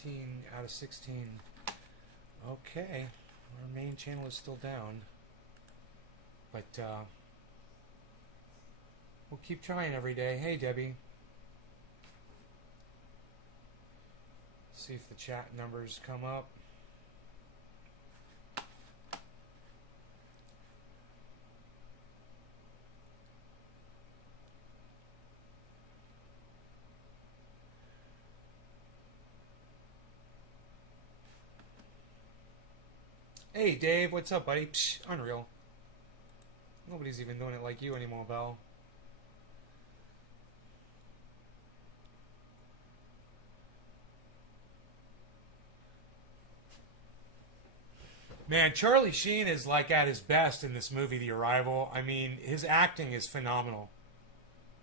15 out of 16. Okay. Our main channel is still down. But, we'll keep trying every day. Hey, Debbie. See if the chat numbers come up. Hey, Dave, what's up, buddy? Psh, unreal. Nobody's even doing it like you anymore, Belle. Man, Charlie Sheen is like at his best in this movie, The Arrival. I mean, his acting is phenomenal.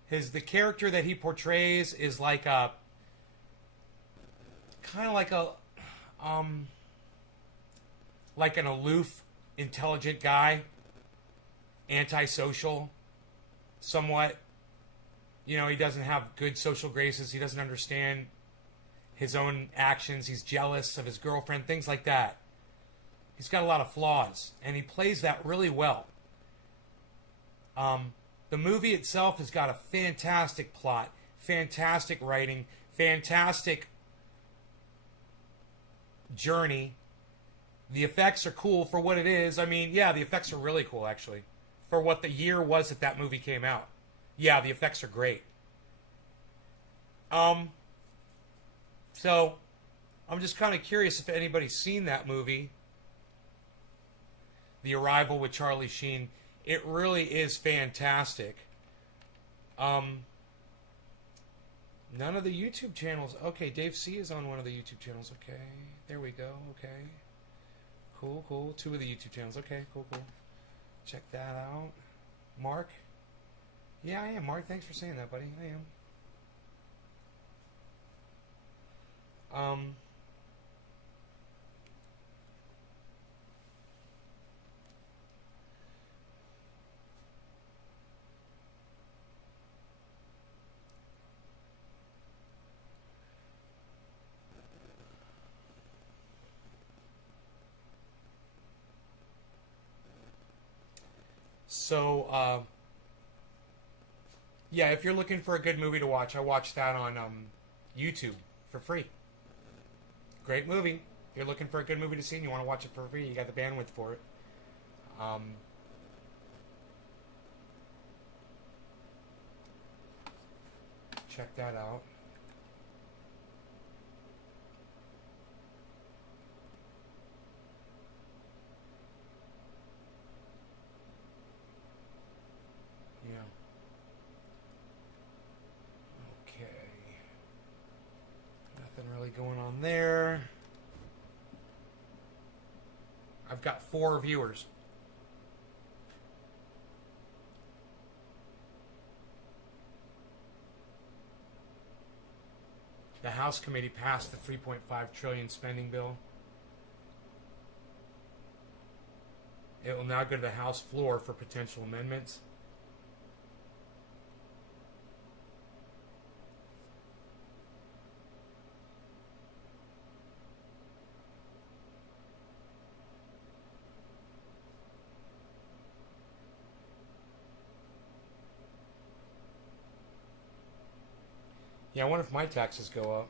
The character that he portrays is like a kind of like an aloof, intelligent guy, antisocial, somewhat. You know, he doesn't have good social graces. He doesn't understand his own actions. He's jealous of his girlfriend, things like that. He's got a lot of flaws, and he plays that really well. The movie itself has got a fantastic plot, fantastic writing, fantastic journey. The effects are cool for what it is. I mean, yeah, the effects are really cool, actually. For what the year was that that movie came out. Yeah, the effects are great. So, I'm just kind of curious if anybody's seen that movie. The Arrival with Charlie Sheen. It really is fantastic. None of the YouTube channels. Okay, Dave C is on one of the YouTube channels. Okay, there we go. Okay. Cool, cool. 2 of the YouTube channels. Okay, cool, cool. Check that out. Mark? Yeah, I am. Mark, thanks for saying that, buddy. I am. So, yeah, if you're looking for a good movie to watch, I watched that on YouTube for free. Great movie. If you're looking for a good movie to see and you want to watch it for free, you got the bandwidth for it. Check that out. Yeah. Okay. Nothing really going on there. I've got 4 viewers. The House Committee passed the $3.5 trillion spending bill. It will now go to the House floor for potential amendments. Yeah, I wonder if my taxes go up.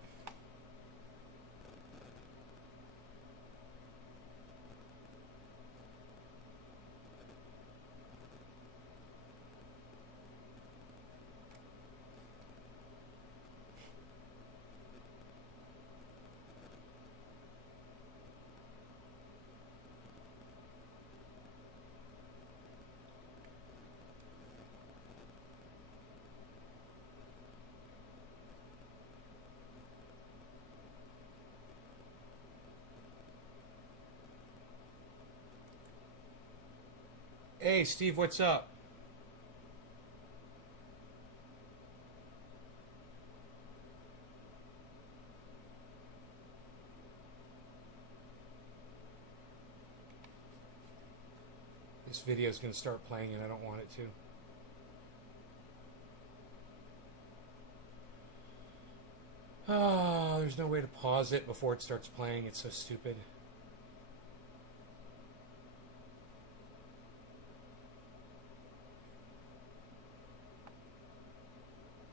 Hey, Steve, what's up? This video is going to start playing and I don't want it to. Oh, there's no way to pause it before it starts playing. It's so stupid.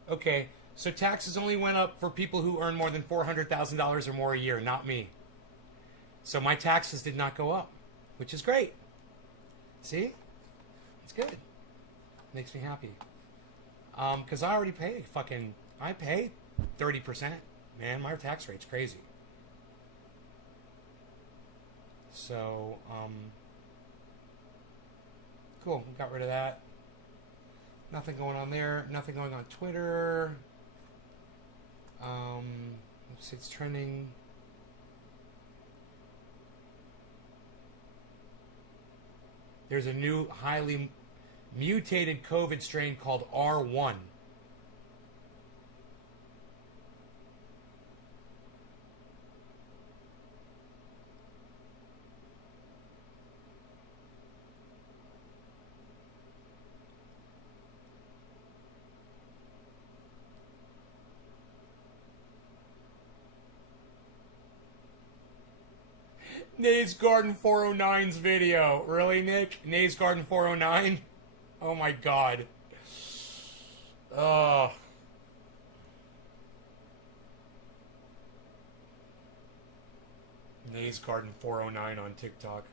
Okay, so taxes only went up for people who earn more than $400,000 or more a year, not me. So my taxes did not go up, which is great. See? It's good. Makes me happy. Because I already pay I pay 30%. Man, my tax rate's crazy. So, cool. Got rid of that. Nothing going on there. Nothing going on Twitter. Let's see, it's trending. There's a new highly mutated COVID strain called R1. Nays Garden 409's video. Really, Nick? Nays Garden 409? Oh my god. Oh. Nays Garden 409 on TikTok.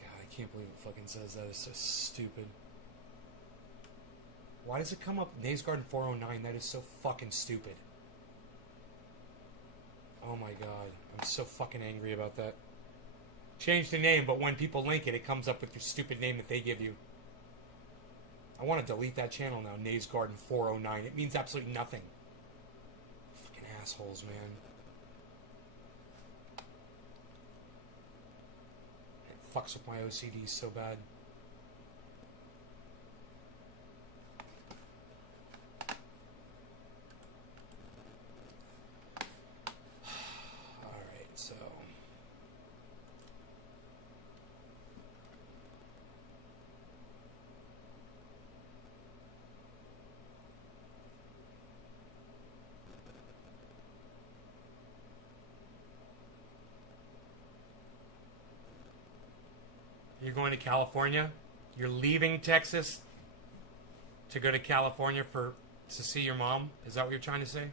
God, I can't believe it fucking says that. It's so stupid. Why does it come up Nays Garden 409? That is so fucking stupid. Oh my god. I'm so fucking angry about that. Change the name, but when people link it, it comes up with your stupid name that they give you. I want to delete that channel now, Nays Garden 409. It means absolutely nothing. Fucking assholes, man. It fucks with my OCD so bad. So you're going to California? You're leaving Texas to go to California to see your mom? Is that what you're trying to say?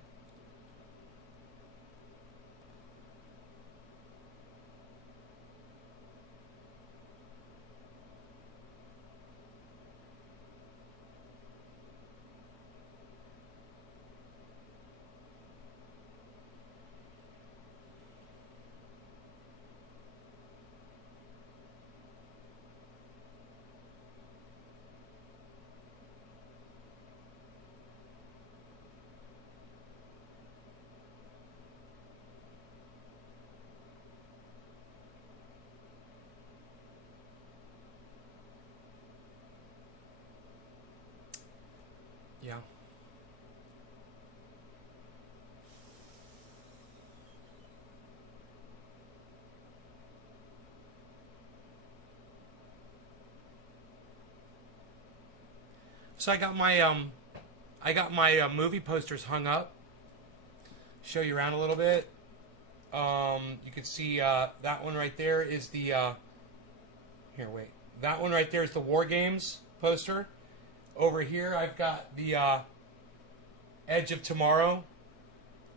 Yeah. So I got my movie posters hung up. Show you around a little bit. You can see that one right there is the here. Wait, that one right there is the War Games poster. Over here, I've got the Edge of Tomorrow,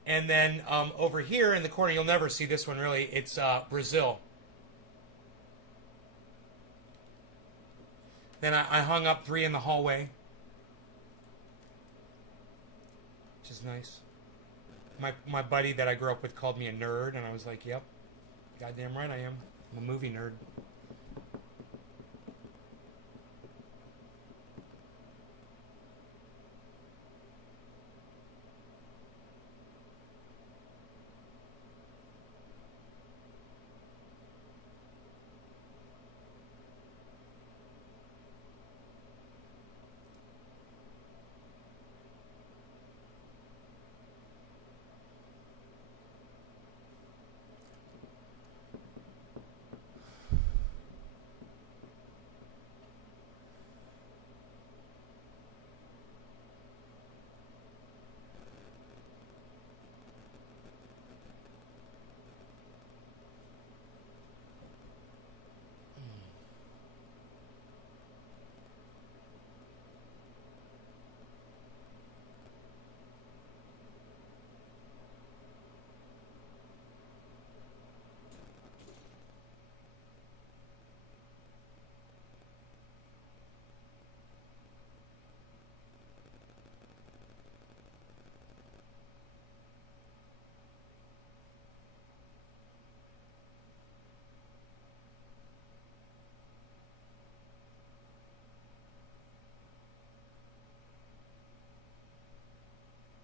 and then over here in the corner, you'll never see this one really. It's Brazil. Then I hung up 3 in the hallway, which is nice. My buddy that I grew up with called me a nerd, and I was like, yep, goddamn right I am. I'm a movie nerd.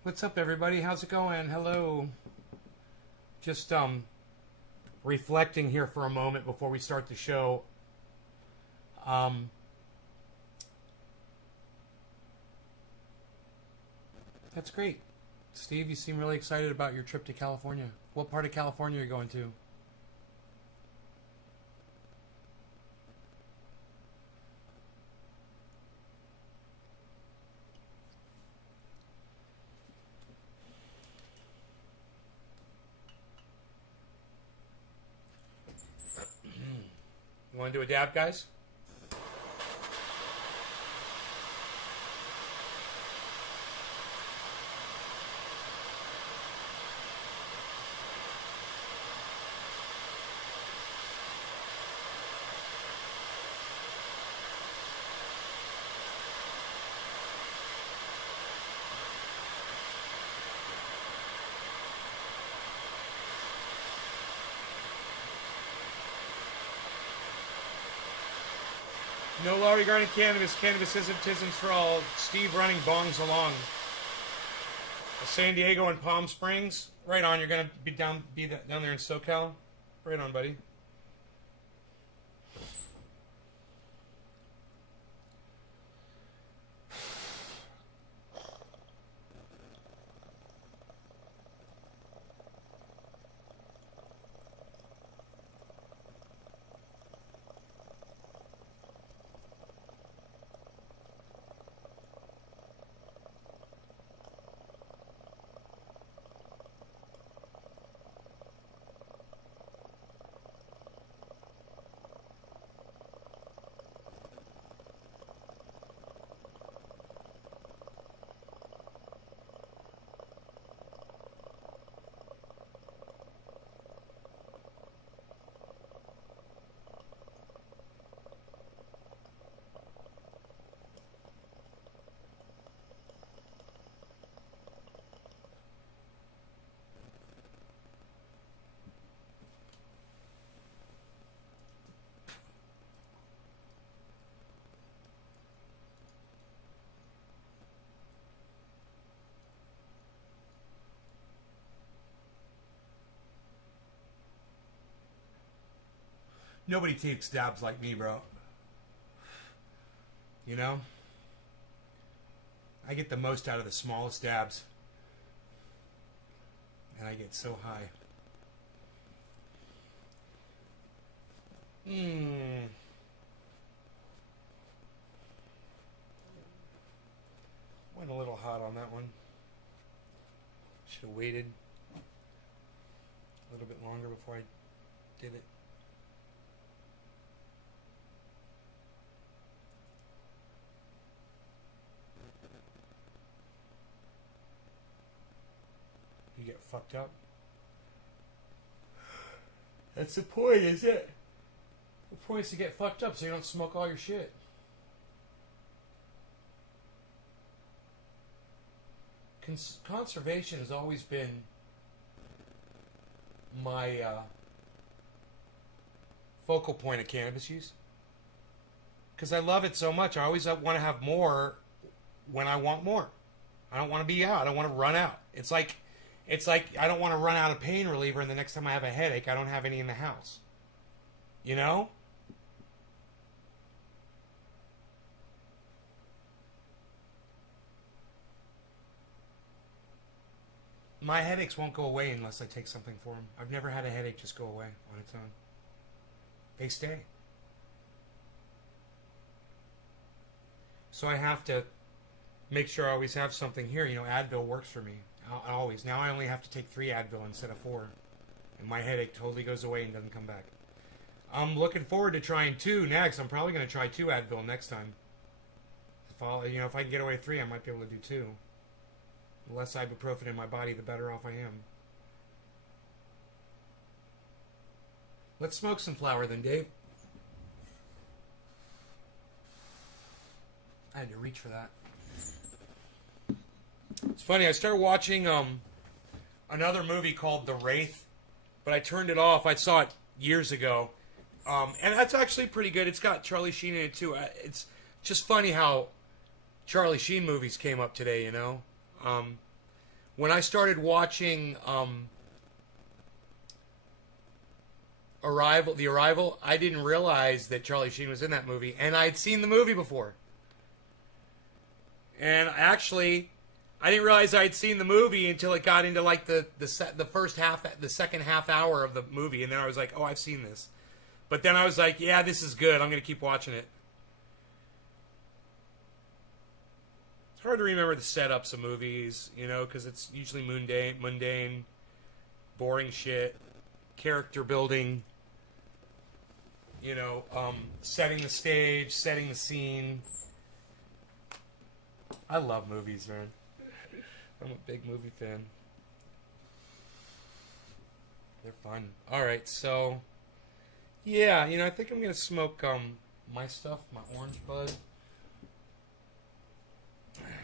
What's up, everybody? How's it going? Hello. Just reflecting here for a moment before we start the show. That's great. Steve, you seem really excited about your trip to California. What part of California are you going to? You want to do a dab, guys? No law regarding cannabis. Cannabis isn't tisms for all. Steve running bongs along. San Diego and Palm Springs. Right on. You're gonna be down there in SoCal. Right on, buddy. Nobody takes dabs like me, bro. You know? I get the most out of the smallest dabs. And I get so high. Went a little hot on that one. Should have waited a little bit longer before I did it. You get fucked up. That's the point, is it? The point is to get fucked up so you don't smoke all your shit. Conservation has always been my focal point of cannabis use. Because I love it so much. I always want to have more when I want more. I don't want to be out. I don't want to run out. It's like I don't want to run out of pain reliever and the next time I have a headache, I don't have any in the house. You know? My headaches won't go away unless I take something for them. I've never had a headache just go away on its own. They stay. So I have to make sure I always have something here. You know, Advil works for me. Always. Now I only have to take 3 Advil instead of 4. And my headache totally goes away and doesn't come back. I'm looking forward to trying 2 next. I'm probably going to try 2 Advil next time. If I can get away with 3, I might be able to do 2. The less ibuprofen in my body, the better off I am. Let's smoke some flower then, Dave. I had to reach for that. It's funny, I started watching another movie called The Wraith, but I turned it off. I saw it years ago. And that's actually pretty good. It's got Charlie Sheen in it, too. It's just funny how Charlie Sheen movies came up today, you know? When I started watching The Arrival, I didn't realize that Charlie Sheen was in that movie, and I'd seen the movie before. And actually, I didn't realize I'd seen the movie until it got into like the first half, the second half hour of the movie, and then I was like, oh, I've seen this. But then I was like, yeah, this is good. I'm going to keep watching it. It's hard to remember the setups of movies, you know, because it's usually mundane, boring shit, character building, you know, setting the stage, setting the scene. I love movies, man. I'm a big movie fan. They're fun. All right, so yeah, you know, I think I'm gonna smoke my stuff, my orange bud.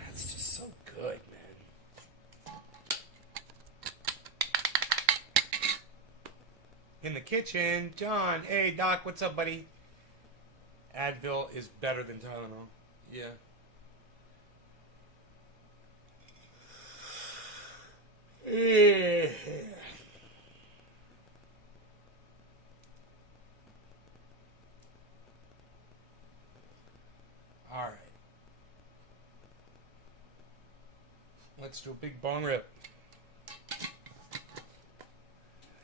It's just so good, man. In the kitchen, John. Hey, Doc, what's up, buddy? Advil is better than Tylenol. Yeah. All right. Let's do a big bong rip.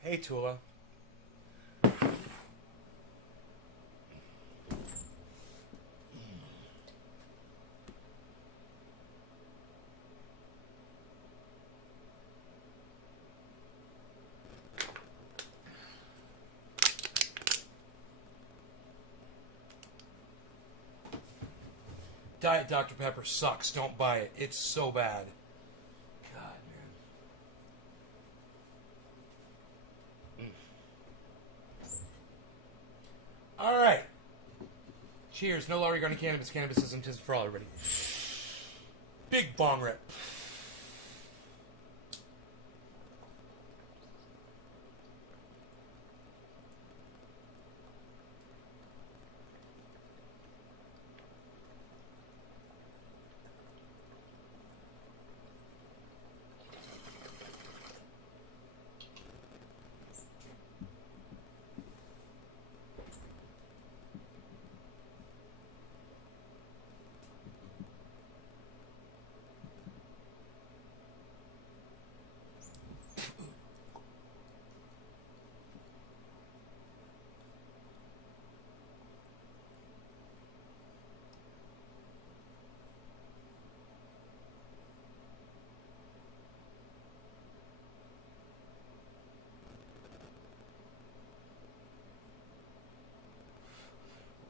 Hey, Tula. Diet Dr. Pepper sucks. Don't buy it. It's so bad. God, man. All right. Cheers. No law regarding cannabis. Cannabis is intended for all, everybody. Big bong rip.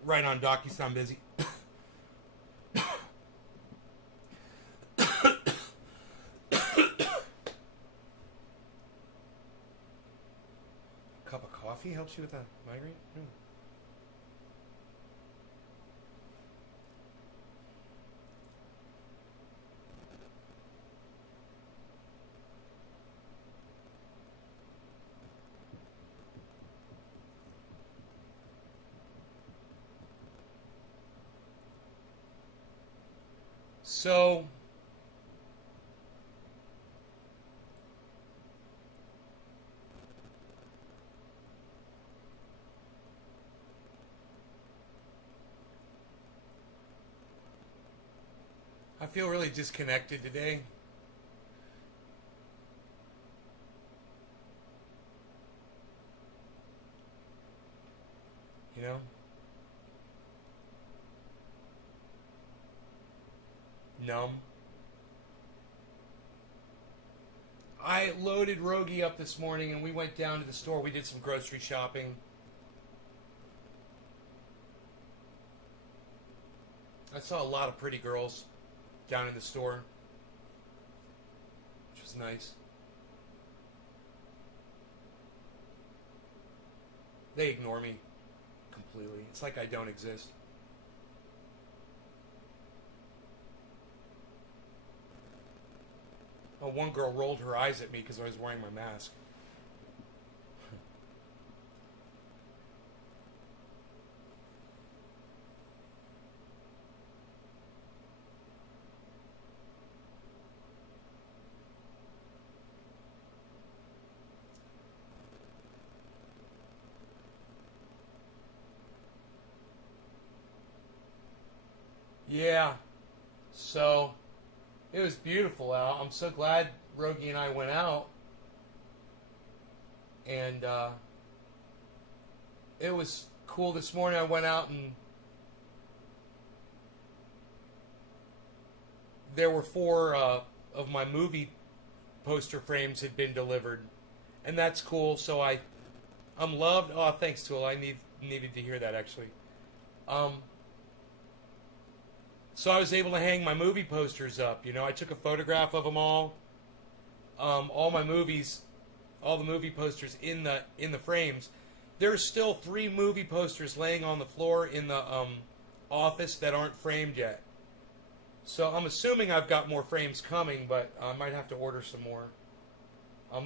Right on, Doc. You sound busy. Cup of coffee helps you with a migraine? Mm. So, I feel really disconnected today. You know? Numb. I loaded Rogie up this morning and we went down to the store. We did some grocery shopping. I saw a lot of pretty girls down in the store, which was nice. They ignore me completely. It's like I don't exist. Oh, one girl rolled her eyes at me because I was wearing my mask. Yeah. So it was beautiful out. I'm so glad Rogie and I went out, and it was cool. This morning I went out and there were 4 of my movie poster frames had been delivered, and that's cool. So I'm loved. Oh, thanks, Tool. I needed to hear that actually. So I was able to hang my movie posters up. You know, I took a photograph of them all. All my movies, all the movie posters in the frames. There's still 3 movie posters laying on the floor in the office that aren't framed yet. So I'm assuming I've got more frames coming, but I might have to order some more.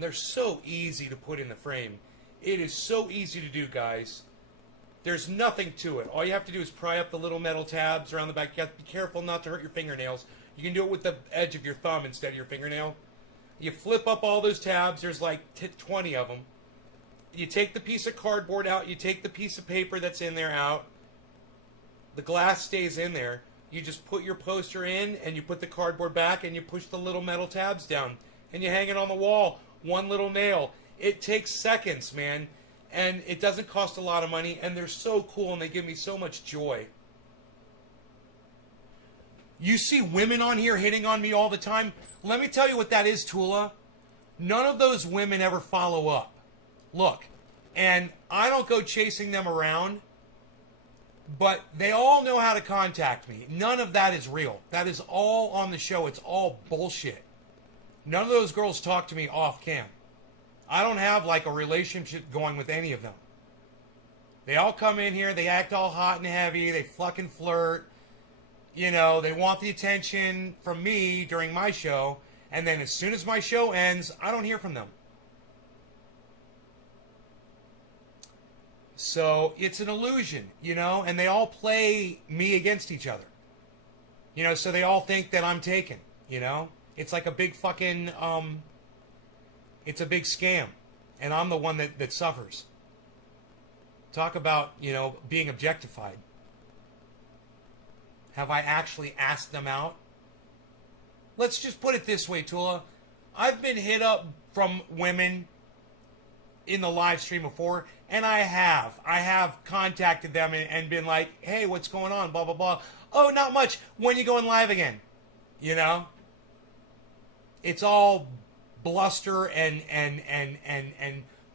They're so easy to put in the frame. It is so easy to do, guys. There's nothing to it. All you have to do is pry up the little metal tabs around the back. You have to be careful not to hurt your fingernails. You can do it with the edge of your thumb instead of your fingernail. You flip up all those tabs. There's like 20 of them. You take the piece of cardboard out. You take the piece of paper that's in there out. The glass stays in there. You just put your poster in, and you put the cardboard back, and you push the little metal tabs down, and you hang it on the wall. One little nail. It takes seconds, man, and it doesn't cost a lot of money, and they're so cool, and they give me so much joy. You see women on here hitting on me all the time. Let me tell you what that is, Tula. None of those women ever follow up. Look, and I don't go chasing them around, but they all know how to contact me. None of that is real. That is all on the show. It's all bullshit. None of those girls talk to me off cam. I don't have like a relationship going with any of them. They all come in here, they act all hot and heavy, they fucking flirt. You know, they want the attention from me during my show, and then as soon as my show ends, I don't hear from them. So it's an illusion, you know, and they all play me against each other. You know, so they all think that I'm taken, you know? It's like a big fucking, it's a big scam. And I'm the one that suffers. Talk about, you know, being objectified. Have I actually asked them out? Let's just put it this way, Tula. I've been hit up from women in the live stream before, and I have contacted them and been like, hey, what's going on, blah, blah, blah. Oh, not much. When you going live again? You know? It's all bluster and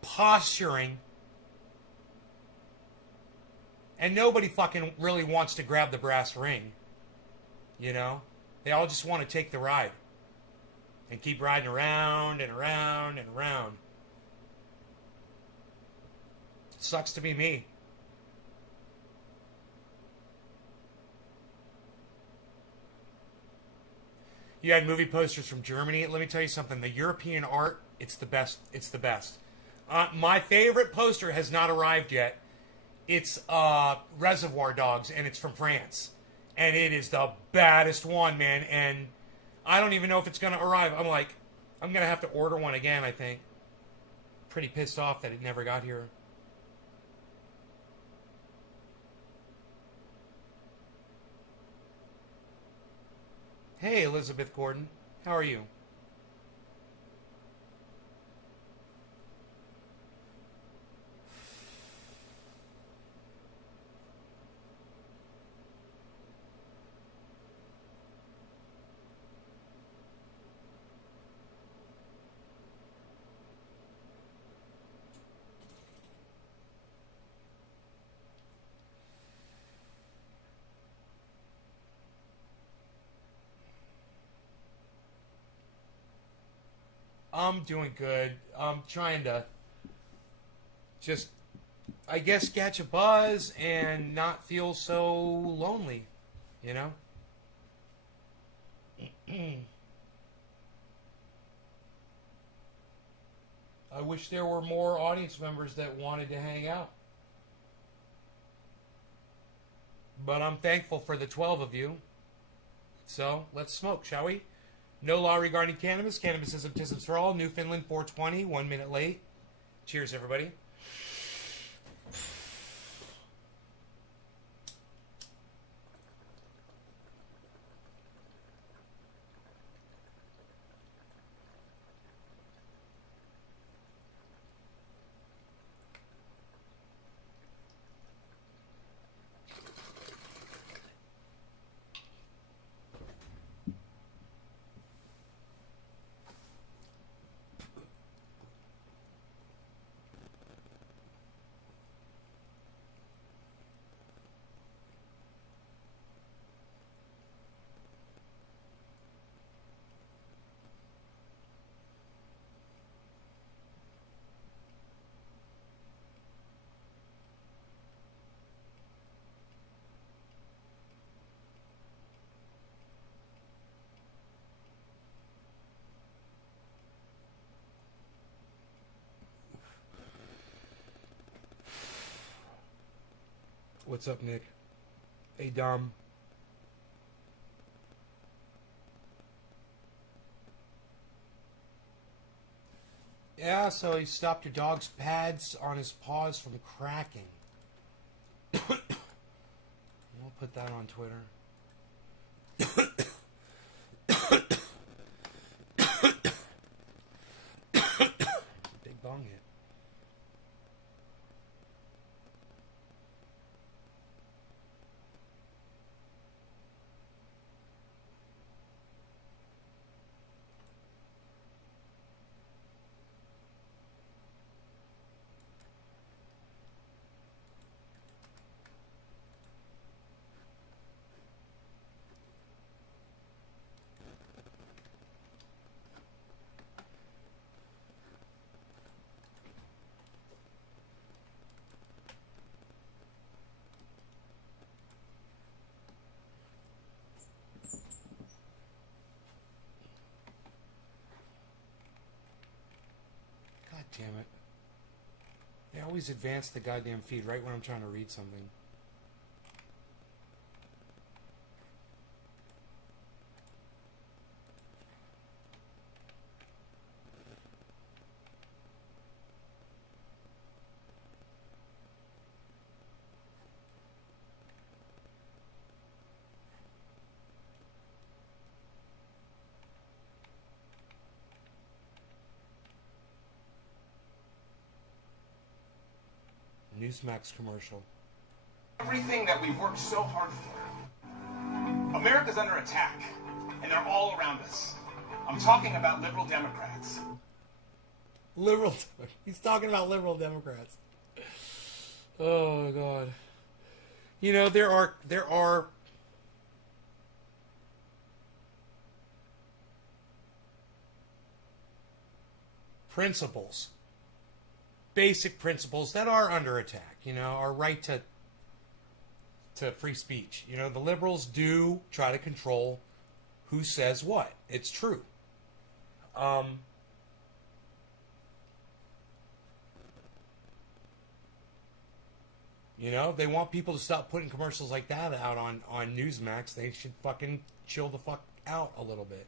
posturing. And nobody fucking really wants to grab the brass ring. You know? They all just want to take the ride. And keep riding around and around and around. Sucks to be me. You had movie posters from Germany. Let me tell you something. The European art, it's the best. It's the best. My favorite poster has not arrived yet. It's Reservoir Dogs, and it's from France. And it is the baddest one, man. And I don't even know if it's going to arrive. I'm going to have to order one again, I think. Pretty pissed off that it never got here. Hey, Elizabeth Gordon. How are you? I'm doing good. I'm trying to just, I guess, catch a buzz and not feel so lonely, you know? I wish there were more audience members that wanted to hang out. But I'm thankful for the 12 of you. So, let's smoke, shall we? No law regarding cannabis. Cannabisism, tisms for all. Newfoundland 420, 1 minute late. Cheers, everybody. What's up, Nick? Hey, Dom. Yeah, so he stopped your dog's pads on his paws from cracking. We'll put that on Twitter. Big bong hit. God damn it. They always advance the goddamn feed right when I'm trying to read something. Newsmax commercial. Everything that we've worked so hard for. America's under attack, and they're all around us. I'm talking about liberal Democrats. Liberal. He's talking about liberal Democrats. Oh God. You know, there are principles, basic principles that are under attack. You know, our right to free speech. You know, the liberals do try to control who says what. It's true. You know, they want people to stop putting commercials like that out on Newsmax. They should fucking chill the fuck out a little bit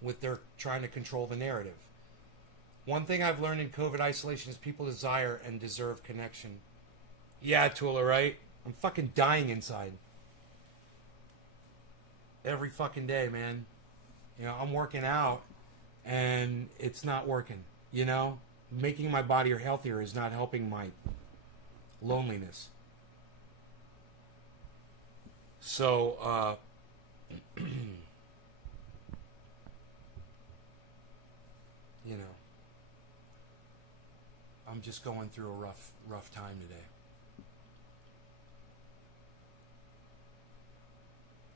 with their trying to control the narrative. One thing I've learned in COVID isolation is people desire and deserve connection. Yeah, Tula, right? I'm fucking dying inside. Every fucking day, man. You know, I'm working out and it's not working. You know? Making my body healthier is not helping my loneliness. So, you know, I'm just going through a rough time today.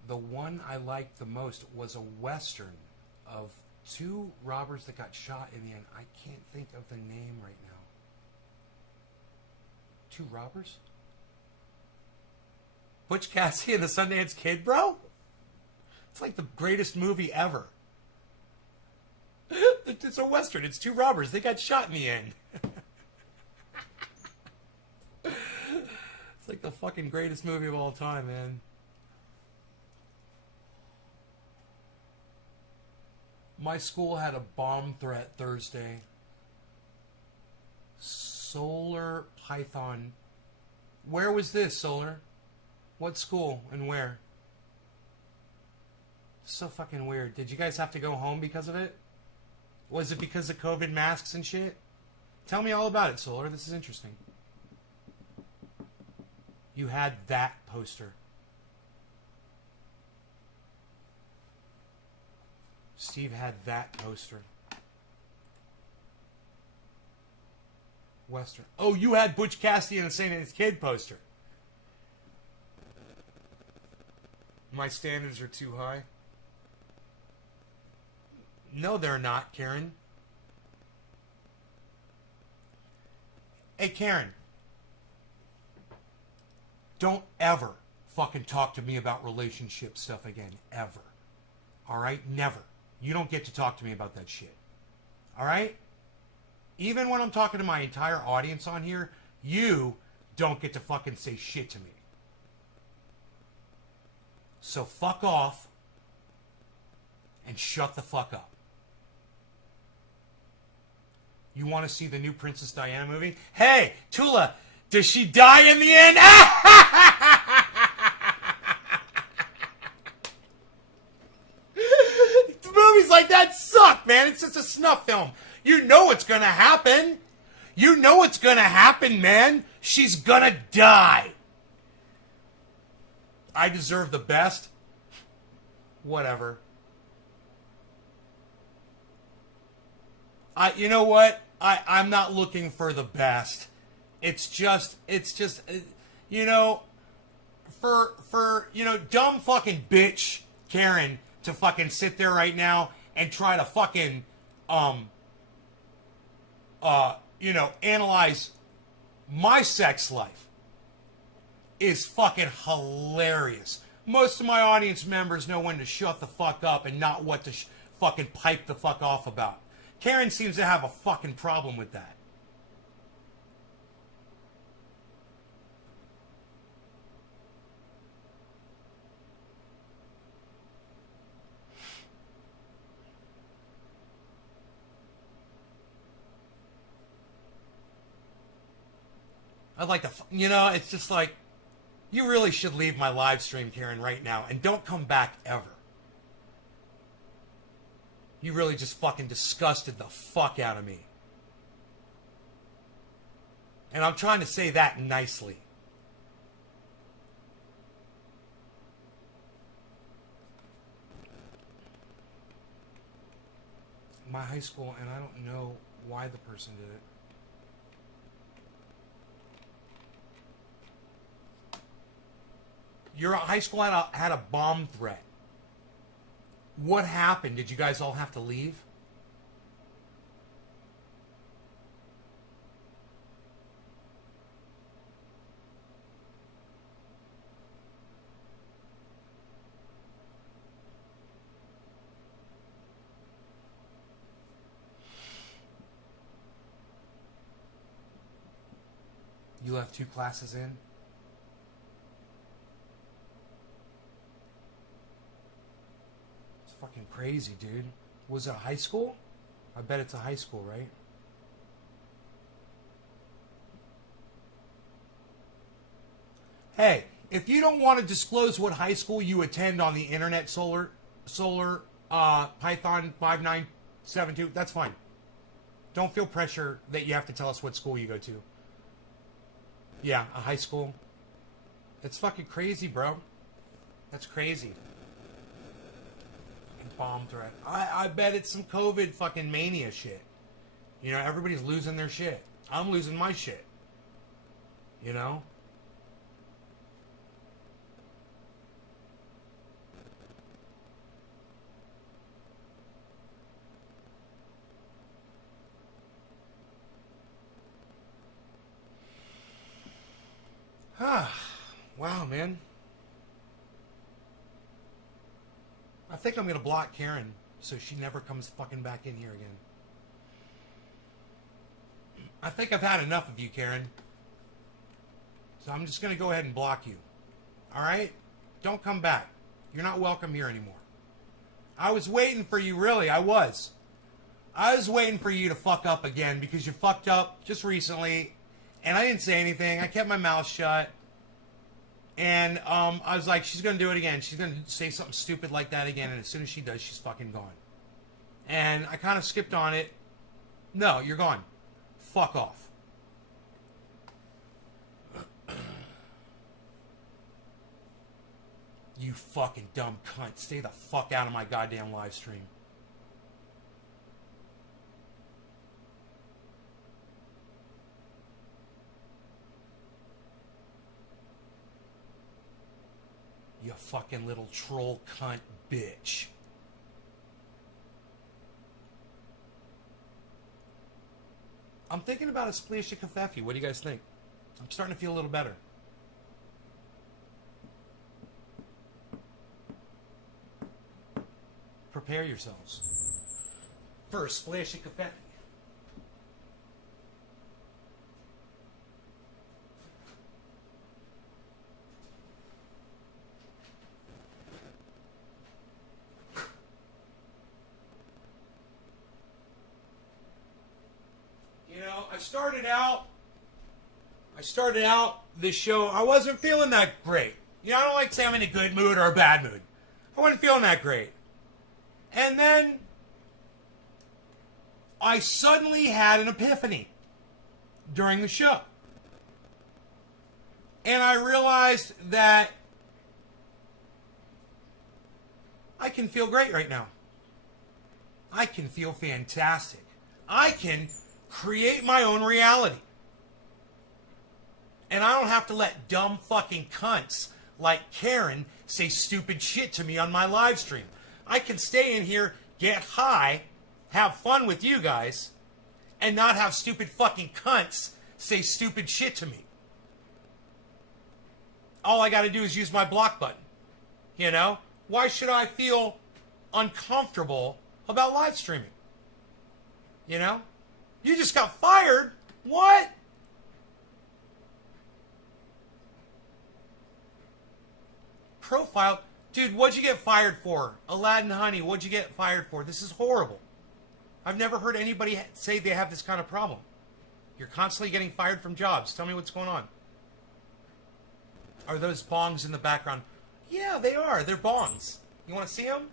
The one I liked the most was a Western of two robbers that got shot in the end. I can't think of the name right now. Two robbers? Butch Cassidy and the Sundance Kid, bro? It's like the greatest movie ever. It's a Western. It's two robbers. They got shot in the end. It's like the fucking greatest movie of all time, man. My school had a bomb threat Thursday. Solar Python. Where was this, Solar? What school and where? So fucking weird. Did you guys have to go home because of it? Was it because of COVID masks and shit? Tell me all about it, Solar. This is interesting. You had that poster. Steve had that poster. Western. Oh, you had Butch Cassidy and the Saint Kid poster. My standards are too high. No, they're not, Karen. Hey, Karen. Don't ever fucking talk to me about relationship stuff again. Ever. Alright? Never. You don't get to talk to me about that shit. Alright? Even when I'm talking to my entire audience on here, you don't get to fucking say shit to me. So fuck off and shut the fuck up. You want to see the new Princess Diana movie? Hey, Tula, does she die in the end? Movies like that suck, man. It's just a snuff film. You know what's gonna happen. You know what's gonna happen, man. She's gonna die. I deserve the best. Whatever. You know what? I'm not looking for the best. It's just, you know, for dumb fucking bitch Karen to fucking sit there right now and try to fucking, analyze my sex life is fucking hilarious. Most of my audience members know when to shut the fuck up and not what to fucking pipe the fuck off about. Karen seems to have a fucking problem with that. I'd like to, it's just like, you really should leave my live stream, Karen, right now, and don't come back ever. You really just fucking disgusted the fuck out of me. And I'm trying to say that nicely. My high school, and I don't know why the person did it. Your high school had a bomb threat. What happened? Did you guys all have to leave? You left 2 classes in? Fucking crazy, dude. Was it a high school? I bet it's a high school, right? Hey, if you don't want to disclose what high school you attend on the internet, Solar Python 5972, that's fine. Don't feel pressure that you have to tell us what school you go to. Yeah, a high school. It's fucking crazy, bro. That's crazy. Bomb threat. I bet it's some COVID fucking mania shit. Everybody's losing their shit. I'm losing my shit. Wow, man. I think I'm going to block Karen so she never comes fucking back in here again. I think I've had enough of you, Karen. So I'm just going to go ahead and block you. Alright? Don't come back. You're not welcome here anymore. I was waiting for you, really. I was. I was waiting for you to fuck up again because you fucked up just recently. And I didn't say anything. I kept my mouth shut. And I was like, she's going to do it again. She's going to say something stupid like that again. And as soon as she does, she's fucking gone. And I kind of skipped on it. No, you're gone. Fuck off. You fucking dumb cunt. Stay the fuck out of my goddamn live stream. You fucking little troll cunt bitch. I'm thinking about a splashy kafefi. What do you guys think? I'm starting to feel a little better. Prepare yourselves for a splashy kafefi. I started out this show, I wasn't feeling that great. You know, I don't like to say I'm in a good mood or a bad mood. I wasn't feeling that great. And then I suddenly had an epiphany during the show. And I realized that I can feel great right now. I can feel fantastic. I can create my own reality. And I don't have to let dumb fucking cunts like Karen say stupid shit to me on my live stream. I can stay in here, get high, have fun with you guys, and not have stupid fucking cunts say stupid shit to me. All I got to do is use my block button. You know? Why should I feel uncomfortable about live streaming? You know? You just got fired? What? Profile? Dude, what'd you get fired for? Aladdin Honey, what'd you get fired for? This is horrible. I've never heard anybody say they have this kind of problem. You're constantly getting fired from jobs. Tell me what's going on. Are those bongs in the background? Yeah, they are. They're bongs. You want to see them?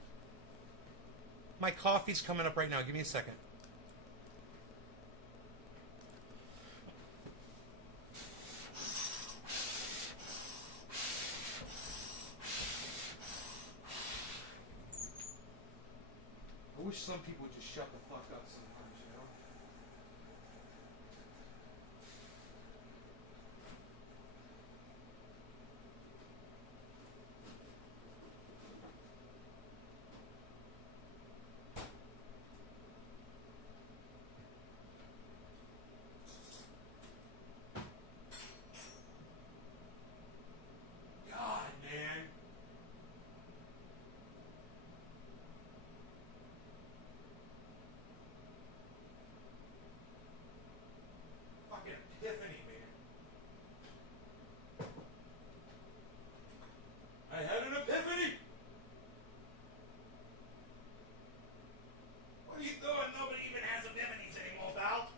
My coffee's coming up right now. Give me a second. I wish some people would just shut the fuck up sometimes, you know? God, man. Fucking epiphany, man. I had an epiphany. What are you doing? Nobody even has epiphanies anymore, pal.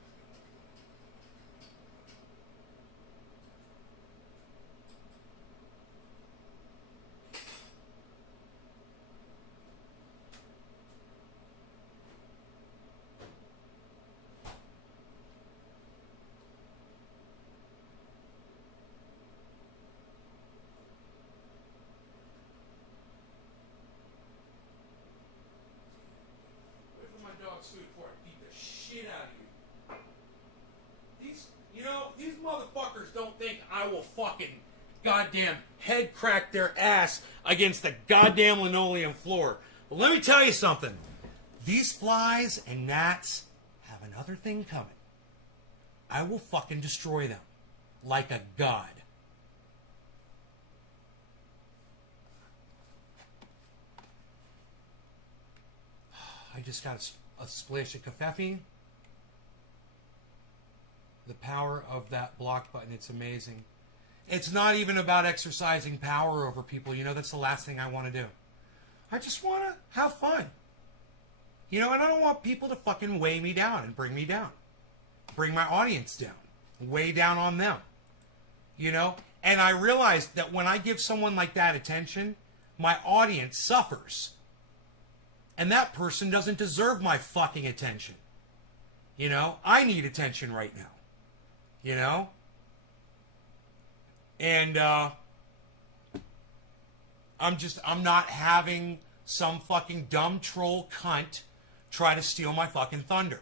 Wait for my dog's food before I beat the shit out of you. These motherfuckers don't think I will fucking goddamn head crack their ass against the goddamn linoleum floor. Well, let me tell you something. These flies and gnats have another thing coming. I will fucking destroy them like a god. I just got a splash of caffeine. The power of that block button, it's amazing. It's not even about exercising power over people. You know, that's the last thing I want to do. I just want to have fun. You know, and I don't want people to fucking weigh me down and bring me down. Bring my audience down. Weigh down on them. You know? And I realized that when I give someone like that attention, my audience suffers. And that person doesn't deserve my fucking attention. You know? I need attention right now. You know? And I'm not having some fucking dumb troll cunt try to steal my fucking thunder.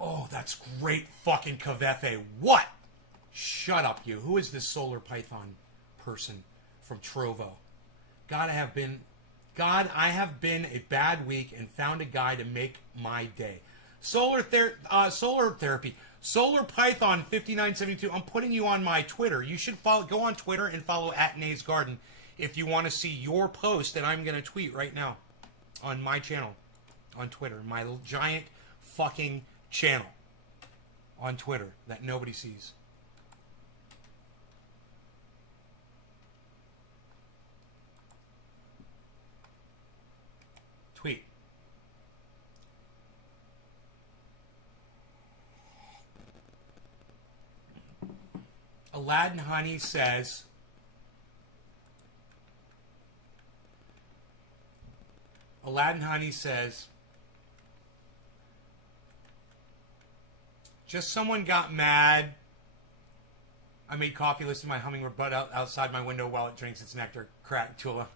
Oh, that's great fucking Kavefe. What? Shut up, you. Who is this solar python person from Trovo? God, I have been a bad week and found a guy to make my day. Solar therapy. Solar Python 5972. I'm putting you on my Twitter. You should go on Twitter and follow @NaysGarden if you want to see your post that I'm going to tweet right now on my channel on Twitter. My giant fucking channel on Twitter that nobody sees. Tweet. Aladdin Honey says, just someone got mad. I made coffee, listening to my hummingbird bud outside my window while it drinks its nectar. Crack, Tula.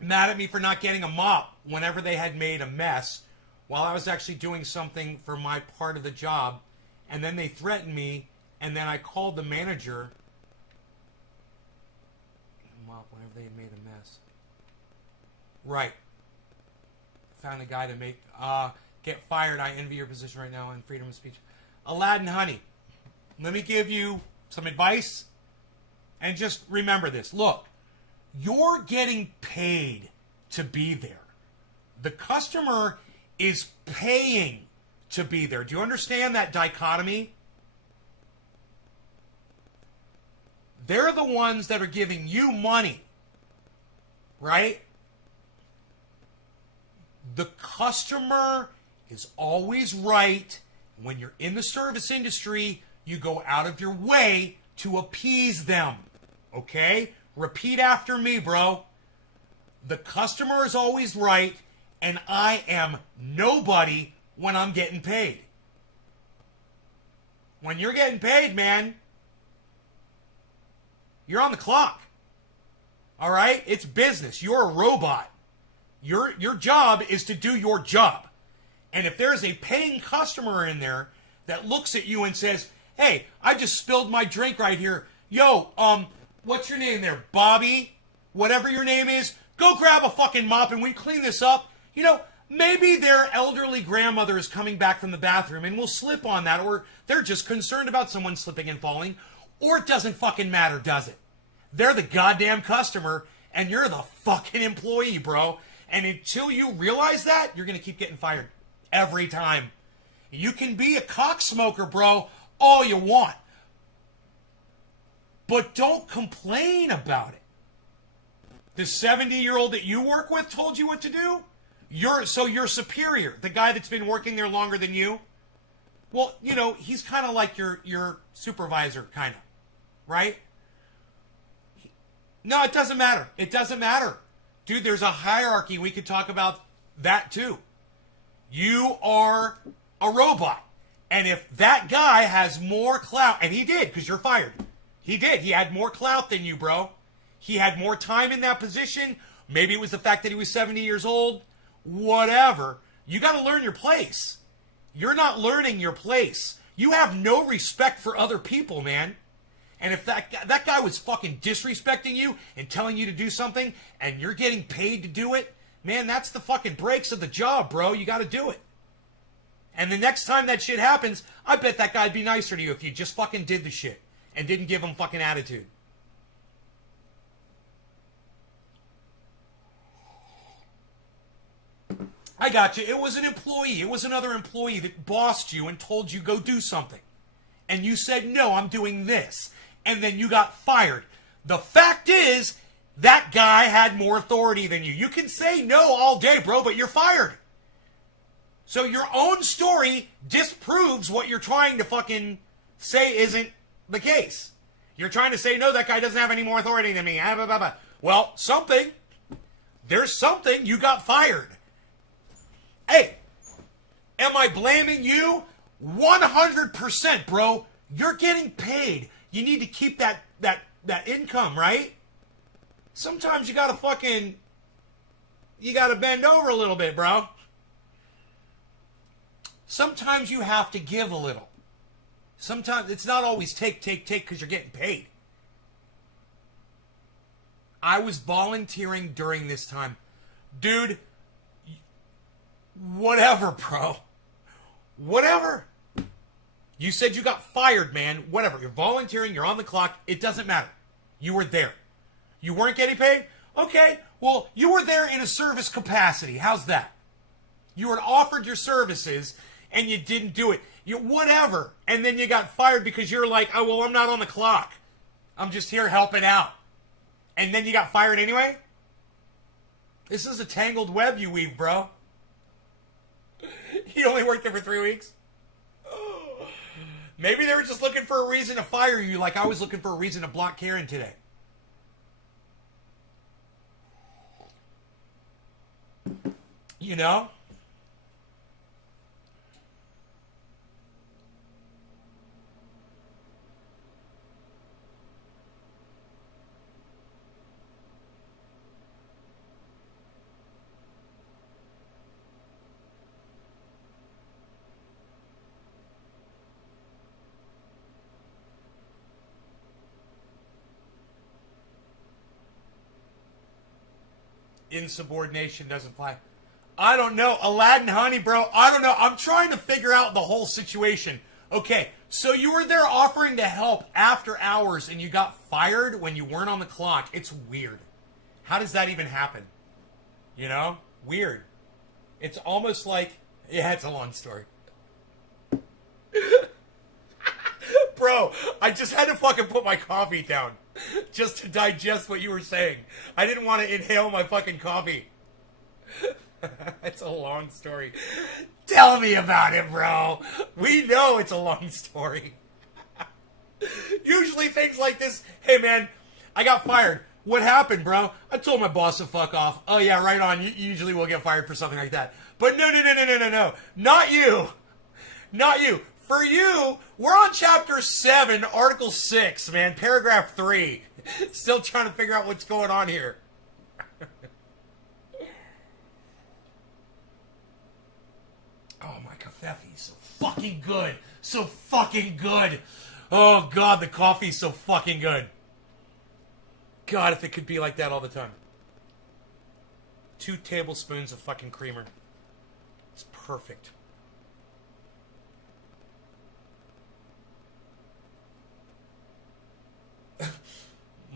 Mad at me for not getting a mop whenever they had made a mess while I was actually doing something for my part of the job. And then they threatened me, and then I called the manager. Mop whenever they had made a mess. Right. Found a guy to make... get fired. I envy your position right now in freedom of speech. Aladdin Honey, let me give you some advice. And just remember this. Look, you're getting paid to be there. The customer is paying to be there. Do you understand that dichotomy? They're the ones that are giving you money, right? The customer is always right. When you're in the service industry, you go out of your way to appease them. Okay? Repeat after me, bro. The customer is always right, and I am nobody when I'm getting paid. When you're getting paid, man, you're on the clock. All right? It's business. You're a robot. Your job is to do your job. And if there's a paying customer in there that looks at you and says, hey, I just spilled my drink right here. Yo, what's your name there? Bobby? Whatever your name is, go grab a fucking mop and we clean this up. You know, maybe their elderly grandmother is coming back from the bathroom and will slip on that, or they're just concerned about someone slipping and falling, or it doesn't fucking matter, does it? They're the goddamn customer and you're the fucking employee, bro. And until you realize that, you're going to keep getting fired. Every time. You can be a cocksmoker, bro, all you want. But don't complain about it. The 70-year-old that you work with told you what to do? Your superior, the guy that's been working there longer than you, well, you know, he's kind of like your supervisor, kind of. Right? No, it doesn't matter. It doesn't matter. Dude, there's a hierarchy. We could talk about that, too. You are a robot. And if that guy has more clout, and he did, because you're fired. He did. He had more clout than you, bro. He had more time in that position. Maybe it was the fact that he was 70 years old. Whatever. You got to learn your place. You're not learning your place. You have no respect for other people, man. And if that guy was fucking disrespecting you and telling you to do something, and you're getting paid to do it, man, that's the fucking breaks of the job, bro. You got to do it. And the next time that shit happens, I bet that guy'd be nicer to you if you just fucking did the shit and didn't give him fucking attitude. I got you. It was an employee. It was another employee that bossed you and told you go do something. And you said, no, I'm doing this. And then you got fired. The fact is, that guy had more authority than you. You can say no all day, bro, but you're fired. So your own story disproves what you're trying to fucking say isn't the case. You're trying to say, no, that guy doesn't have any more authority than me. Well, something. There's something. You got fired. Hey, am I blaming you? 100%, bro. You're getting paid. You need to keep that income, right? Sometimes you gotta bend over a little bit, bro. Sometimes you have to give a little. Sometimes it's not always take because you're getting paid. I was volunteering during this time. Dude, whatever, bro. Whatever. You said you got fired, man. Whatever. You're volunteering. You're on the clock. It doesn't matter. You were there. You weren't getting paid? Okay. Well, you were there in a service capacity. How's that? You were offered your services and you didn't do it. Whatever. And then you got fired because you're like, oh, well, I'm not on the clock. I'm just here helping out. And then you got fired anyway? This is a tangled web you weave, bro. You only worked there for 3 weeks? Maybe they were just looking for a reason to fire you like I was looking for a reason to block Karen today. You know? Insubordination doesn't fly. I don't know. Aladdin Honey, bro. I don't know. I'm trying to figure out the whole situation. Okay, so you were there offering to help after hours and you got fired when you weren't on the clock. It's weird. How does that even happen? You know? Weird. It's almost like... Yeah, it's a long story. Bro, I just had to fucking put my coffee down just to digest what you were saying. I didn't want to inhale my fucking coffee. It's a long story. Tell me about it, bro. We know it's a long story. Usually things like this, hey man, I got fired. What happened, bro? I told my boss to fuck off. Oh yeah, right on. You usually will get fired for something like that. But no. Not you. Not you. For you, we're on chapter 7, article 6, man. Paragraph 3. Still trying to figure out what's going on here. Oh, my coffee is so fucking good. So fucking good. Oh, God, the coffee's so fucking good. God, if it could be like that all the time. 2 tablespoons of fucking creamer. It's perfect.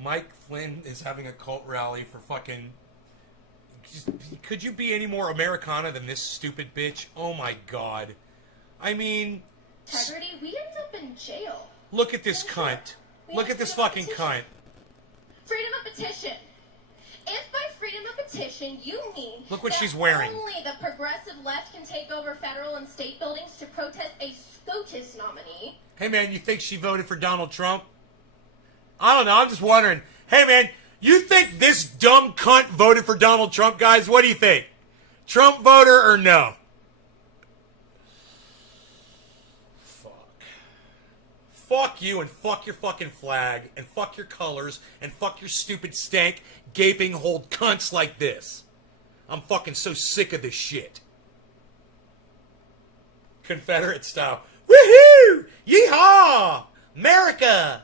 Mike Flynn is having a cult rally for fucking... Could you be any more Americana than this stupid bitch? Oh my God. I mean... Integrity, we end up in jail. Look at this cunt. Look at this fucking cunt. Freedom of petition. If by freedom of petition you mean look what that she's wearing. Only the progressive left can take over federal and state buildings to protest a SCOTUS nominee. Hey man, you think she voted for Donald Trump? I don't know, I'm just wondering. Hey man, you think this dumb cunt voted for Donald Trump, guys? What do you think? Trump voter or no? Fuck you and fuck your fucking flag and fuck your colors and fuck your stupid stank gaping hold cunts like this. I'm fucking so sick of this shit. Confederate style. Woohoo! Yeehaw! America!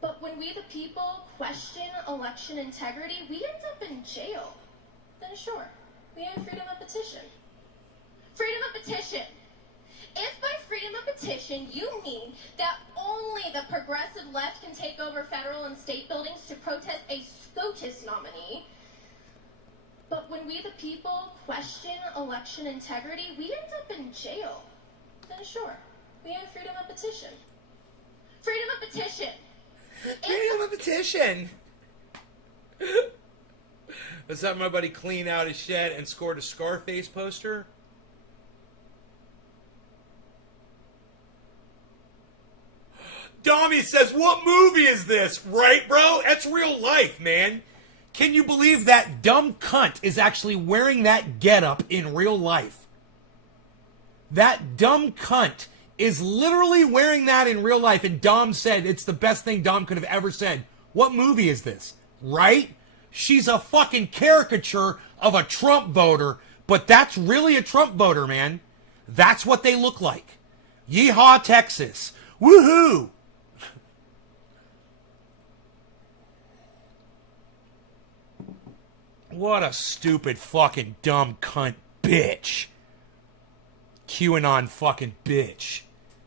But when we the people question election integrity, we end up in jail. Then sure, we have freedom of petition. Freedom of petition. If by freedom of petition you mean that only the progressive left can take over federal and state buildings to protest a SCOTUS nominee, but when we the people question election integrity, we end up in jail, then sure, we have freedom of petition. Freedom of petition. Freedom of petition. Let's have my buddy clean out his shed and scored a Scarface poster. Dommy says, what movie is this? Right, bro? That's real life, man. Can you believe that dumb cunt is actually wearing that getup in real life? That dumb cunt is literally wearing that in real life, and Dom said it's the best thing Dom could have ever said. What movie is this? Right? She's a fucking caricature of a Trump voter, but that's really a Trump voter, man. That's what they look like. Yeehaw, Texas. Woohoo! What a stupid fucking dumb cunt bitch. QAnon fucking bitch.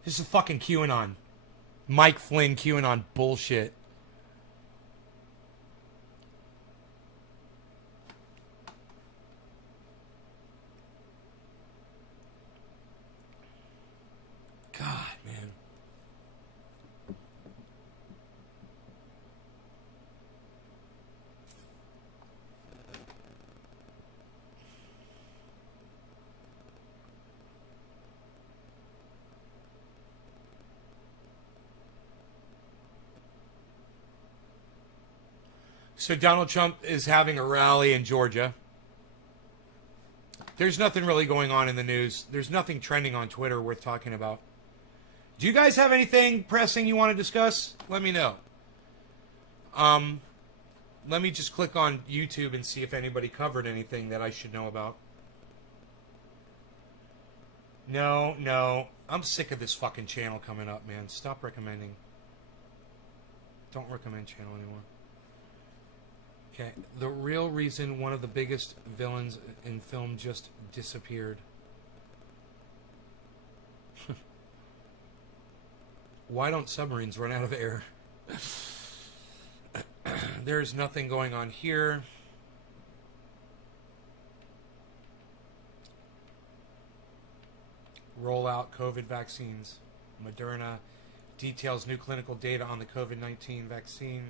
This is fucking QAnon. Mike Flynn QAnon bullshit. God, man. So Donald Trump is having a rally in Georgia. There's nothing really going on in the news. There's nothing trending on Twitter worth talking about. Do you guys have anything pressing you want to discuss? Let me know. Let me just click on YouTube and see if anybody covered anything that I should know about. No. I'm sick of this fucking channel coming up, man. Stop recommending. Don't recommend channel anymore. Okay, the real reason one of the biggest villains in film just disappeared. Why don't submarines run out of air? There's nothing going on here. Roll out COVID vaccines. Moderna details new clinical data on the COVID-19 vaccine.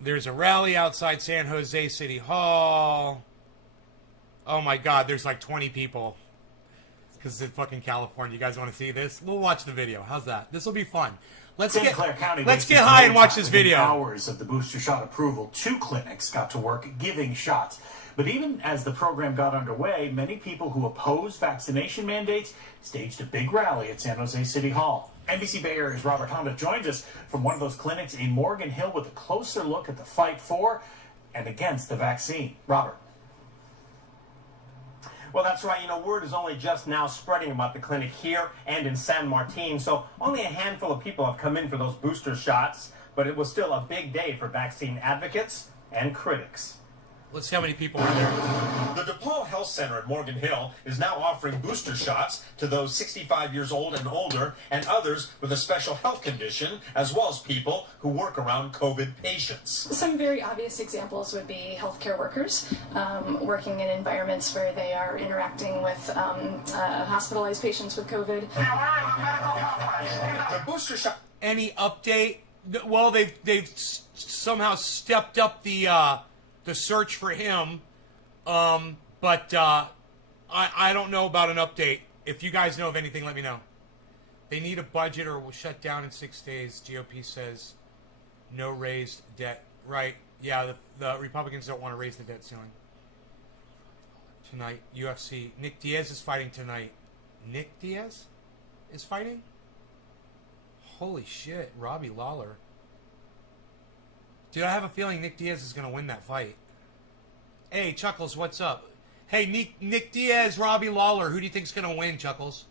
There's a rally outside San Jose City Hall. Oh my God, there's like 20 people. Because it's in fucking California. You guys want to see this? We'll watch the video. How's that? This will be fun. Let's get high and watch this video. Hours of the booster shot approval, 2 clinics got to work giving shots. But even as the program got underway, many people who oppose vaccination mandates staged a big rally at San Jose City Hall. NBC Bay Area's Robert Honda joins us from one of those clinics in Morgan Hill with a closer look at the fight for and against the vaccine. Robert. Well, that's right. Word is only just now spreading about the clinic here and in San Martin. So only a handful of people have come in for those booster shots. But it was still a big day for vaccine advocates and critics. Let's see how many people are there. The DePaul Health Center at Morgan Hill is now offering booster shots to those 65 years old and older and others with a special health condition, as well as people who work around COVID patients. Some very obvious examples would be healthcare workers working in environments where they are interacting with hospitalized patients with COVID. The booster shot. Any update? Well, they've somehow stepped up the search for him, but I don't know about an update. If you guys know of anything, let me know. They need a budget or will shut down in 6 days. GOP says no raised debt. Right? Yeah, the Republicans don't want to raise the debt ceiling. Tonight, UFC. Nick Diaz is fighting tonight. Nick Diaz is fighting? Holy shit, Robbie Lawler. Dude, I have a feeling Nick Diaz is going to win that fight. Hey, Chuckles, what's up? Hey, Nick Diaz, Robbie Lawler. Who do you think's going to win, Chuckles?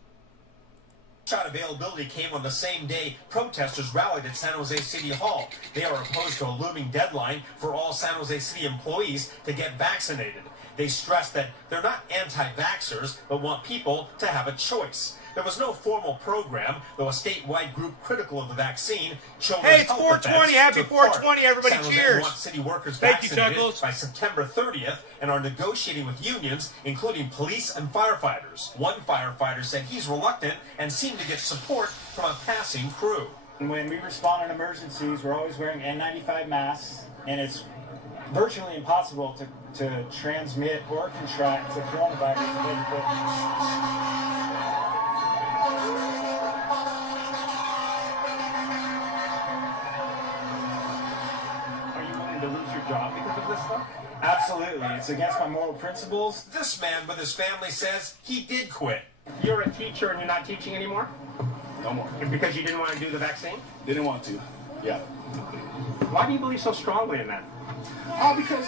Shot availability came on the same day protesters rallied at San Jose City Hall. They are opposed to a looming deadline for all San Jose City employees to get vaccinated. They stress that they're not anti-vaxxers, but want people to have a choice. There was no formal program, though a statewide group critical of the vaccine. Hey, it's 420. Happy 420, everybody. San Jose Cheers. wants city workers Thank you, vaccinated Chuckles. by September 30th and are negotiating with unions, including police and firefighters. One firefighter said he's reluctant and seemed to get support from a passing crew. When we respond in emergencies, we're always wearing N95 masks, and it's virtually impossible to transmit or contract the coronavirus. To lose your job because of this stuff? Absolutely. It's against my moral principles. This man with his family says he did quit. You're a teacher and you're not teaching anymore? No more. Because you didn't want to do the vaccine? Didn't want to. Yeah. Why do you believe so strongly in that? Because,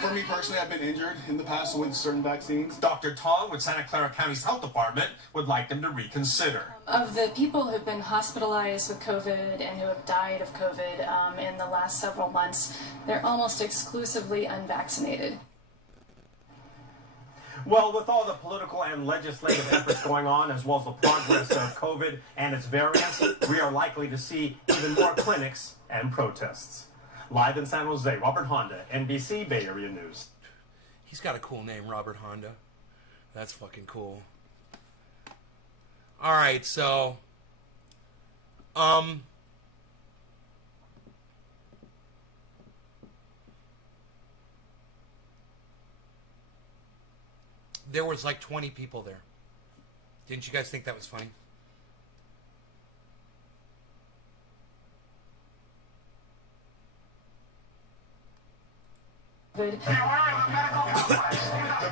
for me personally, I've been injured in the past with certain vaccines. Dr. Tong with Santa Clara County's health department would like them to reconsider. Of the people who've been hospitalized with COVID and who have died of COVID in the last several months, they're almost exclusively unvaccinated. Well, with all the political and legislative efforts going on, as well as the progress of COVID and its variants, we are likely to see even more clinics and protests. Live in San Jose, Robert Honda, NBC Bay Area News. He's got a cool name, Robert Honda. That's fucking cool. All right, so there was like 20 people there. Didn't you guys think that was funny? The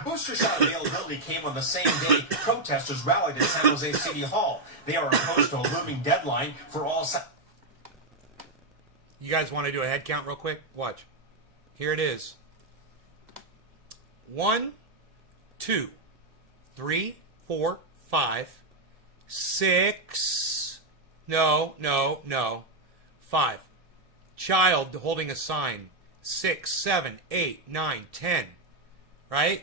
booster shot availability came on the same day protesters rallied at San Jose City Hall. They are opposed to a looming deadline for all... You guys want to do a head count real quick? Watch. Here it is. 1, 2, 3, 4, 5, 6. No. 5. Child holding a sign. 6, 7, 8, 9, 10. Right?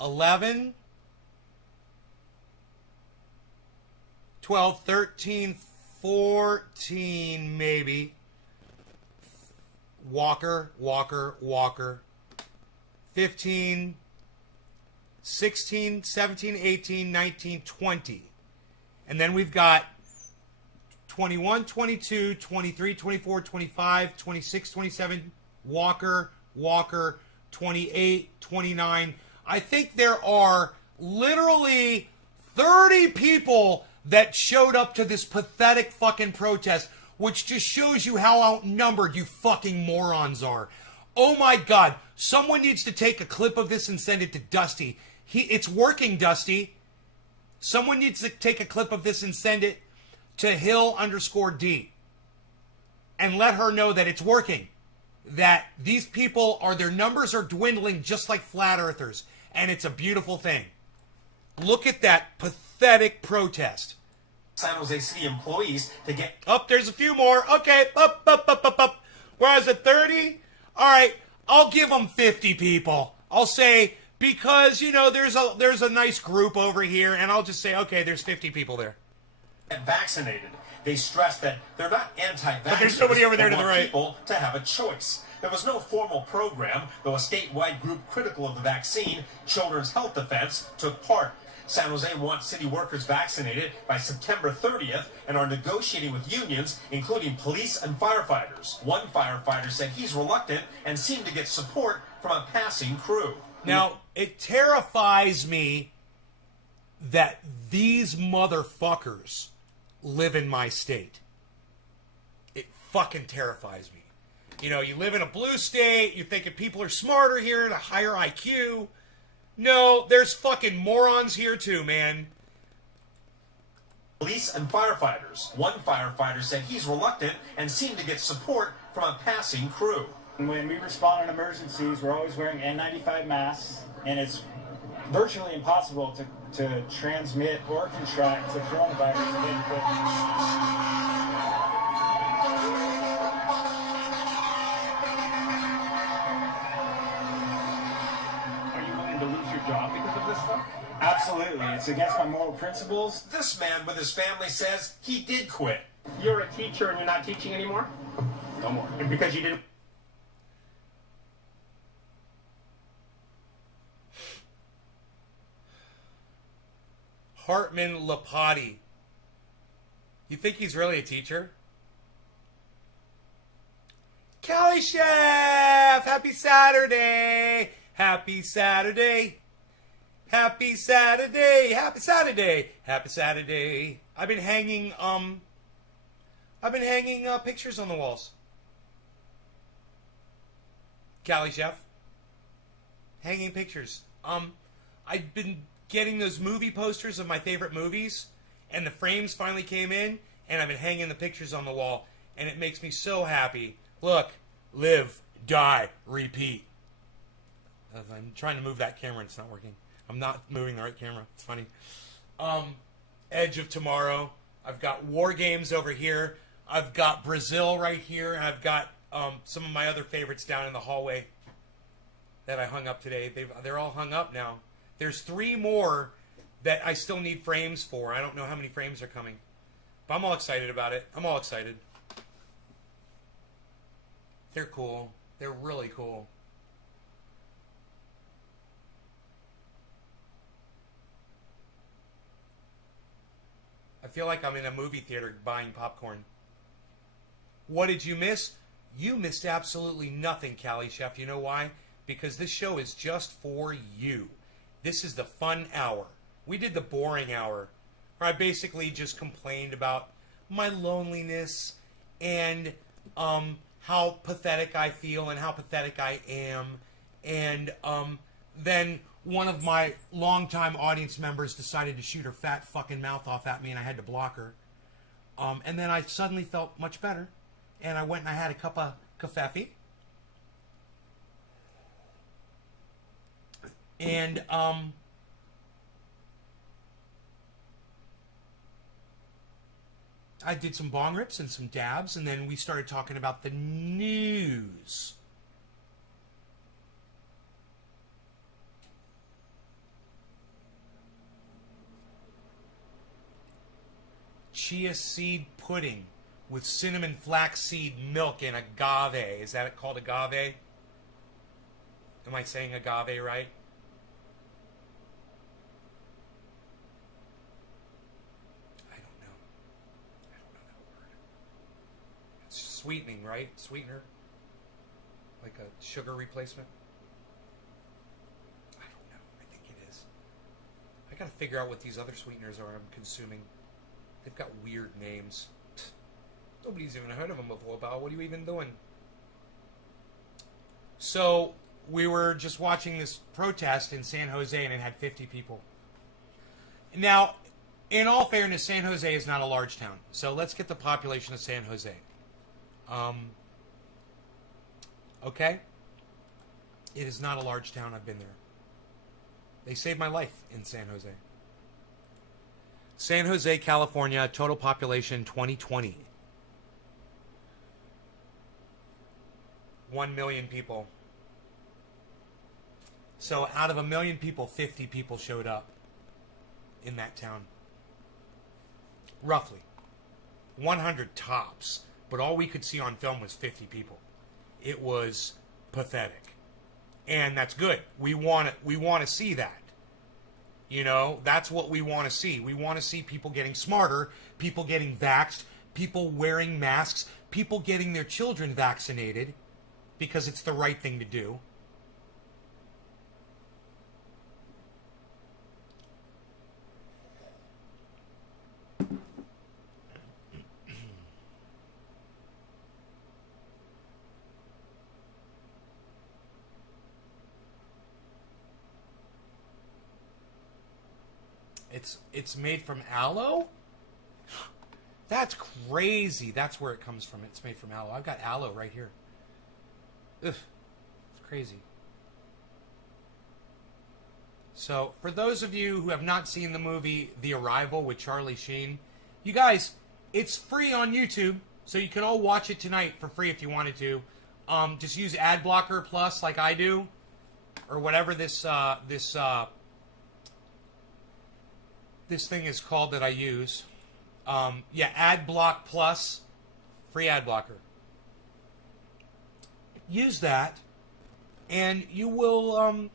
11, 12, 13, 14, maybe. Walker. 15, 16, 17, 18, 19, 20. And then we've got 21, 22, 23, 24, 25, 26, 27, Walker, 28, 29. I think there are literally 30 people that showed up to this pathetic fucking protest, which just shows you how outnumbered you fucking morons are. Oh my God. Someone needs to take a clip of this and send it to Dusty. It's working, Dusty. Someone needs to take a clip of this and send it to Hill_D. And let her know that it's working. That these people their numbers are dwindling just like flat earthers. And it's a beautiful thing. Look at that pathetic protest. San Jose City employees to get... There's a few more. Okay, up. Whereas at 30, all right, I'll give them 50 people. I'll say, because, there's a nice group over here, and I'll just say, okay, there's 50 people there. Vaccinated. They stress that they're not anti-vaxxers, but there's nobody over there to the right. People to have a choice. There was no formal program, though a statewide group critical of the vaccine, Children's Health Defense, took part. San Jose wants city workers vaccinated by September 30th and are negotiating with unions, including police and firefighters. One firefighter said he's reluctant and seemed to get support from a passing crew. Now, it terrifies me that these motherfuckers live in my state. It fucking terrifies me. You live in a blue state, you're thinking people are smarter here, a higher IQ. No, there's fucking morons here too, man. Police and firefighters. One firefighter said he's reluctant and seemed to get support from a passing crew. When we respond in emergencies, we're always wearing N95 masks, and it's virtually impossible to transmit or contract the coronavirus. Job because of this stuff? Absolutely. It's against my moral principles. This man with his family says he did quit. You're a teacher and you're not teaching anymore? No more. And because you didn't... Hartman Lapati. You think he's really a teacher? Cali Chef! Happy Saturday! Happy Saturday! Happy Saturday! Happy Saturday! Happy Saturday! I've been hanging pictures on the walls. Cali Chef. Hanging pictures. I've been getting those movie posters of my favorite movies, and the frames finally came in, and I've been hanging the pictures on the wall, and it makes me so happy. Look, live, die, repeat. I'm trying to move that camera and it's not working. I'm not moving the right camera. It's funny. Edge of Tomorrow. I've got War Games over here. I've got Brazil right here. And I've got some of my other favorites down in the hallway that I hung up today. They're all hung up now. There's 3 more that I still need frames for. I don't know how many frames are coming. But I'm all excited about it. I'm all excited. They're cool. They're really cool. I feel like I'm in a movie theater buying popcorn. What did you miss? You missed absolutely nothing, Cali Chef. You know why? Because this show is just for you. This is the fun hour. We did the boring hour, where I basically just complained about my loneliness and how pathetic I feel and how pathetic I am. And then one of my longtime audience members decided to shoot her fat fucking mouth off at me, and I had to block her. And then I suddenly felt much better, and I went and I had a cup of coffee. And I did some bong rips and some dabs, and then we started talking about the news. Chia seed pudding with cinnamon flaxseed milk and agave. Is that called agave? Am I saying agave right? I don't know that word. It's sweetening, right? Sweetener? Like a sugar replacement? I don't know. I think it is. I gotta figure out what these other sweeteners are I'm consuming. They've got weird names. Nobody's even heard of them before, Bob. What are you even doing? So, we were just watching this protest in San Jose, and it had 50 people. Now, in all fairness, San Jose is not a large town. So, let's get the population of San Jose. Okay? It is not a large town. I've been there. They saved my life in San Jose. San Jose, California, total population 2020. 1 million people. So out of 1 million people, 50 people showed up in that town. Roughly. 100 tops. But all we could see on film was 50 people. It was pathetic. And that's good. We want to see that. You know, that's what we want to see. We want to see people getting smarter, people getting vaxxed, people wearing masks, people getting their children vaccinated because it's the right thing to do. It's made from aloe? That's crazy. That's where it comes from. It's made from aloe. I've got aloe right here. Ugh. It's crazy. So, for those of you who have not seen the movie The Arrival with Charlie Sheen, you guys, it's free on YouTube, so you can all watch it tonight for free if you wanted to. Just use Ad Blocker Plus like I do, or whatever this thing is called that I use. Yeah, Ad Block Plus, free ad blocker. Use that, and you will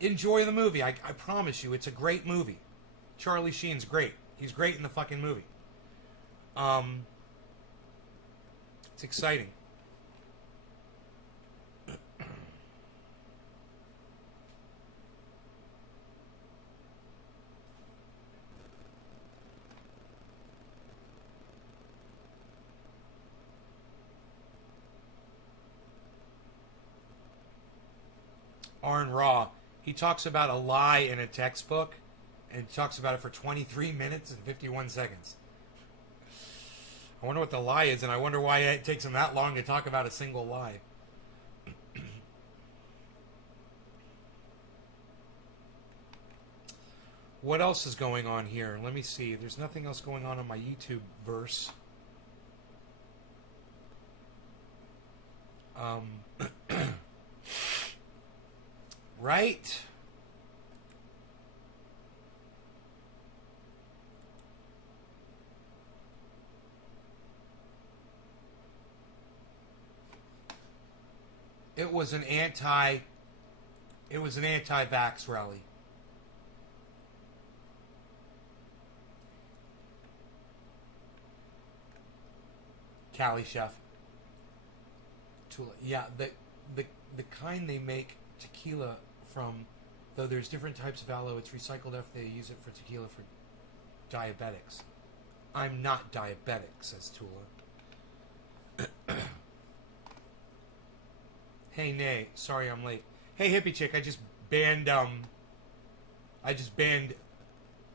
enjoy the movie. I promise you, it's a great movie. Charlie Sheen's great. He's great in the fucking movie. It's exciting. Arn Raw, he talks about a lie in a textbook, and he talks about it for 23 minutes and 51 seconds. I wonder what the lie is, and I wonder why it takes him that long to talk about a single lie. What else is going on here? Let me see. There's nothing else going on my YouTube verse. Right? It was an anti-vax rally. Cali Chef. Yeah, the kind they make tequila from, though there's different types of aloe, it's recycled after they use it for tequila for diabetics. I'm not diabetic, says Tula. Hey, Nay. Sorry I'm late. Hey, hippie chick. I just banned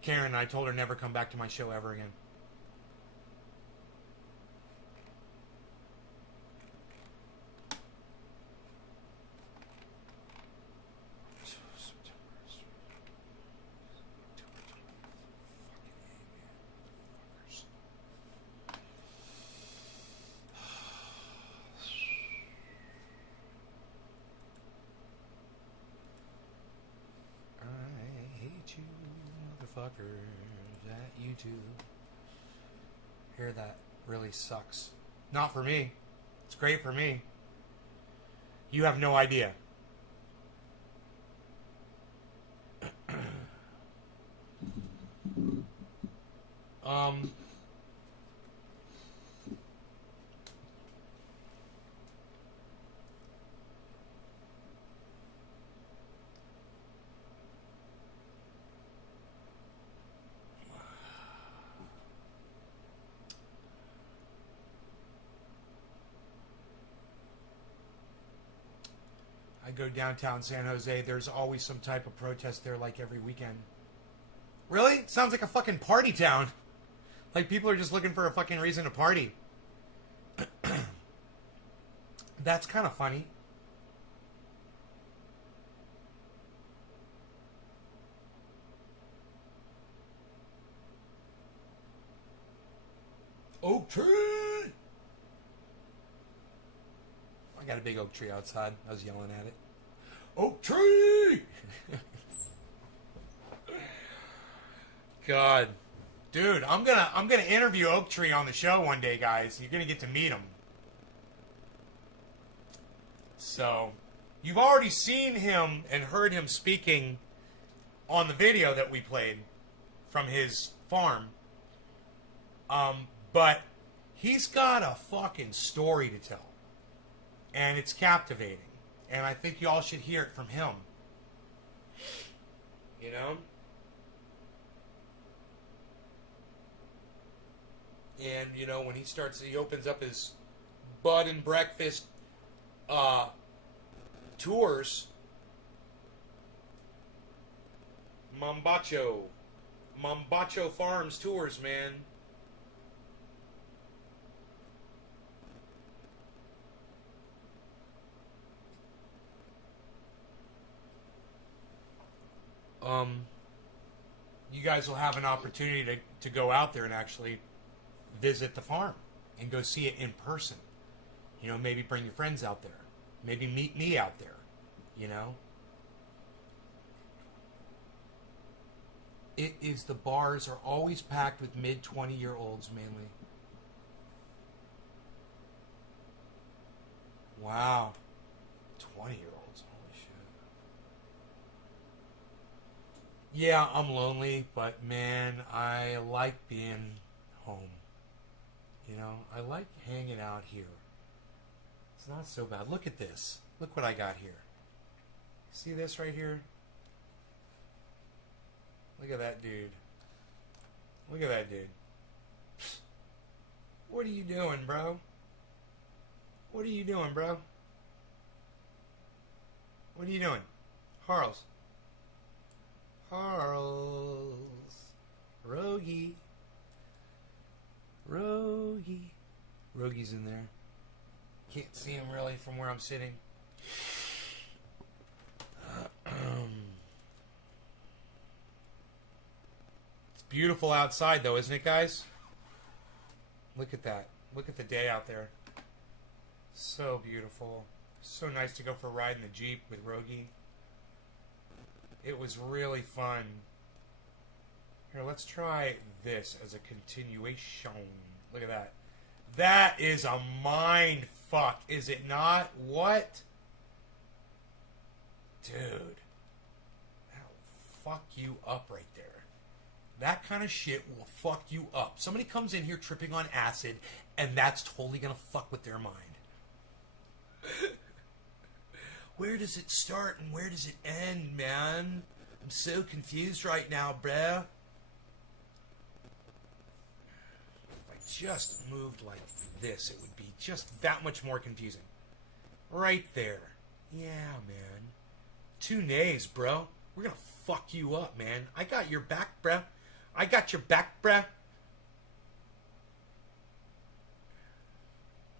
Karen. I told her never come back to my show ever again. Motherfuckers at YouTube. Hear that really sucks. Not for me. It's great for me. You have no idea. I go downtown San Jose, there's always some type of protest there like every weekend. Really? Sounds like a fucking party town. Like people are just looking for a fucking reason to party. That's kind of funny. Oak tree! I got a big oak tree outside. I was yelling at it. Oak tree! God. Dude, I'm gonna interview Oak Tree on the show one day, guys. You're gonna get to meet him. So, you've already seen him and heard him speaking on the video that we played from his farm. But he's got a fucking story to tell. And it's captivating. And I think y'all should hear it from him. You know? And, you know, when he opens up his bud and breakfast tours. Mambacho Farms tours, man. You guys will have an opportunity to go out there and actually visit the farm and go see it in person. You know, maybe bring your friends out there. Maybe meet me out there, you know. The bars are always packed with mid-20-year-olds mainly. Wow. 20-year-olds, holy shit. Yeah, I'm lonely, but man, I like being home. You know, I like hanging out here. It's not so bad. Look at this. Look what I got here. See this right here? Look at that dude. Look at that dude. What are you doing, bro? What are you doing, bro? What are you doing? Harles. Harles. Rogie. Rogie. Rogie's in there. Can't see him really from where I'm sitting. It's beautiful outside though, isn't it, guys? Look at that. Look at the day out there. So beautiful. So nice to go for a ride in the Jeep with Rogie. It was really fun. Here, let's try this as a continuation. Look at that. That is a mind fuck, is it not? What? Dude. That'll fuck you up right there. That kind of shit will fuck you up. Somebody comes in here tripping on acid, and that's totally gonna fuck with their mind. Where does it start and where does it end, man? I'm so confused right now, bruh. If I just moved like this, it would be just that much more confusing. Right there. Yeah, man. 2 nays, bro. We're gonna fuck you up, man. I got your back, bro. I got your back, bro.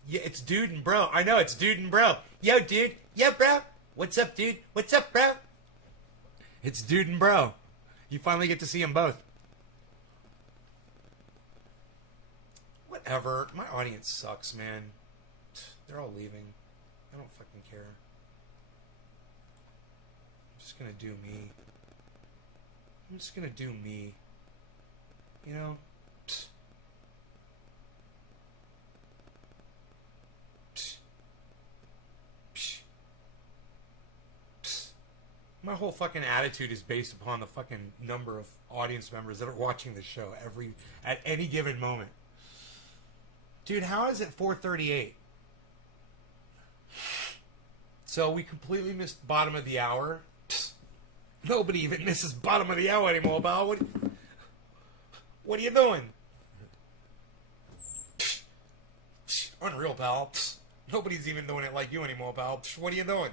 Yeah, it's dude and bro. I know, it's dude and bro. Yo, dude. Yeah, bro. What's up, dude? What's up, bro? It's dude and bro. You finally get to see them both. Whatever. My audience sucks, man. They're all leaving. I don't fucking care. I'm just gonna do me. I'm just gonna do me. You know? Psst. Psst. Psst. Psst. My whole fucking attitude is based upon the fucking number of audience members that are watching the show at any given moment. Dude, how is it 4:38? So we completely missed bottom of the hour. Psst. Nobody even misses bottom of the hour anymore, pal. What are you doing? Psst. Psst. Unreal, pal. Psst. Nobody's even doing it like you anymore, pal. Psst. What are you doing?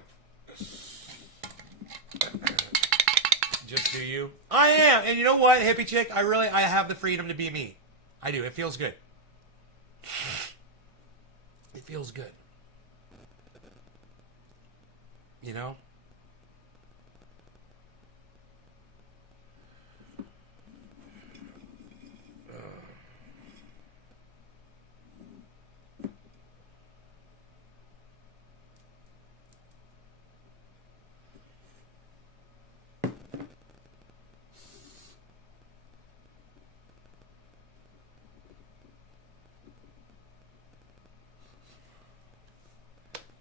Just do you. I am, and you know what, hippie chick? I have the freedom to be me. I do. It feels good. It feels good. You know?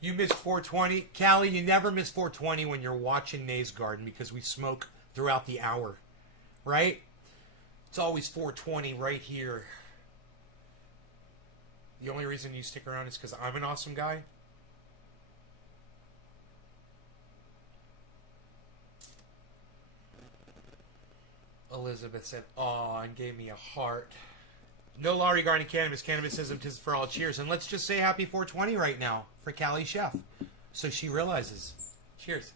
You missed 420. Callie, you never miss 420 when you're watching Nays Garden because we smoke throughout the hour. Right? It's always 420 right here. The only reason you stick around is because I'm an awesome guy. Elizabeth said, "Aw," and gave me a heart. No law regarding cannabis. Cannabisism tis for all. Cheers. And let's just say happy 420 right now for Callie Chef. So she realizes. Cheers.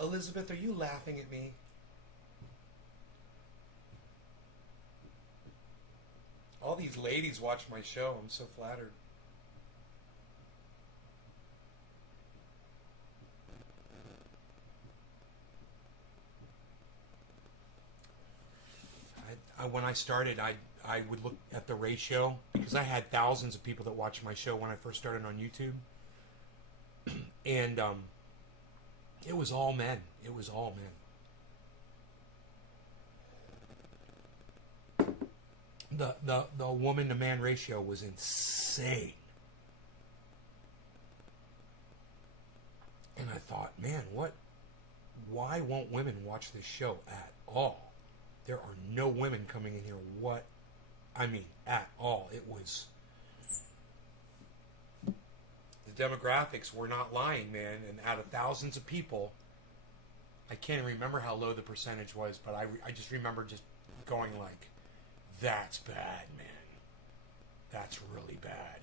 Elizabeth, are you laughing at me? All these ladies watch my show. I'm so flattered. When I started, I would look at the ratio because I had thousands of people that watched my show when I first started on YouTube. And it was all men. It was all men. The woman to man ratio was insane. And I thought, man, why won't women watch this show at all? There are no women coming in here. At all. It was... The demographics were not lying, man. And out of thousands of people, I can't remember how low the percentage was, but I just remember just going like, that's bad, man. That's really bad.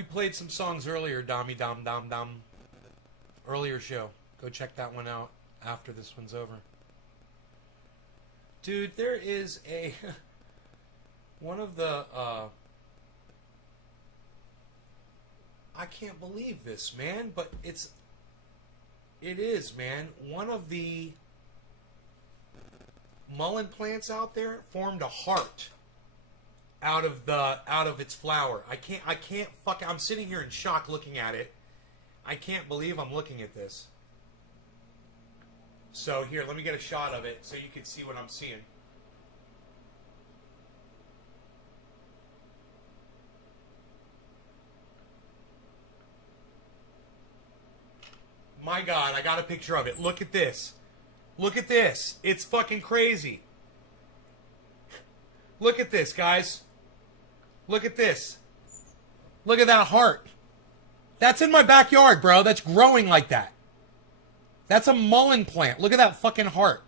We played some songs earlier, Dommy Dom Dom Dom. Earlier show. Go check that one out after this one's over. Dude, there is a... one of the... I can't believe this, man, but it is, man. One of the mullein plants out there formed a heart out of its flower. I can't fuck. I'm sitting here in shock looking at it. I can't believe I'm looking at this. So here, let me get a shot of it so you can see what I'm seeing. My God, I got a picture of it. Look at this. Look at this. It's fucking crazy. Look at this, guys. Look at this. Look at that heart. That's in my backyard, bro. That's growing like that. That's a mullein plant. Look at that fucking heart.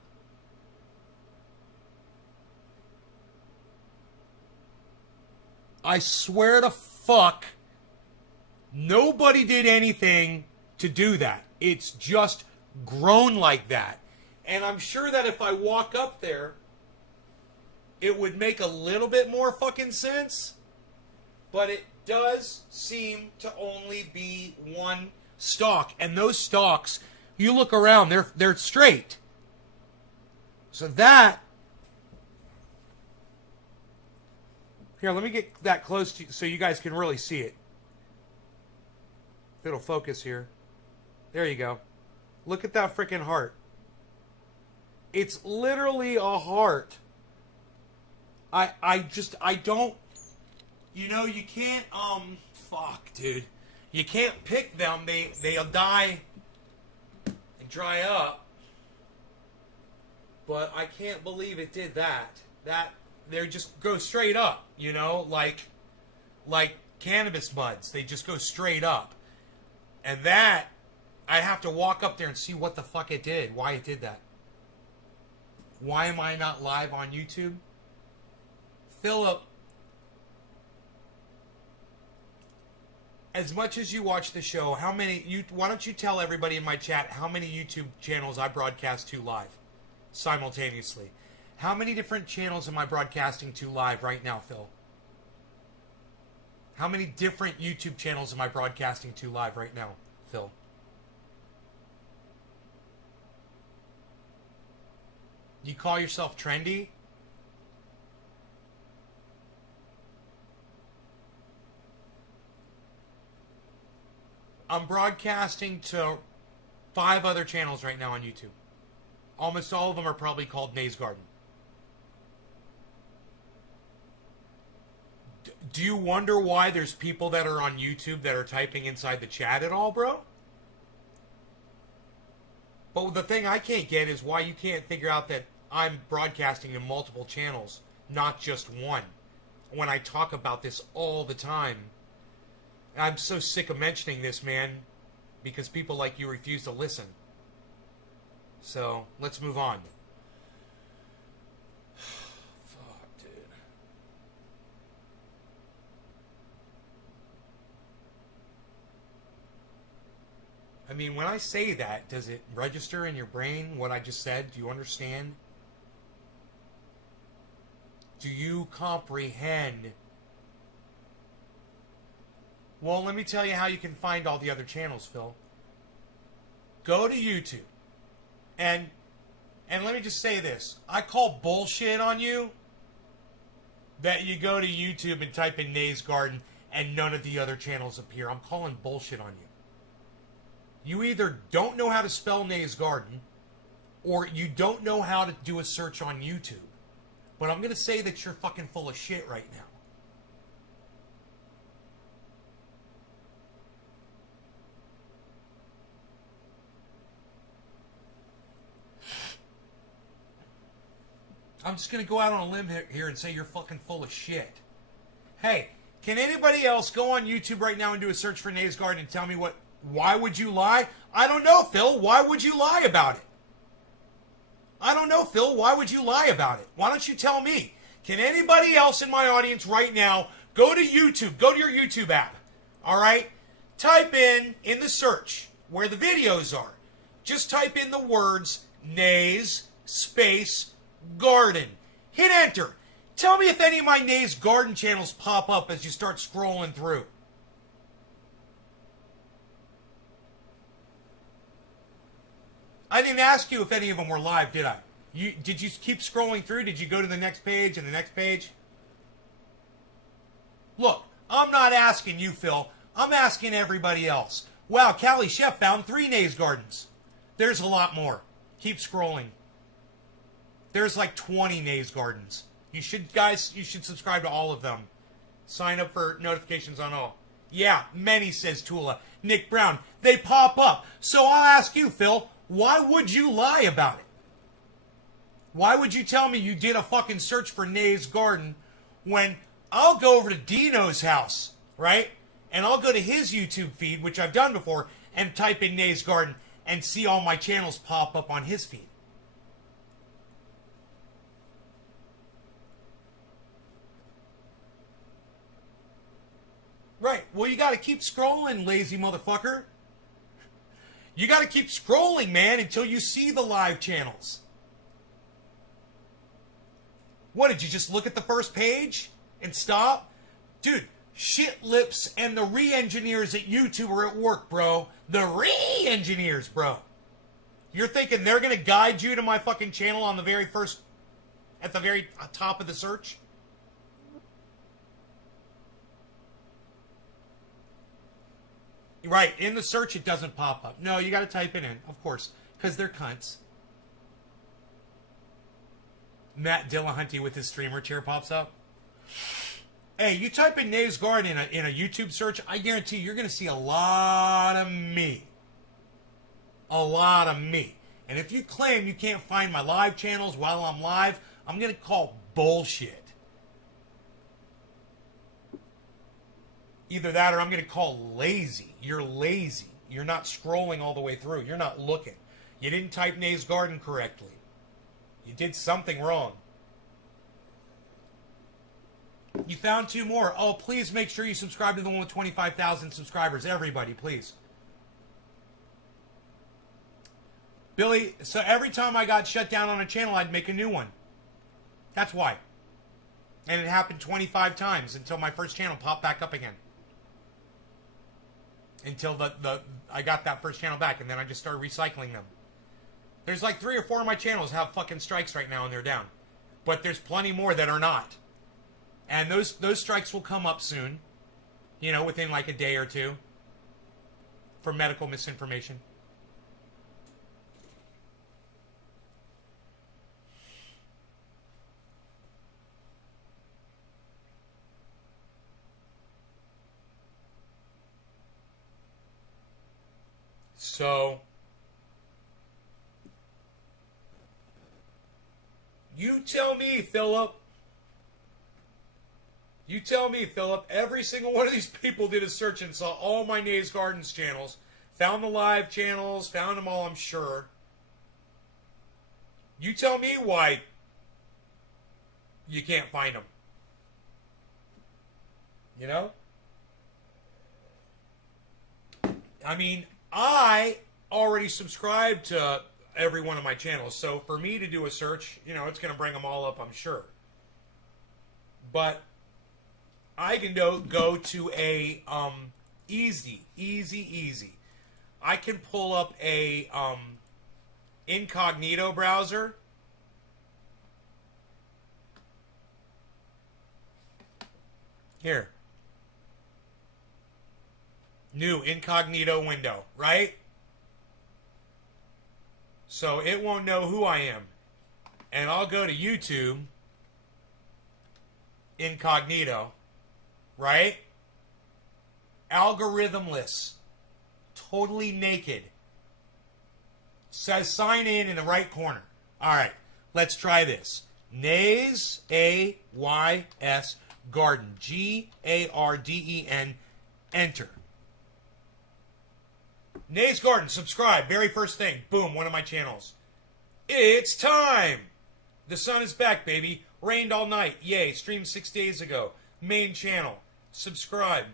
I swear to fuck, nobody did anything to do that. It's just grown like that. And I'm sure that if I walk up there, it would make a little bit more fucking sense. But it does seem to only be one stalk. And those stalks, you look around, they're straight. So that... Here, let me get that close to you so you guys can really see it. If it'll focus here. There you go. Look at that freaking heart. It's literally a heart. I don't... You know, you can't, fuck, dude. You can't pick them. They'll die and dry up. But I can't believe it did that. They just go straight up, you know, like cannabis buds. They just go straight up. And that, I have to walk up there and see what the fuck it did, why it did that. Why am I not live on YouTube? Philip, as much as you watch the show, why don't you tell everybody in my chat how many YouTube channels I broadcast to live simultaneously? How many different channels am I broadcasting to live right now, Phil? How many different YouTube channels am I broadcasting to live right now, Phil? You call yourself trendy? I'm broadcasting to 5 other channels right now on YouTube. Almost all of them are probably called Nays Garden. Do you wonder why there's people that are on YouTube that are typing inside the chat at all, bro? But the thing I can't get is why you can't figure out that I'm broadcasting to multiple channels, not just one. When I talk about this all the time. I'm so sick of mentioning this, man, because people like you refuse to listen. So, let's move on. Fuck, dude. I mean, when I say that, does it register in your brain what I just said? Do you understand? Do you comprehend? Well, let me tell you how you can find all the other channels, Phil. Go to YouTube. And let me just say this. I call bullshit on you that you go to YouTube and type in Nays Garden and none of the other channels appear. I'm calling bullshit on you. You either don't know how to spell Nays Garden or you don't know how to do a search on YouTube. But I'm going to say that you're fucking full of shit right now. I'm just going to go out on a limb here and say you're fucking full of shit. Hey, can anybody else go on YouTube right now and do a search for Nays Garden and tell me why would you lie? I don't know, Phil. Why would you lie about it? I don't know, Phil. Why would you lie about it? Why don't you tell me? Can anybody else in my audience right now go to YouTube, go to your YouTube app, All right? Type in the search where the videos are. Just type in the words Nays space garden. Hit enter. Tell me if any of my Nays garden channels pop up as you start scrolling through. I didn't ask you if any of them were live, did I? Did you keep scrolling through? Did you go to the next page and the next page? Look, I'm not asking you, Phil. I'm asking everybody else. Wow, Callie Chef found 3 Nays gardens. There's a lot more. Keep scrolling. There's like 20 Nays gardens. You should subscribe to all of them. Sign up for notifications on all. Yeah, many, says Tula. Nick Brown, they pop up. So I'll ask you, Phil, why would you lie about it? Why would you tell me you did a fucking search for Nays garden when I'll go over to Dino's house, right? And I'll go to his YouTube feed, which I've done before, and type in Nays garden and see all my channels pop up on his feed. Right. Well, you got to keep scrolling, lazy motherfucker. You got to keep scrolling, man, until you see the live channels. What, did you just look at the first page and stop? Dude, Shit Lips and the re-engineers at YouTube are at work, bro. The re-engineers, bro. You're thinking they're going to guide you to my fucking channel on the very first, at the very top of the search? Right, in the search it doesn't pop up. No, you got to type it in, of course, because they're cunts. Matt Dillahunty with his streamer chair pops up. Hey, you type in Nays Garden in a YouTube search, I guarantee you're going to see a lot of me. A lot of me. And if you claim you can't find my live channels while I'm live, I'm going to call bullshit. Either that or I'm going to call lazy. You're lazy. You're not scrolling all the way through. You're not looking. You didn't type Nays Garden correctly. You did something wrong. You found 2 more. Oh, please make sure you subscribe to the one with 25,000 subscribers. Everybody, please. Billy, so every time I got shut down on a channel, I'd make a new one. That's why. And it happened 25 times until my first channel popped back up again. Until I got that first channel back, and then I just started recycling them. There's like 3 or 4 of my channels have fucking strikes right now, and they're down. But there's plenty more that are not. And those strikes will come up soon. You know, within like a day or 2. For medical misinformation. So, you tell me, Philip. You tell me, Philip. Every single one of these people did a search and saw all my Nays Gardens channels. Found the live channels. Found them all, I'm sure. You tell me why you can't find them. You know? I mean, I already subscribe to every one of my channels, so for me to do a search, you know, it's going to bring them all up, I'm sure. But I can go to a easy. I can pull up a incognito browser. Here. New incognito window, right? So it won't know who I am. And I'll go to YouTube, incognito, right? Algorithmless, totally naked. Says sign in the right corner. All right, let's try this. Nays, A-Y-S, Garden, G-A-R-D-E-N, enter. Nays Garden, subscribe. Very first thing. Boom, one of my channels. It's time. The sun is back, baby. Rained all night. Yay. Streamed 6 days ago. Main channel. Subscribe.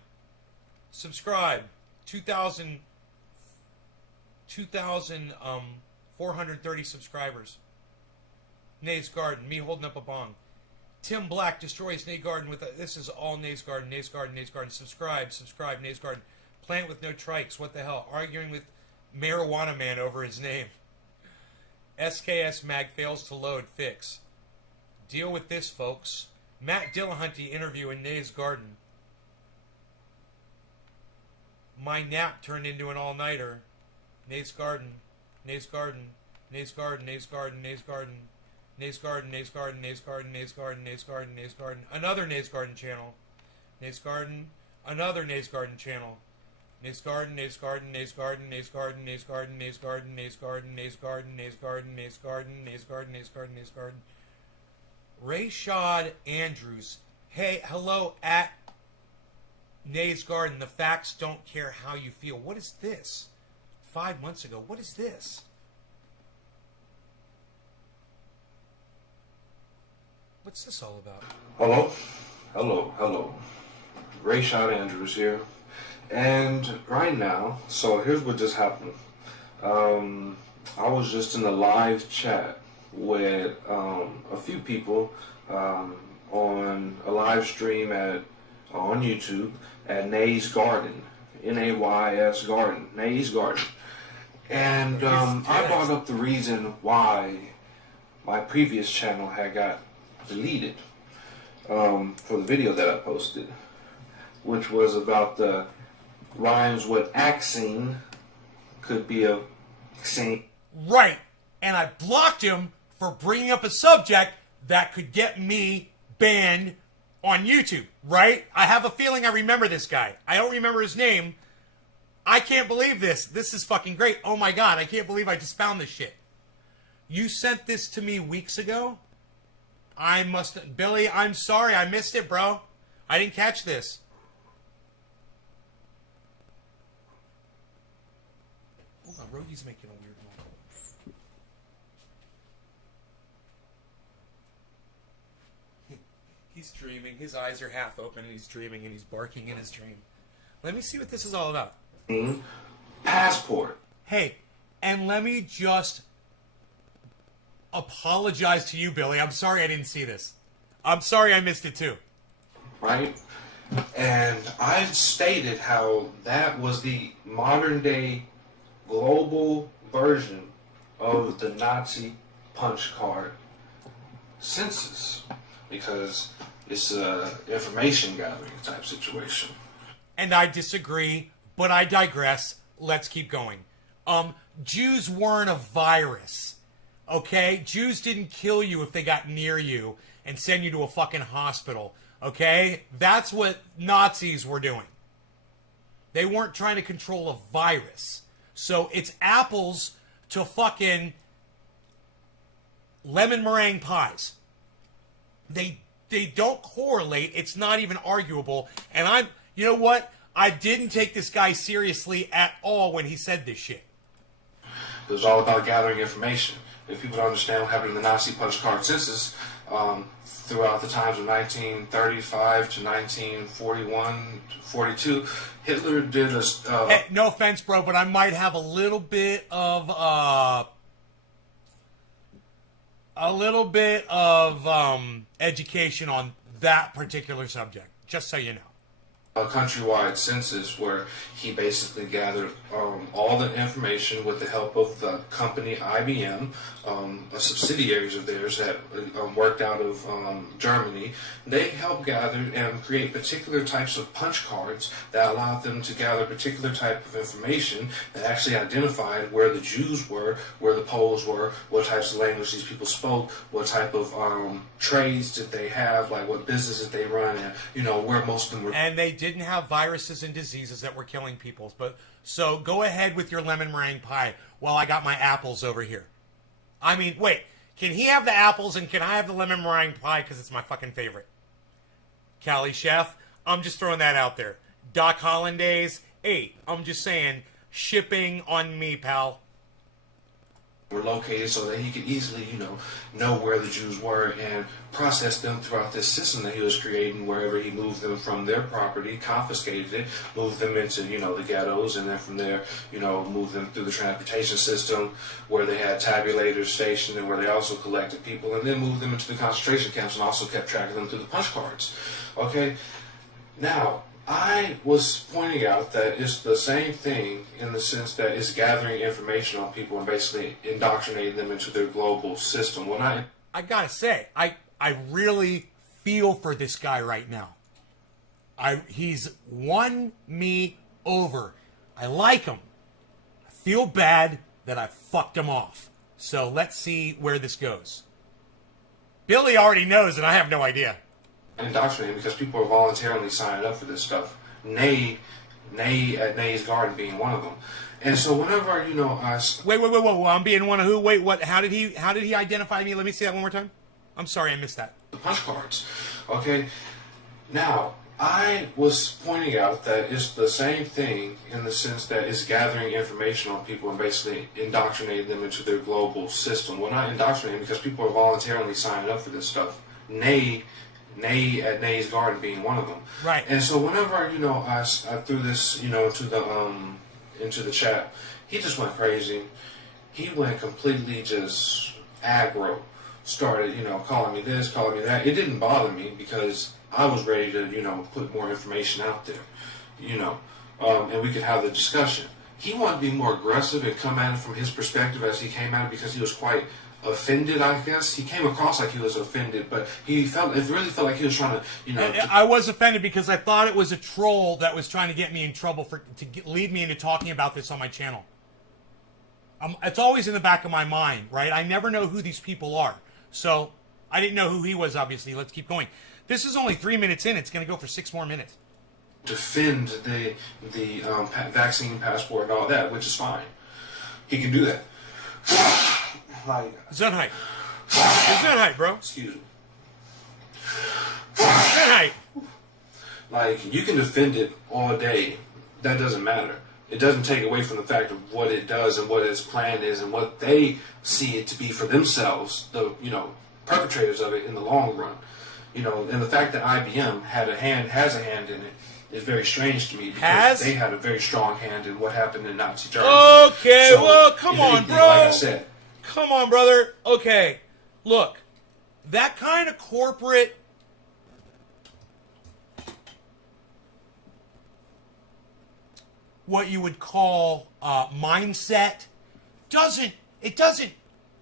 Subscribe. 2,430 subscribers. Nays Garden. Me holding up a bong. Tim Black destroys Nays Garden with this is all Nays Garden. Nays Garden. Nays Garden. Subscribe. Nays Garden. Plant with no trikes. What the hell? Arguing with Marijuana Man over his name. SKS Mag fails to load. Fix. Deal with this, folks. Matt Dillahunty interview in Nays Garden. My nap turned into an all-nighter. Nays Garden. Nays Garden. Nays Garden. Nays Garden. Nays Garden. Nays Garden. Nays Garden. Nays Garden. Nays Garden. Nays Garden. Nays Garden. Another Nays Garden channel. Nays Garden. Another Nays Garden channel. Nays Garden. Nays Garden. Nays Garden. Nays Garden. Nays Garden. Nays Garden. Nays Garden. Nays Garden. Nays Garden. Nays Garden. Nays Garden. Nays Garden. Nays Garden. Rayshad Andrews. Hey, hello at Nays Garden. The facts don't care how you feel. What is this? 5 months ago. What is this? What's this all about? Hello? Hello. Rayshad Andrews here. And right now, so here's what just happened. I was just in a live chat with a few people on a live stream on YouTube at Nays Garden, Nays Garden, Nays Garden, and I brought up the reason why my previous channel had got deleted for the video that I posted, which was about the rhymes with axine could be a scene. Right, and I blocked him for bringing up a subject that could get me banned on YouTube, right? I have a feeling I remember this guy. I don't remember his name. I can't believe this. This is fucking great. Oh my god, I can't believe I just found this shit. You sent this to me weeks ago? Billy, I'm sorry, I missed it, bro. I didn't catch this. Hold on, Rogi's making a weird noise. He's dreaming. His eyes are half open and he's dreaming and he's barking in his dream. Let me see what this is all about. Passport. Hey, and let me just apologize to you, Billy. I'm sorry I didn't see this. I'm sorry I missed it too. Right? And I stated how that was the modern day global version of the Nazi punch card census, because it's a information gathering type situation. And I disagree, but I digress. Let's keep going. Jews weren't a virus. Okay? Jews didn't kill you if they got near you and send you to a fucking hospital. Okay? That's what Nazis were doing. They weren't trying to control a virus. So it's apples to fucking lemon meringue pies. They don't correlate. It's not even arguable. And you know what? I didn't take this guy seriously at all when he said this shit. It was all about gathering information. If people don't understand what happened in the Nazi punch card census, throughout the times of 1935 to 1941, 42, Hitler did a... Hey, no offense, bro, but I might have a little bit of education on that particular subject, just so you know. A countrywide census where he basically gathered all the information with the help of the company IBM, subsidiaries of theirs that worked out of Germany. They helped gather and create particular types of punch cards that allowed them to gather a particular type of information that actually identified where the Jews were, where the Poles were, what types of language these people spoke, what type of trades did they have, like what businesses they run, and where most of them were. And they didn't have viruses and diseases that were killing people. But so go ahead with your lemon meringue pie while I got my apples over here. I mean, wait, can he have the apples and can I have the lemon meringue pie because it's my fucking favorite? Cali Chef, I'm just throwing that out there. Doc Hollandaise, 8. I'm just saying, shipping on me, pal. We're located so that he could easily, know where the Jews were and process them throughout this system that he was creating wherever he moved them from their property, confiscated it, moved them into, the ghettos, and then from there, moved them through the transportation system where they had tabulators stationed and where they also collected people, and then moved them into the concentration camps and also kept track of them through the punch cards. Okay? Now, I was pointing out that it's the same thing in the sense that it's gathering information on people and basically indoctrinating them into their global system. When I gotta say, I really feel for this guy right now. He's won me over. I like him. I feel bad that I fucked him off. So let's see where this goes. Billy already knows, and I have no idea. Indoctrinated because people are voluntarily signing up for this stuff. Nay at Nay's Garden being one of them. And so whenever I Wait, I'm being one of who? Wait, what? How did he identify me? Let me see that one more time. I'm sorry, I missed that. The punch cards. Okay. Now, I was pointing out that it's the same thing in the sense that it's gathering information on people and basically indoctrinating them into their global system. Well, not indoctrinating because people are voluntarily signing up for this stuff. Nay at Nay's Garden being one of them. Right. And so whenever I threw this into the chat, he just went crazy. He went completely just aggro. Started calling me this, calling me that. It didn't bother me because I was ready to put more information out there, and we could have the discussion. He wanted to be more aggressive and come at it from his perspective as he came at it because he was quite offended, I guess. He came across like he was offended, but it really felt like he was trying to, I was offended because I thought it was a troll that was trying to get me in trouble lead me into talking about this on my channel. It's always in the back of my mind, right? I never know who these people are. So, I didn't know who he was, obviously. Let's keep going. This is only 3 minutes in. It's going to go for 6 more minutes. defend the vaccine passport and all that, which is fine. He can do that. Like, Zenheit. Zenheit, bro. Excuse me. Zenheit. Like, you can defend it all day. That doesn't matter. It doesn't take away from the fact of what it does and what its plan is and what they see it to be for themselves, the perpetrators of it in the long run. And the fact that IBM has a hand in it is very strange to me because they had a very strong hand in what happened in Nazi Germany. Okay, so, well, come on, bro. Like I said. Come on, brother. Okay, look, that kind of corporate what you would call mindset doesn't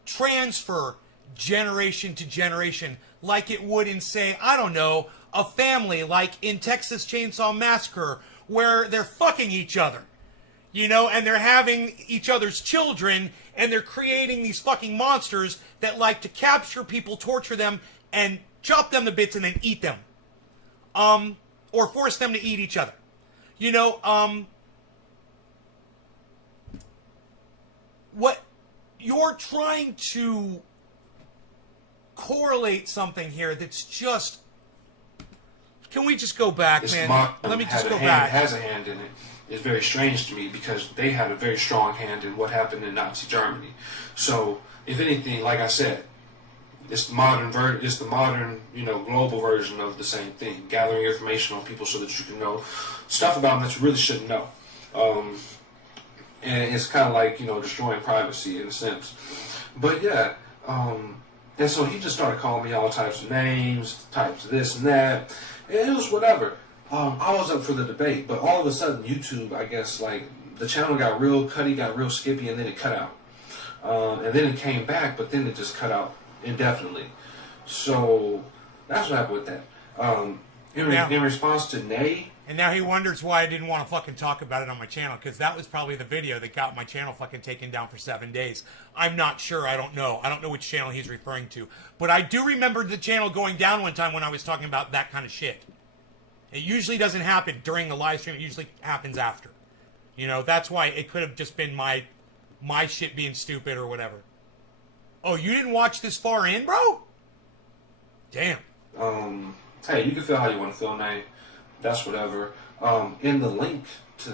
transfer generation to generation like it would in, say, I don't know, a family like in Texas Chainsaw Massacre where they're fucking each other, and they're having each other's children and they're creating these fucking monsters that like to capture people, torture them, and chop them to bits and then eat them. Or force them to eat each other. What you're trying to correlate something here that's just... Can we just go back, man? Let me just go back. Has a hand in it. It's very strange to me because they had a very strong hand in what happened in Nazi Germany. So, if anything, like I said, it's the modern, global version of the same thing. Gathering information on people so that you can know stuff about them that you really shouldn't know. And it's kind of like, destroying privacy in a sense. But yeah, and so he just started calling me all types of names, types of this and that. And it was whatever. I was up for the debate, but all of a sudden YouTube, I guess, like, the channel got real cutty, got real skippy, and then it cut out. And then it came back, but then it just cut out indefinitely. So that's what happened with that. In response to Nay. And now he wonders why I didn't want to fucking talk about it on my channel, because that was probably the video that got my channel fucking taken down for 7 days. I'm not sure. I don't know. I don't know which channel he's referring to. But I do remember the channel going down one time when I was talking about that kind of shit. It usually doesn't happen during the live stream. It usually happens after. That's why it could have just been my shit being stupid or whatever. Oh, you didn't watch this far in, bro? Damn. Hey, you can feel how you want to feel, Nay. That's whatever. In the link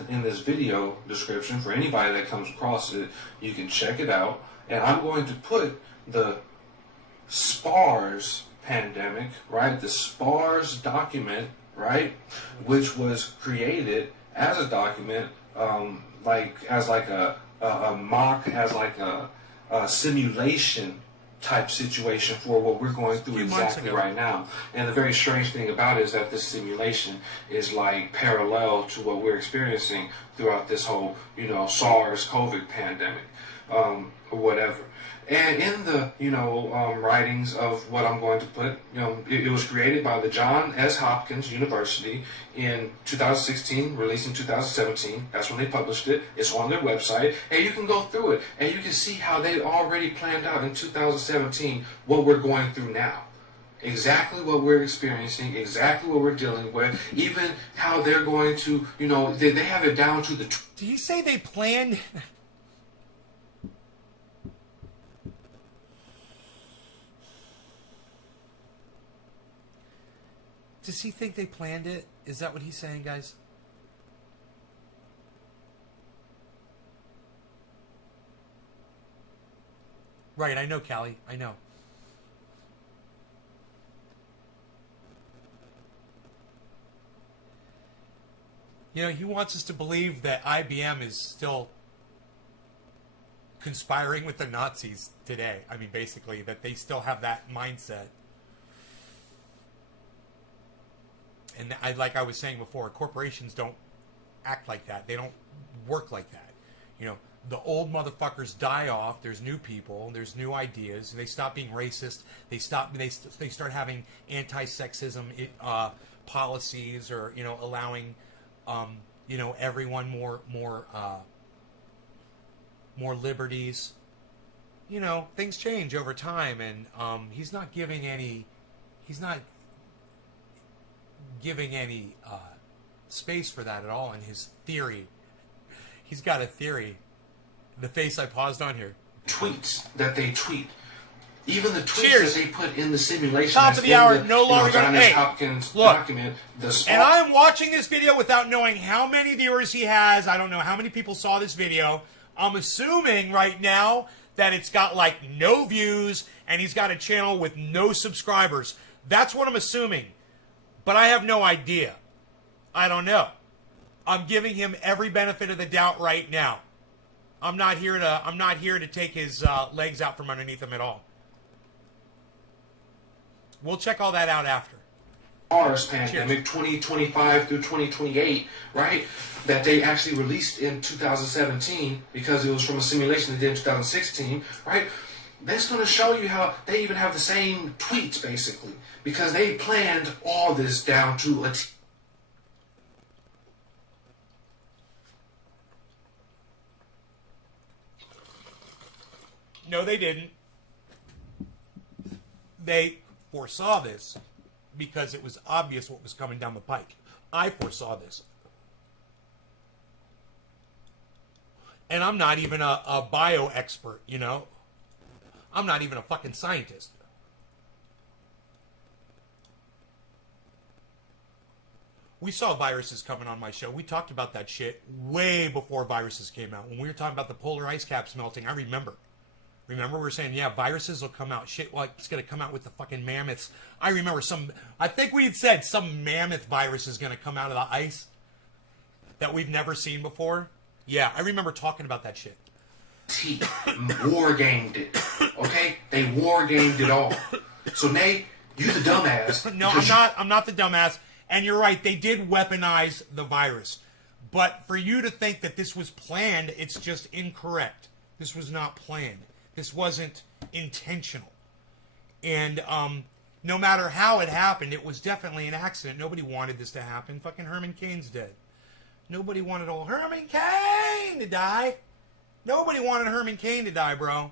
in this video description, for anybody that comes across it, you can check it out and I'm going to put the SPARS pandemic, right? The SPARS document, right? Which was created as a document, as a mock, as like a simulation type situation for what we're going through exactly right now. And the very strange thing about it is that this simulation is like parallel to what we're experiencing throughout this whole, SARS COVID pandemic, or whatever. And in the, writings of what I'm going to put, it was created by the John S. Hopkins University in 2016, released in 2017. That's when they published it. It's on their website. And you can go through it. And you can see how they already planned out in 2017 what we're going through now. Exactly what we're experiencing, exactly what we're dealing with, even how they're going to, they have it down to the... Did he say they planned... Does he think they planned it? Is that what he's saying, guys? Right, I know, Callie. I know. He wants us to believe that IBM is still conspiring with the Nazis today. I mean, basically, that they still have that mindset. And like I was saying before, corporations don't act like that. They don't work like that. The old motherfuckers die off. There's new people. There's new ideas. They stop being racist. They start having anti-sexism policies, or allowing everyone more liberties. Things change over time, and he's not giving any space for that at all in his theory. He's got a theory. The face I paused on here. Tweets that they tweet. Even the tweets Cheers. that they put in the simulation. Top of the hour, no longer John going S. to... Hopkins look, document. And I'm watching this video without knowing how many viewers he has. I don't know how many people saw this video. I'm assuming right now that it's got like no views, and he's got a channel with no subscribers. That's what I'm assuming. But I have no idea. I don't know. I'm giving him every benefit of the doubt right now. I'm not here to take his legs out from underneath him at all. We'll check all that out after. SARS pandemic 2025 through 2028, right? That they actually released in 2017 because it was from a simulation they did in 2016, right? That's going to show you how they even have the same tweets, basically, because they planned all this down to a T. No, they didn't. They foresaw this because it was obvious what was coming down the pike. I foresaw this. And I'm not even a bio expert, I'm not even a fucking scientist. We saw viruses coming on my show. We talked about that shit way before viruses came out. When we were talking about the polar ice caps melting, I remember. Remember, we were saying, yeah, viruses will come out. Shit, like, it's going to come out with the fucking mammoths. I remember I think we had said some mammoth virus is going to come out of the ice that we've never seen before. Yeah, I remember talking about that shit. War gamed it. Okay? They war gamed it all. So, Nate, you the dumbass. No, I'm not the dumbass. And you're right, they did weaponize the virus. But for you to think that this was planned, it's just incorrect. This was not planned. This wasn't intentional. And no matter how it happened, it was definitely an accident. Nobody wanted this to happen. Fucking Herman Cain's dead. Nobody wanted old Herman Cain to die. Nobody wanted Herman Cain to die, bro.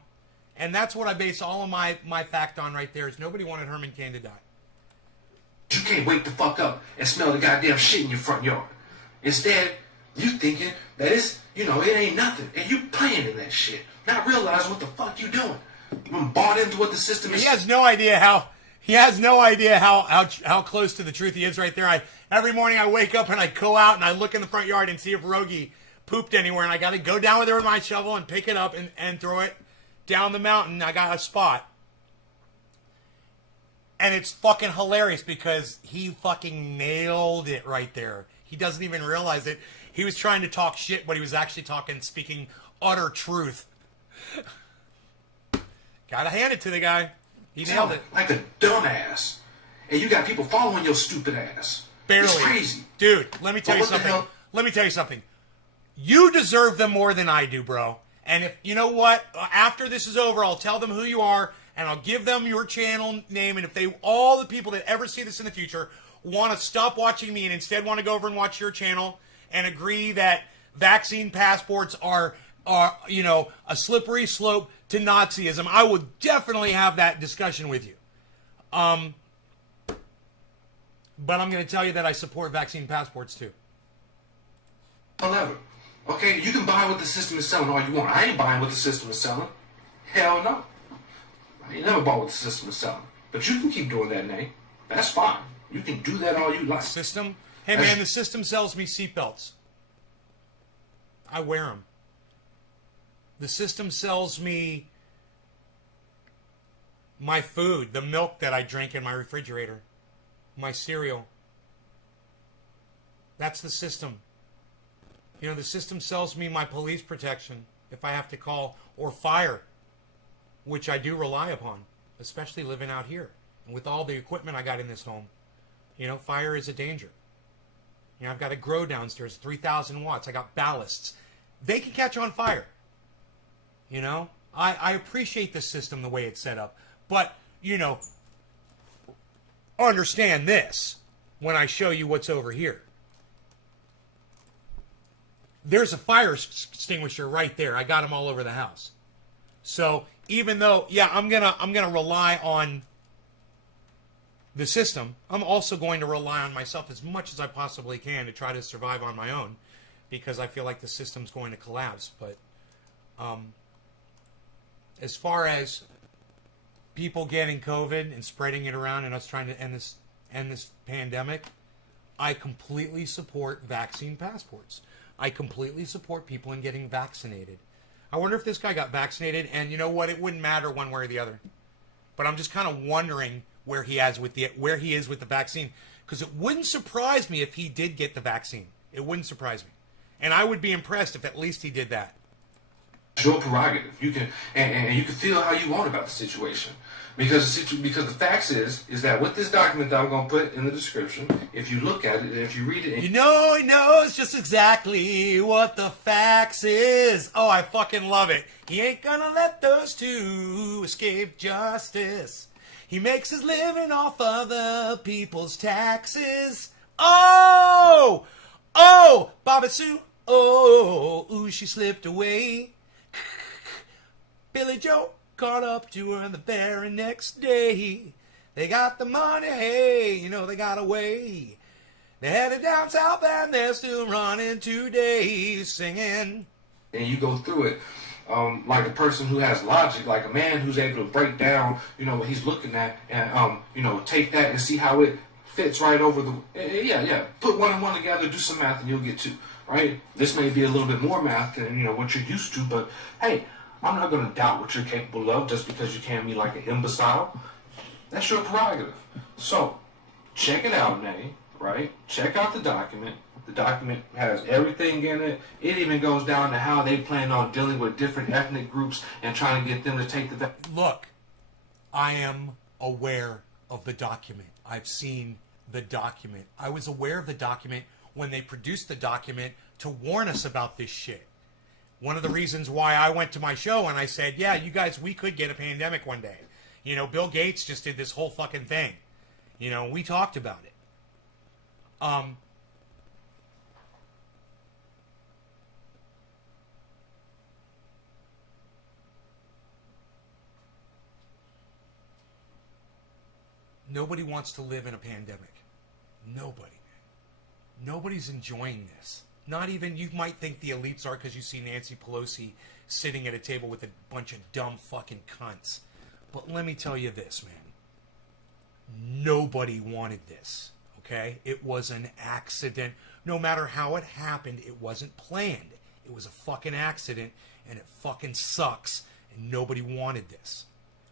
And that's what I base all of my fact on right there, is nobody wanted Herman Cain to die. You can't wake the fuck up and smell the goddamn shit in your front yard. Instead, you thinking that it's, it ain't nothing. And you playing in that shit. Not realizing what the fuck you doing. You bought into what the system is. He has no idea how close to the truth he is right there. Every morning I wake up and I go out and I look in the front yard and see if Rogie pooped anywhere, and I got to go down with her with my shovel and pick it up and throw it down the mountain, I got a spot. And it's fucking hilarious because he fucking nailed it right there. He doesn't even realize it. He was trying to talk shit, but he was actually speaking utter truth. Gotta hand it to the guy. He nailed it. Like a dumbass. And you got people following your stupid ass. Barely. It's crazy. Dude, let me tell you What the something. hell? Let me tell you something. You deserve them more than I do, bro. And if, you know what? After this is over, I'll tell them who you are, and I'll give them your channel name, and if all the people that ever see this in the future want to stop watching me and instead want to go over and watch your channel and agree that vaccine passports are a slippery slope to Nazism, I will definitely have that discussion with you. But I'm going to tell you that I support vaccine passports too. However, okay, you can buy what the system is selling all you want. I ain't buying what the system is selling. Hell no. I ain't never bought what the system is selling. But you can keep doing that, Nate. That's fine. You can do that all you like. System? Hey, man, the system sells me seatbelts. I wear them. The system sells me my food, the milk that I drink in my refrigerator, my cereal. That's the system. You know, the system sells me my police protection if I have to call, or fire, which I do rely upon, especially living out here. And with all the equipment I got in this home, you know, fire is a danger. You know, I've got a grow downstairs, 3,000 watts. I got ballasts. They can catch on fire. You know, I appreciate the system the way it's set up. But, you know, understand this when I show you what's over here. There's a fire extinguisher right there. I got them all over the house. So even though, yeah, I'm gonna rely on the system, I'm also going to rely on myself as much as I possibly can to try to survive on my own, because I feel like the system's going to collapse. But as far as people getting COVID and spreading it around and us trying to end this pandemic, I completely support vaccine passports. I completely support people in getting vaccinated. I wonder if this guy got vaccinated, and you know what? It wouldn't matter one way or the other. But I'm just kind of wondering where he is with the vaccine, because it wouldn't surprise me if he did get the vaccine. It wouldn't surprise me, and I would be impressed if at least he did that. It's your prerogative. You can and you can feel how you want about the situation, because the facts is that with this document that I'm going to put in the description, if you look at it and if you read it, he knows just exactly what the facts is. Oh, I fucking love it. He ain't gonna let those two escape justice. He makes his living off other people's taxes. Oh, Bobby Sue. Oh, ooh, she slipped away. Billy Joe caught up to her the very next day. They got the money, hey, you know they got away. They're headed down south and they're still running today, singing. And you go through it like a person who has logic, like a man who's able to break down, you know, what he's looking at, and take that and see how it fits right over the. Yeah. Put one and one together, do some math, and you'll get two. Right? This may be a little bit more math than what you're used to, but hey, I'm not going to doubt what you're capable of just because you can't be like an imbecile. That's your prerogative. So, check it out, Nay, right? Check out the document. The document has everything in it. It even goes down to how they plan on dealing with different ethnic groups and trying to get them to take the vaccine. Look, I am aware of the document. I've seen the document. I was aware of the document when they produced the document to warn us about this shit. One of the reasons why I went to my show and I said, yeah, you guys, we could get a pandemic one day. You know, Bill Gates just did this whole fucking thing. You know, we talked about it. Nobody wants to live in a pandemic. Nobody. Nobody's enjoying this. Not even, you might think the elites are because you see Nancy Pelosi sitting at a table with a bunch of dumb fucking cunts. But let me tell you this, man. Nobody wanted this, okay? It was an accident. No matter how it happened, it wasn't planned. It was a fucking accident, and it fucking sucks. and nobody wanted this.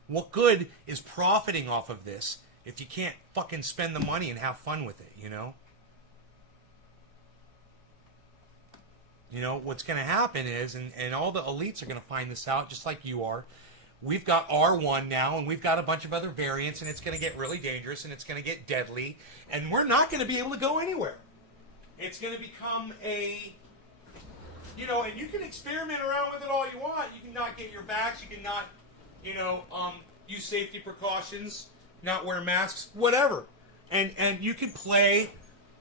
What good is profiting off of this if you can't fucking spend the money and have fun with it, you know? You know, what's going to happen is, and all the elites are going to find this out just like you are, we've got R1 now, and we've got a bunch of other variants, and it's going to get really dangerous, and it's going to get deadly, and we're not going to be able to go anywhere. It's going to become a, you know, and you can experiment around with it all you want. You can not get your vax, you can not, you know, use safety precautions, not wear masks, whatever. And you can play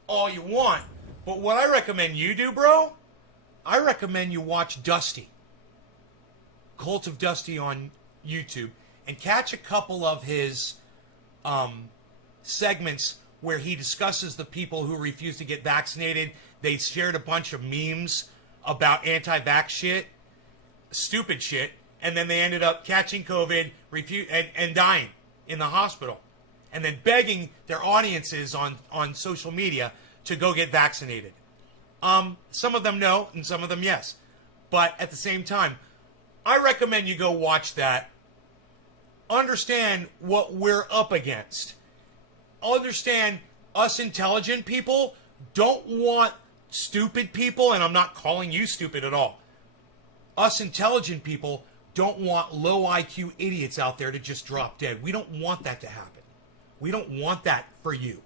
all you want. But what I recommend you do, bro, I recommend you watch Dusty. Cult of Dusty on YouTube. And catch a couple of his segments where he discusses the people who refuse to get vaccinated. They shared a bunch of memes about anti-vax shit. Stupid shit. And then they ended up catching COVID and dying in the hospital. And then begging their audiences on social media to go get vaccinated. Some of them no, and some of them yes. But at the same time, I recommend you go watch that. Understand what we're up against. Understand us intelligent people don't want stupid people, and I'm not calling you stupid at all. Us intelligent people don't want low IQ idiots out there to just drop dead. We don't want that to happen. We don't want that for you.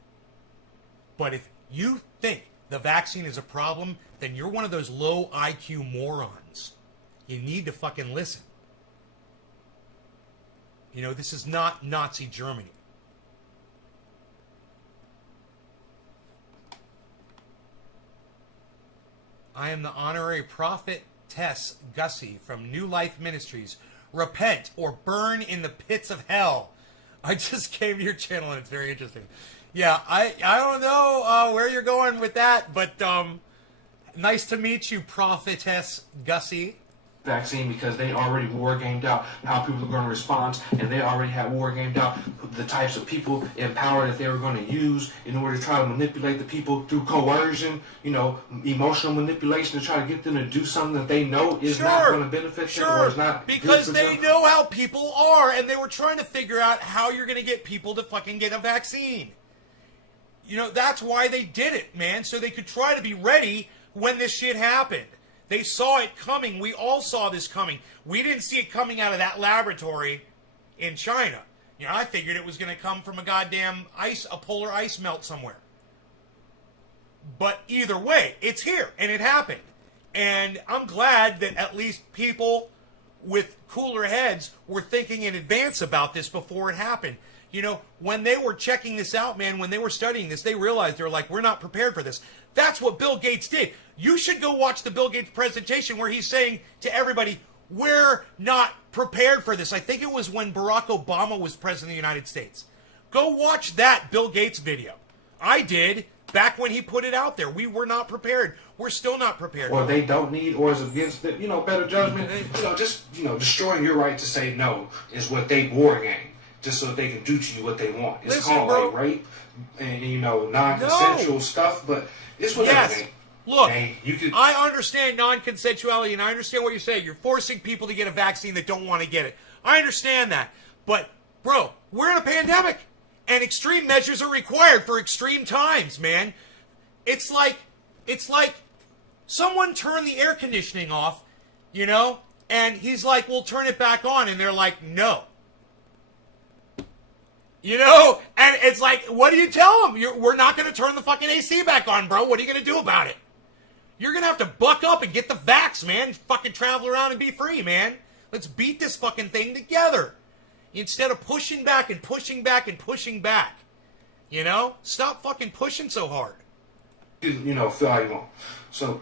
But if you think the vaccine is a problem, then you're one of those low IQ morons. You need to fucking listen. You know, this is not Nazi Germany. I am the honorary prophetess Gussie from New Life Ministries. Repent or burn in the pits of hell. I just came to your channel and it's very interesting. Yeah, I don't know where you're going with that, but nice to meet you, prophetess Gussie. Vaccine, because they already war gamed out how people are going to respond, and they already had war gamed out the types of people in power that they were going to use in order to try to manipulate the people through coercion, you know, emotional manipulation to try to get them to do something that they know is not going to benefit them or is not because good for they them. know how people are, and they were trying to figure out how you're going to get people to fucking get a vaccine. You know, that's why they did it, man, so they could try to be ready when this shit happened. They saw it coming. We all saw this coming. We didn't see it coming out of that laboratory in China. You know, I figured it was going to come from a goddamn a polar ice melt somewhere. But either way, it's here, and it happened. And I'm glad that at least people with cooler heads were thinking in advance about this before it happened. You know, when they were checking this out, man, when they were studying this, they realized they were like, we're not prepared for this. That's what Bill Gates did. You should go watch the Bill Gates presentation where he's saying to everybody, we're not prepared for this. I think it was when Barack Obama was president of the United States. Go watch that Bill Gates video. I did back when he put it out there. We were not prepared. We're still not prepared. Or they don't need, or is against it, you know, better judgment. You know, just, you know, destroying your right to say no is what they war game. Just so that they can do to you what they want. It's Listen, called bro. like rape and, you know, non-consensual stuff, but it's whatever. Yes. Look, hey, you could... I understand non-consensuality, and I understand what you're saying. You're forcing people to get a vaccine that don't want to get it. I understand that. But, bro, we're in a pandemic, and extreme measures are required for extreme times, man. It's like someone turned the air conditioning off, you know, and he's like, we'll turn it back on, and they're like, no. You know, and it's like, what do you tell them? We're not going to turn the fucking AC back on, bro. What are you going to do about it? You're going to have to buck up and get the vax, man. Fucking travel around and be free, man. Let's beat this fucking thing together. Instead of pushing back and pushing back and pushing back. You know? Stop fucking pushing so hard. You know, feel how you want. So,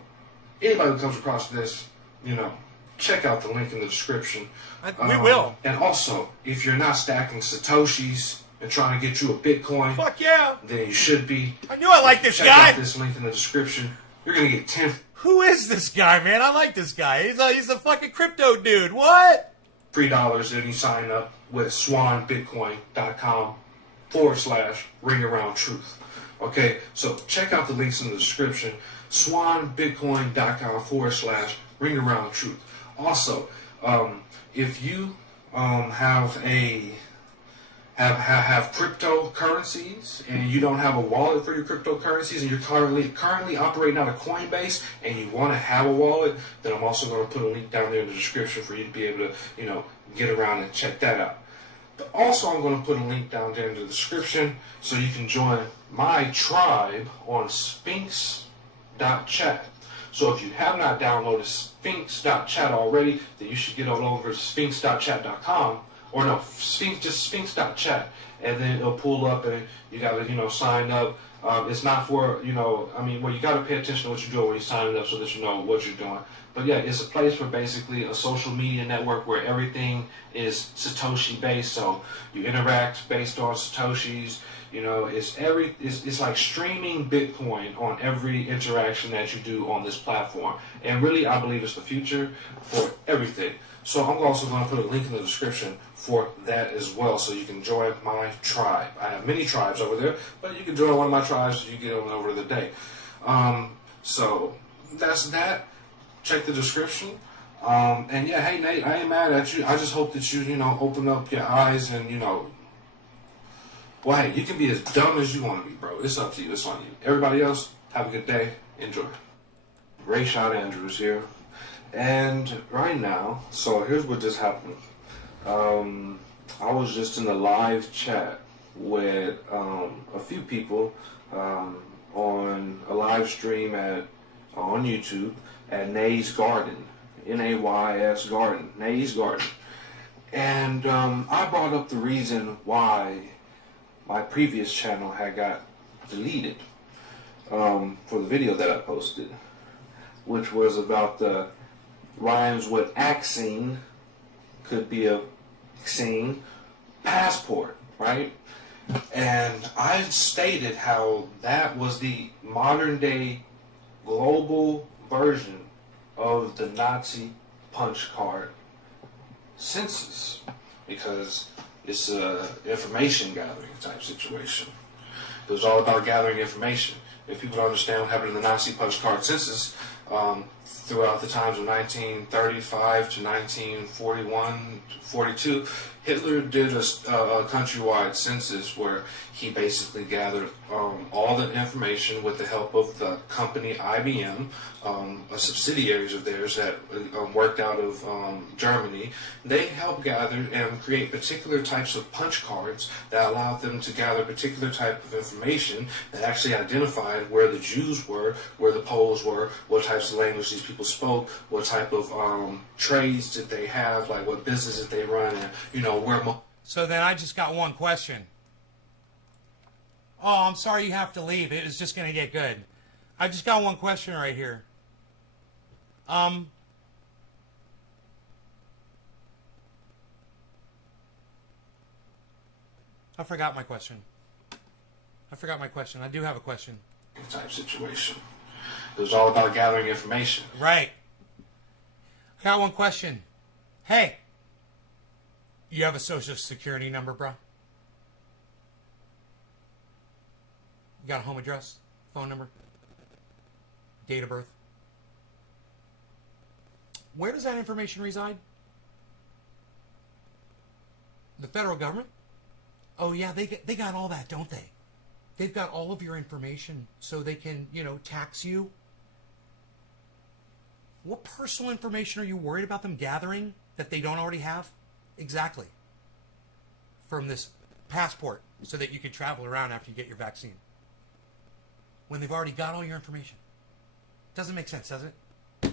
anybody who comes across this, you know, check out the link in the description. We will. And also, if you're not stacking Satoshis and trying to get you a Bitcoin, fuck yeah, then you should be. I knew I liked this check guy. Check out this link in the description. You're going to get 10 Who is this guy, man? I like this guy. He's a fucking crypto dude. What? $3 if you sign up with swanbitcoin.com/ringaroundtruth. Okay, so check out the links in the description. swanbitcoin.com/ringaroundtruth. Also, If you have cryptocurrencies and you don't have a wallet for your cryptocurrencies and you're currently operating out of Coinbase and you want to have a wallet, then I'm also going to put a link down there in the description for you to be able to, get around and check that out. But also I'm going to put a link down there in the description so you can join my tribe on Sphinx.chat. So if you have not downloaded Sphinx.chat already, then you should get on over to Sphinx.chat.com. Or no, just Sphinx.chat, and then it'll pull up, and you gotta, sign up. It's not for, you gotta pay attention to what you're doing when you're signing up so that you know what you're doing. But yeah, it's a place for basically a social media network where everything is Satoshi based. So you interact based on Satoshis. It's like streaming Bitcoin on every interaction that you do on this platform. And really, I believe it's the future for everything. So I'm also going to put a link in the description for that as well, so you can join my tribe. I have many tribes over there, but you can join one of my tribes if you get on over the day. So that's that. Check the description. And yeah, hey Nate, I ain't mad at you. I just hope that you, open up your eyes and, well, hey, you can be as dumb as you want to be, bro. It's up to you. It's on you. Everybody else, have a good day. Enjoy. Rayshad Andrews here. And right now, so here's what just happened. I was just in a live chat with a few people on a live stream on YouTube at Nay's Garden, Nays Garden, Nay's Garden. And I brought up the reason why my previous channel had got deleted for the video that I posted, which was about the rhymes with vaccine, could be a vaccine, passport, right? And I stated how that was the modern day global version of the Nazi punch card census, because it's a information gathering type situation. It was all about gathering information. If people don't understand what happened in the Nazi punch card census, throughout the times of 1935 to 1941, 42, Hitler did a countrywide census where he basically gathered all the information with the help of the company IBM, subsidiaries of theirs that worked out of Germany. They helped gather and create particular types of punch cards that allowed them to gather particular type of information that actually identified where the Jews were, where the Poles were, what types of language these people spoke, what type of trades did they have, like what business did they run, and where. So then I just got one question. Oh, I'm sorry you have to leave. It was just going to get good. I just got one question right here. I forgot my question. I do have a question. Type situation. It was all about gathering information. Right. I got one question. Hey, you have a social security number, bro? You got a home address, phone number, date of birth? Where does that information reside? The federal government? Oh yeah, they got all that, don't they? They've got all of your information so they can, tax you. What personal information are you worried about them gathering that they don't already have? Exactly. From this passport so that you can travel around after you get your vaccine. When they've already got all your information. Doesn't make sense, does it?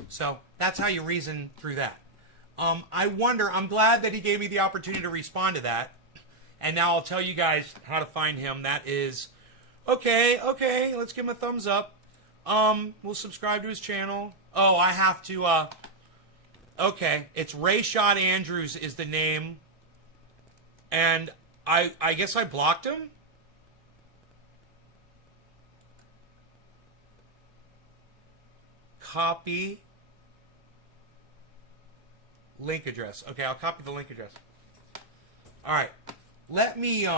So that's how you reason through that. I wonder, I'm glad that he gave me the opportunity to respond to that. And now I'll tell you guys how to find him. That is, okay, let's give him a thumbs up. We'll subscribe to his channel. Oh, I have to, okay, it's Rayshad Andrews is the name. And I guess I blocked him? Copy link address. Okay, I'll copy the link address. All right. Let me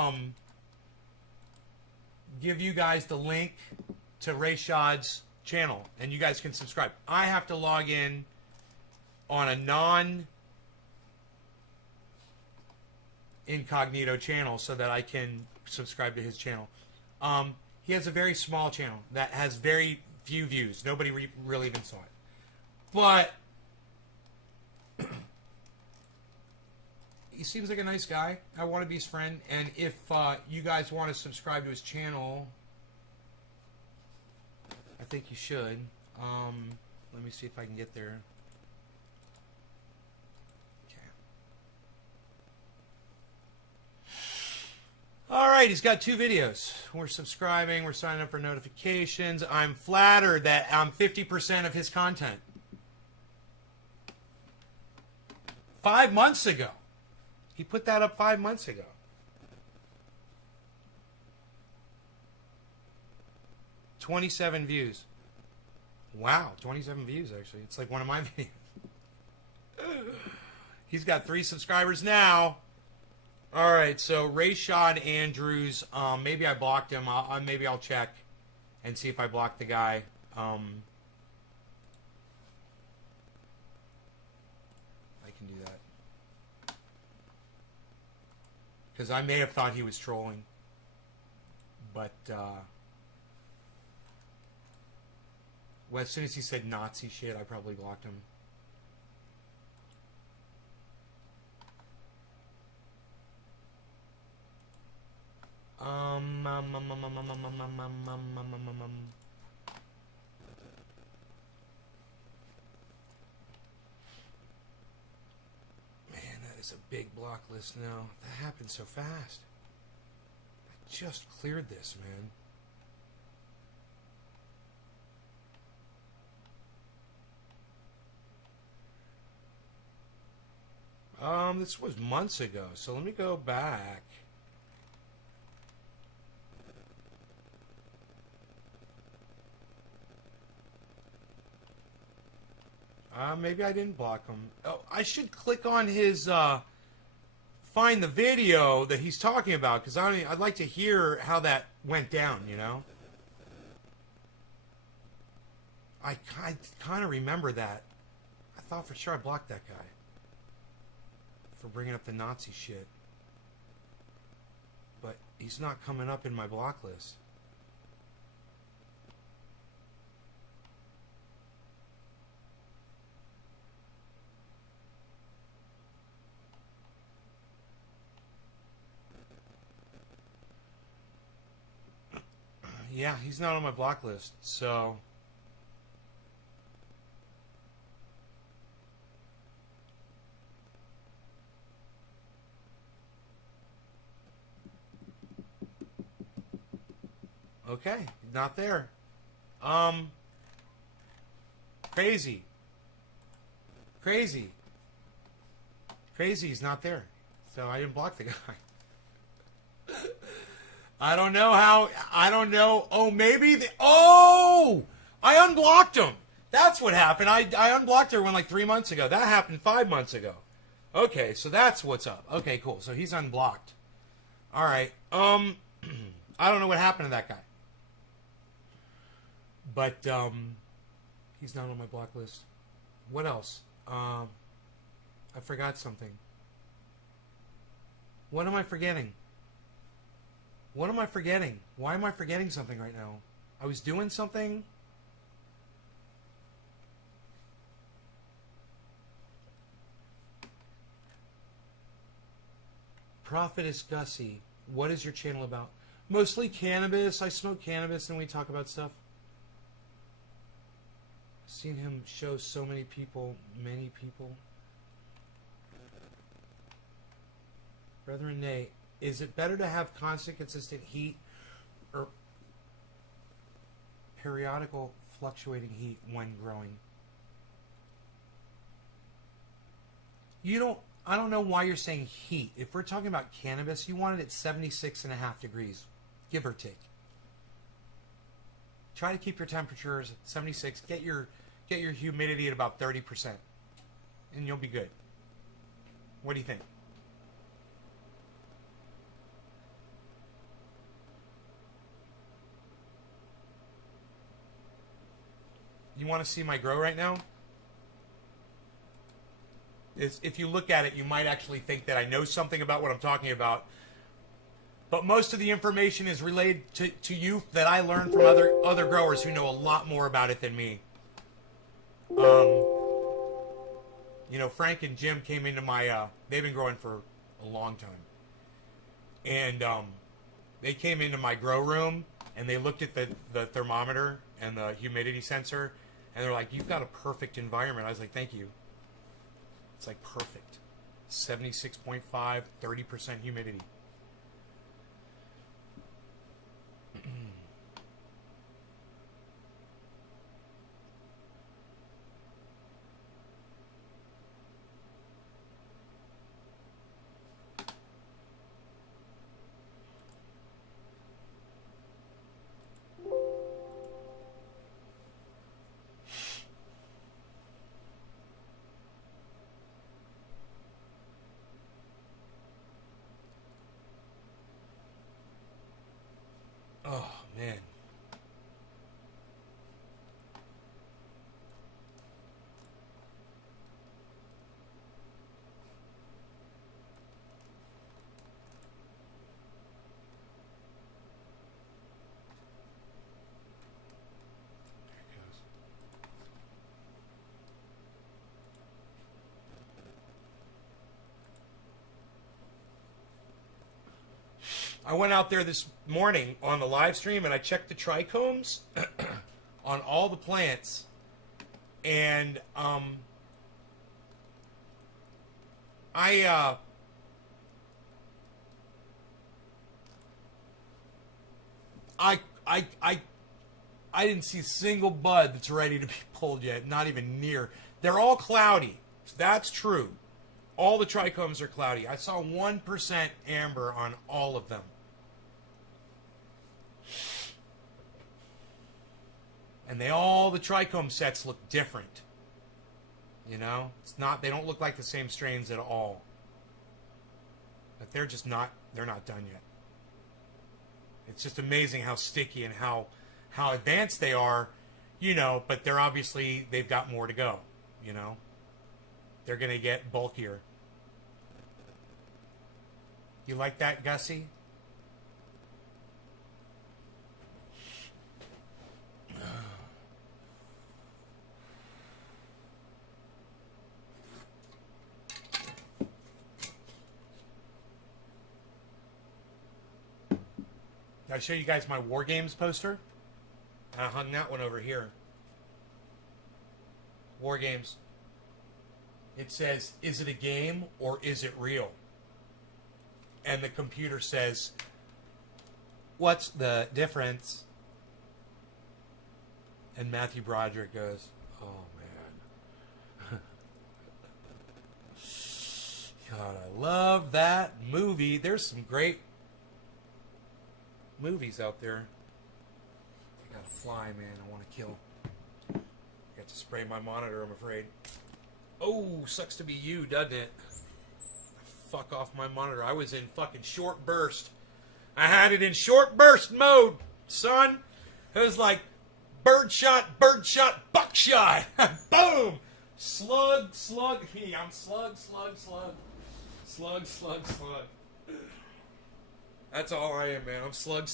give you guys the link to Rayshad's channel, and you guys can subscribe. I have to log in on a incognito channel so that I can subscribe to his channel. He has a very small channel that has very few views. Nobody really even saw it. But he seems like a nice guy. I want to be his friend. And if you guys want to subscribe to his channel, I think you should. Let me see if I can get there. Alright, he's got 2 videos. We're subscribing, we're signing up for notifications. I'm flattered that I'm 50% of his content. 5 months ago. He put that up 5 months ago. $27 views. Wow, 27 views actually. It's like one of my videos. He's got 3 subscribers now. All right, so Rayshad Andrews, maybe I blocked him. Maybe I'll check and see if I blocked the guy. I can do that. Because I may have thought he was trolling. But, well, as soon as he said Nazi shit, I probably blocked him. Man, that is a big block list now. That happened so fast. I just cleared this, man. This was months ago, so let me go back. Maybe I didn't block him. Oh, I should click on his, find the video that he's talking about, because I'd like to hear how that went down, you know? I kind of remember that. I thought for sure I blocked that guy for bringing up the Nazi shit. But he's not coming up in my block list. Yeah, he's not on my block list, so... Okay, not there. Crazy. Crazy. Crazy's not there. So I didn't block the guy. I don't know how. I don't know. Oh, maybe oh! I unblocked him. That's what happened. I unblocked everyone like 3 months ago. That happened 5 months ago. Okay, so that's what's up. Okay, cool. So he's unblocked. All right. I don't know what happened to that guy. But he's not on my block list. What else? I forgot something. What am I forgetting? What am I forgetting? Why am I forgetting something right now? I was doing something. Prophetess Gussie, what is your channel about? Mostly cannabis. I smoke cannabis and we talk about stuff. Seen him show so many people. Brethren Nate, is it better to have constant, consistent heat or periodical fluctuating heat when growing? I don't know why you're saying heat. If we're talking about cannabis, you want it at 76.5 degrees, give or take. Try to keep your temperatures at 76. Get your humidity at about 30%, and you'll be good. What do you think? You want to see my grow right now? if you look at it, you might actually think that I know something about what I'm talking about. But most of the information is related to youth that I learned from other growers who know a lot more about it than me. You know, Frank and Jim came into my, they've been growing for a long time. And they came into my grow room and they looked at the thermometer and the humidity sensor and they're like, you've got a perfect environment. I was like, thank you. It's like perfect. 76.5, 30% humidity. Oh, man. I went out there this morning on the live stream and I checked the trichomes on all the plants, and I didn't see a single bud that's ready to be pulled yet, not even near. They're all cloudy. That's true. All the trichomes are cloudy. I saw 1% amber on all of them. And all the trichome sets look different. You know? It's not, they don't look like the same strains at all. But they're not done yet. It's just amazing how sticky and how advanced they are, you know, but they've got more to go, you know? They're going to get bulkier. You like that, Gussie? Did I show you guys my War Games poster? I hung that one over here. War Games. It says, is it a game or is it real? And the computer says, what's the difference? And Matthew Broderick goes, oh man. God, I love that movie. There's some great movies out there. I got a fly, man, I want to kill. Got to spray my monitor, I'm afraid. Oh, sucks to be you, doesn't it? Fuck off my monitor. I was in fucking short burst. I had it in short burst mode, son. It was like birdshot, buckshot. Boom! Slug. I'm slug. That's all I am, man. I'm slug.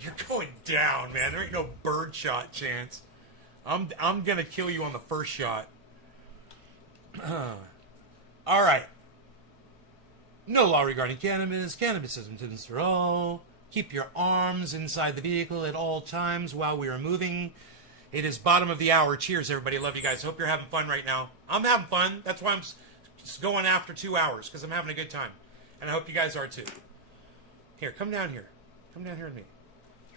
You're going down, man. There ain't no birdshot chance. I'm gonna kill you on the first shot. All right. No law regarding cannabis. Cannabis is intended for all. Keep your arms inside the vehicle at all times while we are moving. It is bottom of the hour. Cheers, everybody. Love you guys. Hope you're having fun right now. I'm having fun. That's why I'm going after 2 hours, because I'm having a good time. And I hope you guys are too. Here, come down here. Come down here with me.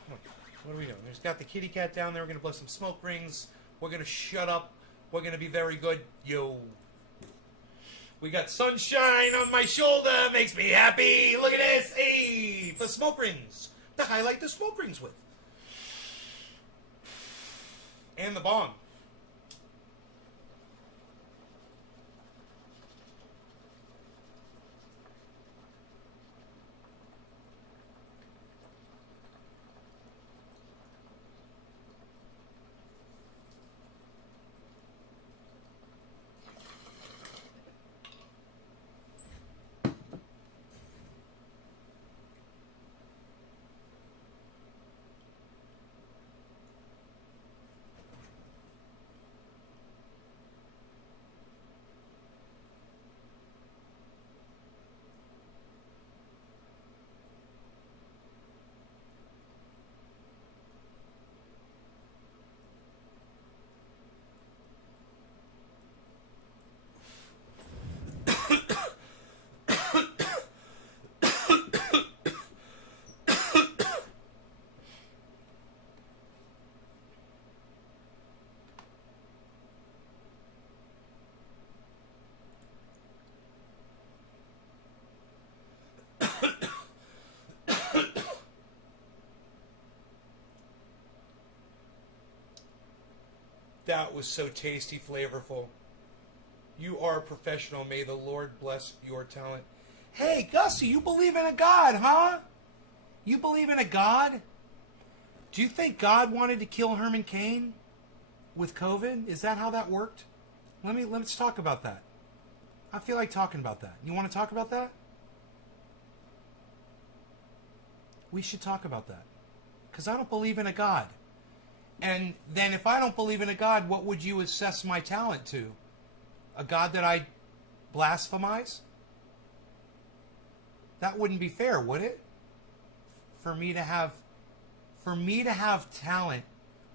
Come on. What are we doing? There's got the kitty cat down there. We're going to blow some smoke rings. We're going to shut up. We're going to be very good. Yo. We got sunshine on my shoulder. Makes me happy. Look at this. Hey, for smoke rings. To highlight the smoke rings with. And the bong. that was so tasty, flavorful. You are a professional. May the Lord bless your talent. Hey, Gussie, you believe in a God, huh? You believe in a God? Do you think God wanted to kill Herman Cain with COVID? Is that how that worked? Let's talk about that. I feel like talking about that. You want to talk about that? We should talk about that. Because I don't believe in a God. And then if I don't believe in a God, what would you assess my talent to? A God that I blasphemize? That wouldn't be fair, would it? For me to have talent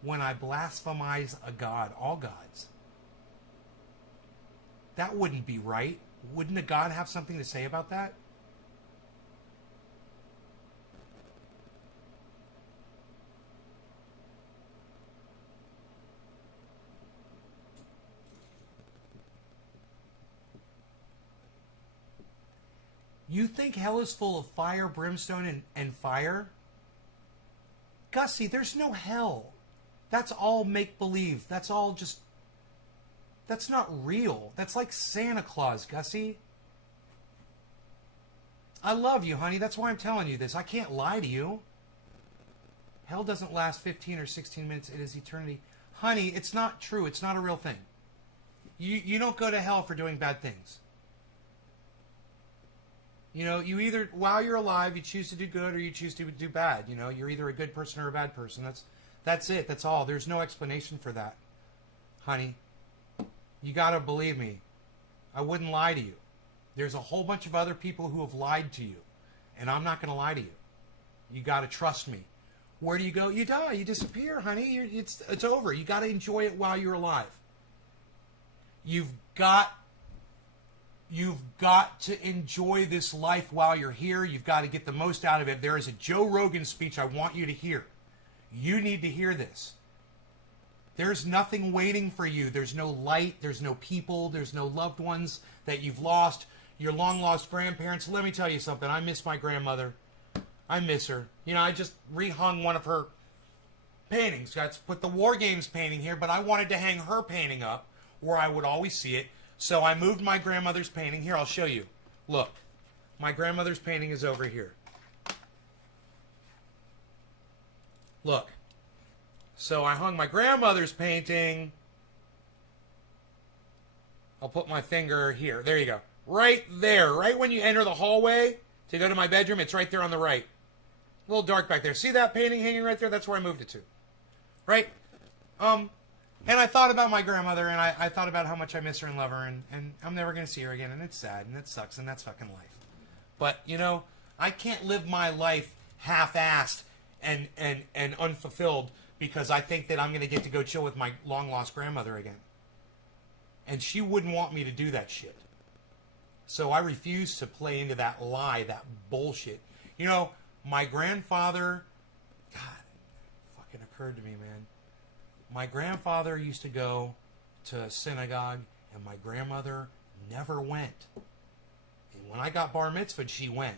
when I blasphemize a God, all gods. That wouldn't be right. Wouldn't a God have something to say about that? You think hell is full of fire, brimstone, and fire? Gussie, there's no hell. That's all make-believe. That's all just... That's not real. That's like Santa Claus, Gussie. I love you, honey. That's why I'm telling you this. I can't lie to you. Hell doesn't last 15 or 16 minutes. It is eternity. Honey, it's not true. It's not a real thing. You don't go to hell for doing bad things. You know, you either, while you're alive, you choose to do good or you choose to do bad. You know, you're either a good person or a bad person. That's it. That's all. There's no explanation for that. Honey, you got to believe me. I wouldn't lie to you. There's a whole bunch of other people who have lied to you. And I'm not going to lie to you. You got to trust me. Where do you go? You die. You disappear, honey. It's over. You got to enjoy it while you're alive. You've got to enjoy this life while you're here. You've got to get the most out of it. There is a Joe Rogan speech I want you to hear. You need to hear this. There's nothing waiting for you. There's no light. There's no people. There's no loved ones that you've lost. Your long-lost grandparents. Let me tell you something. I miss my grandmother. I miss her. You know, I just rehung one of her paintings. I put the War Games painting here, but I wanted to hang her painting up where I would always see it. So I moved my grandmother's painting. Here, I'll show you. Look. My grandmother's painting is over here. Look. So I hung my grandmother's painting. I'll put my finger here. There you go. Right there. Right when you enter the hallway to go to my bedroom, it's right there on the right. A little dark back there. See that painting hanging right there? That's where I moved it to. Right? And I thought about my grandmother, and I thought about how much I miss her and love her, and I'm never going to see her again, and it's sad, and it sucks, and that's fucking life. But, you know, I can't live my life half-assed and unfulfilled because I think that I'm going to get to go chill with my long-lost grandmother again. And she wouldn't want me to do that shit. So I refuse to play into that lie, that bullshit. You know, my grandfather... God, it fucking occurred to me, man. My grandfather used to go to synagogue, and my grandmother never went. And when I got bar mitzvahed, she went.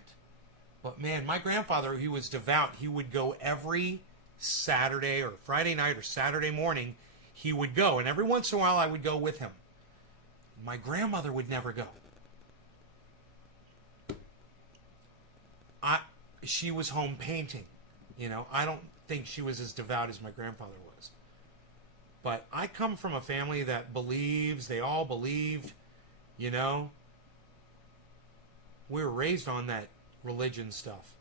But man, my grandfather, he was devout. He would go every Saturday or Friday night or Saturday morning. He would go, and every once in a while I would go with him. My grandmother would never go. She was home painting. You know, I don't think she was as devout as my grandfather was. But I come from a family that believes, they all believed, you know. We were raised on that religion stuff.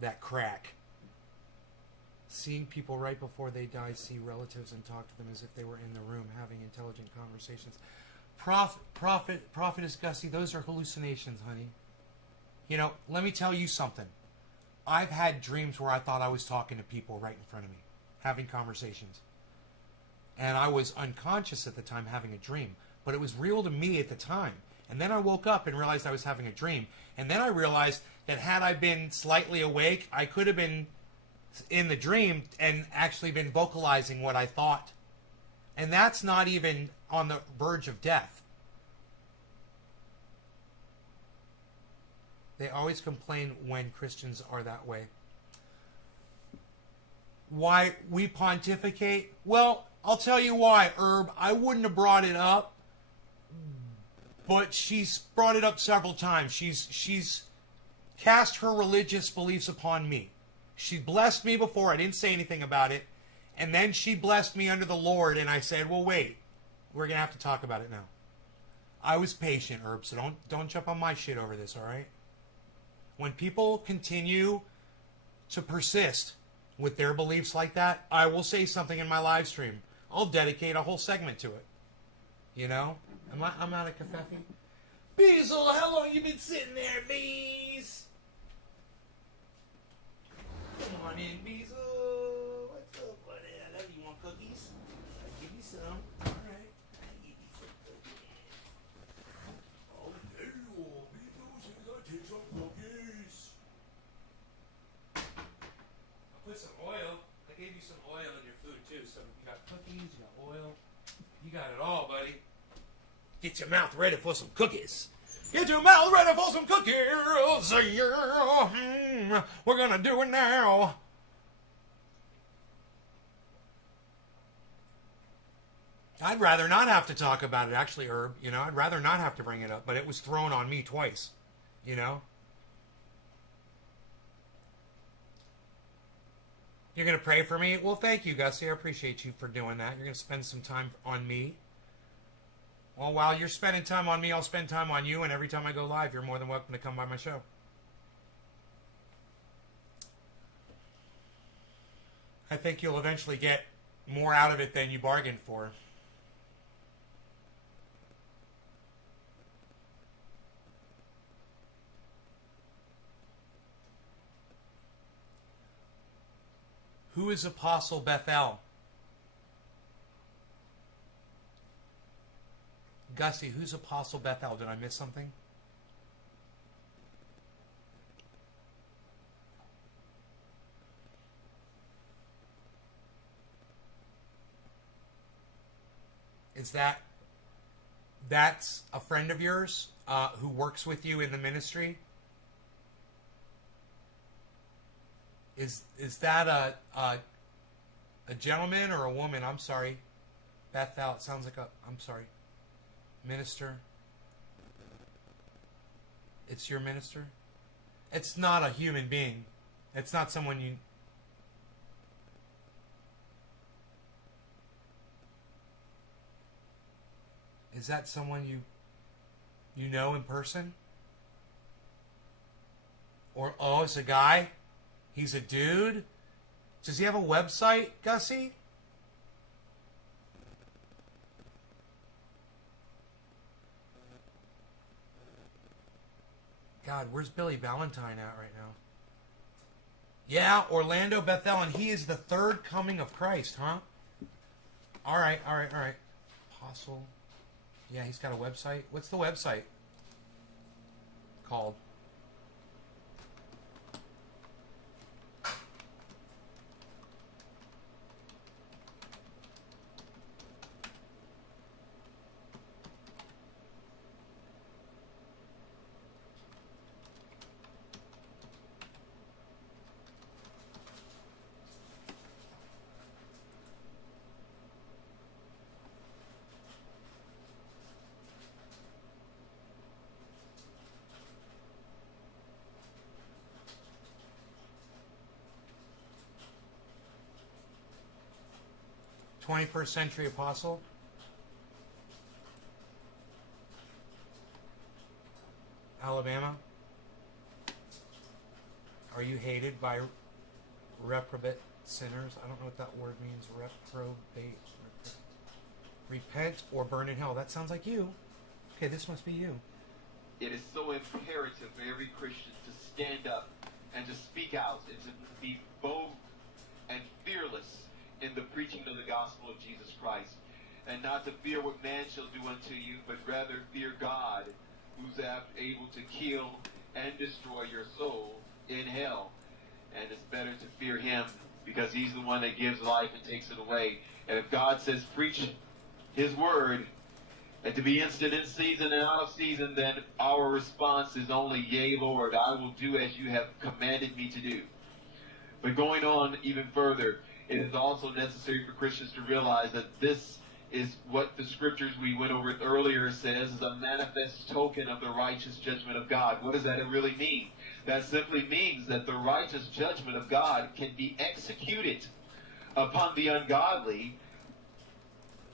That crack. Seeing people right before they die, see relatives and talk to them as if they were in the room having intelligent conversations. Prophetess Gussie, those are hallucinations, honey. You know, let me tell you something. I've had dreams where I thought I was talking to people right in front of me, having conversations. And I was unconscious at the time having a dream. But it was real to me at the time. And then I woke up and realized I was having a dream. And then I realized that had I been slightly awake, I could have been in the dream and actually been vocalizing what I thought. And that's not even on the verge of death. They always complain when Christians are that way. Why we pontificate? Well, I'll tell you why, Herb. I wouldn't have brought it up, but she's brought it up several times. She's cast her religious beliefs upon me. She blessed me before. I didn't say anything about it. And then she blessed me under the Lord, and I said, well, wait. We're going to have to talk about it now. I was patient, Herb, so don't jump on my shit over this, all right? When people continue to persist with their beliefs like that, I will say something in my live stream. I'll dedicate a whole segment to it. You know? I'm out of caffeine. Beazle, how long you been sitting there, Bees? Come on in, Beazle. What's up, buddy? I love you. Want cookies? I'll give you some. All right. I'll give you some cookies. Oh, there you are, Beazle. Since I take some cookies. I'll put some oil. I gave you some oil in your food, too. So you got cookies, you got oil. You got it all, buddy. Get your mouth ready for some cookies. Get your mouth ready for some cookies. Yeah. We're gonna do it now. I'd rather not have to talk about it, actually, Herb. You know, I'd rather not have to bring it up, but it was thrown on me twice. You know? You're gonna pray for me? Well, thank you, Gussie. I appreciate you for doing that. You're gonna spend some time on me. Well, while you're spending time on me, I'll spend time on you, and every time I go live, you're more than welcome to come by my show. I think you'll eventually get more out of it than you bargained for. Who is Apostle Bethel? Gussie, who's Apostle Bethel? Did I miss something? Is that's a friend of yours who works with you in the ministry? Is that a gentleman or a woman? I'm sorry. Bethel, it sounds like I'm sorry. Minister. It's your minister? It's not a human being. It's not someone you... Is that someone you know in person? Or, oh, it's a guy? He's a dude? Does he have a website, Gussie? God, where's Billy Valentine at right now? Yeah, Orlando Bethel, and he is the third coming of Christ, huh? All right. Apostle. Yeah, he's got a website. What's the website called? "21st Century Apostle." Alabama. Are you hated by reprobate sinners? I don't know what that word means. Reprobate. Repent or burn in hell. That sounds like you. Okay, this must be you. It is so imperative for every Christian to stand up and to speak out and to be bold and fearless in the preaching of the gospel of Jesus Christ, and not to fear what man shall do unto you, but rather fear God, who's able to kill and destroy your soul in hell. And it's better to fear him because he's the one that gives life and takes it away. And if God says preach his word and to be instant in season and out of season, then our response is only, yea, Lord, I will do as you have commanded me to do. But going on even further, it is also necessary for Christians to realize that this is what the scriptures we went over earlier says is a manifest token of the righteous judgment of God. What does that really mean? That simply means that the righteous judgment of God can be executed upon the ungodly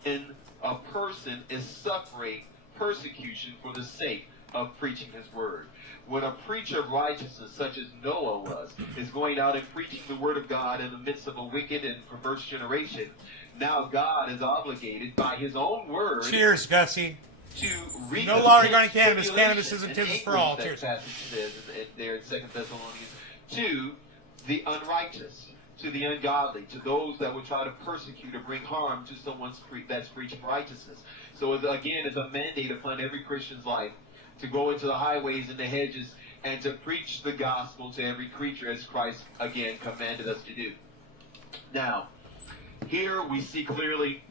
when a person is suffering persecution for the sake of preaching his word. When a preacher of righteousness, such as Noah was, is going out and preaching the word of God in the midst of a wicked and perverse generation, now God is obligated by his own word. Cheers, Gussie. To read no longer regarding cannabis. Cannabis isn't tism for all. Cheers. Passage says there in 2 Thessalonians, to the unrighteous, to the ungodly, to those that would try to persecute or bring harm to someone that's preaching righteousness. So again, it's a mandate upon every Christian's life to go into the highways and the hedges and to preach the gospel to every creature, as Christ again commanded us to do. Now, here we see clearly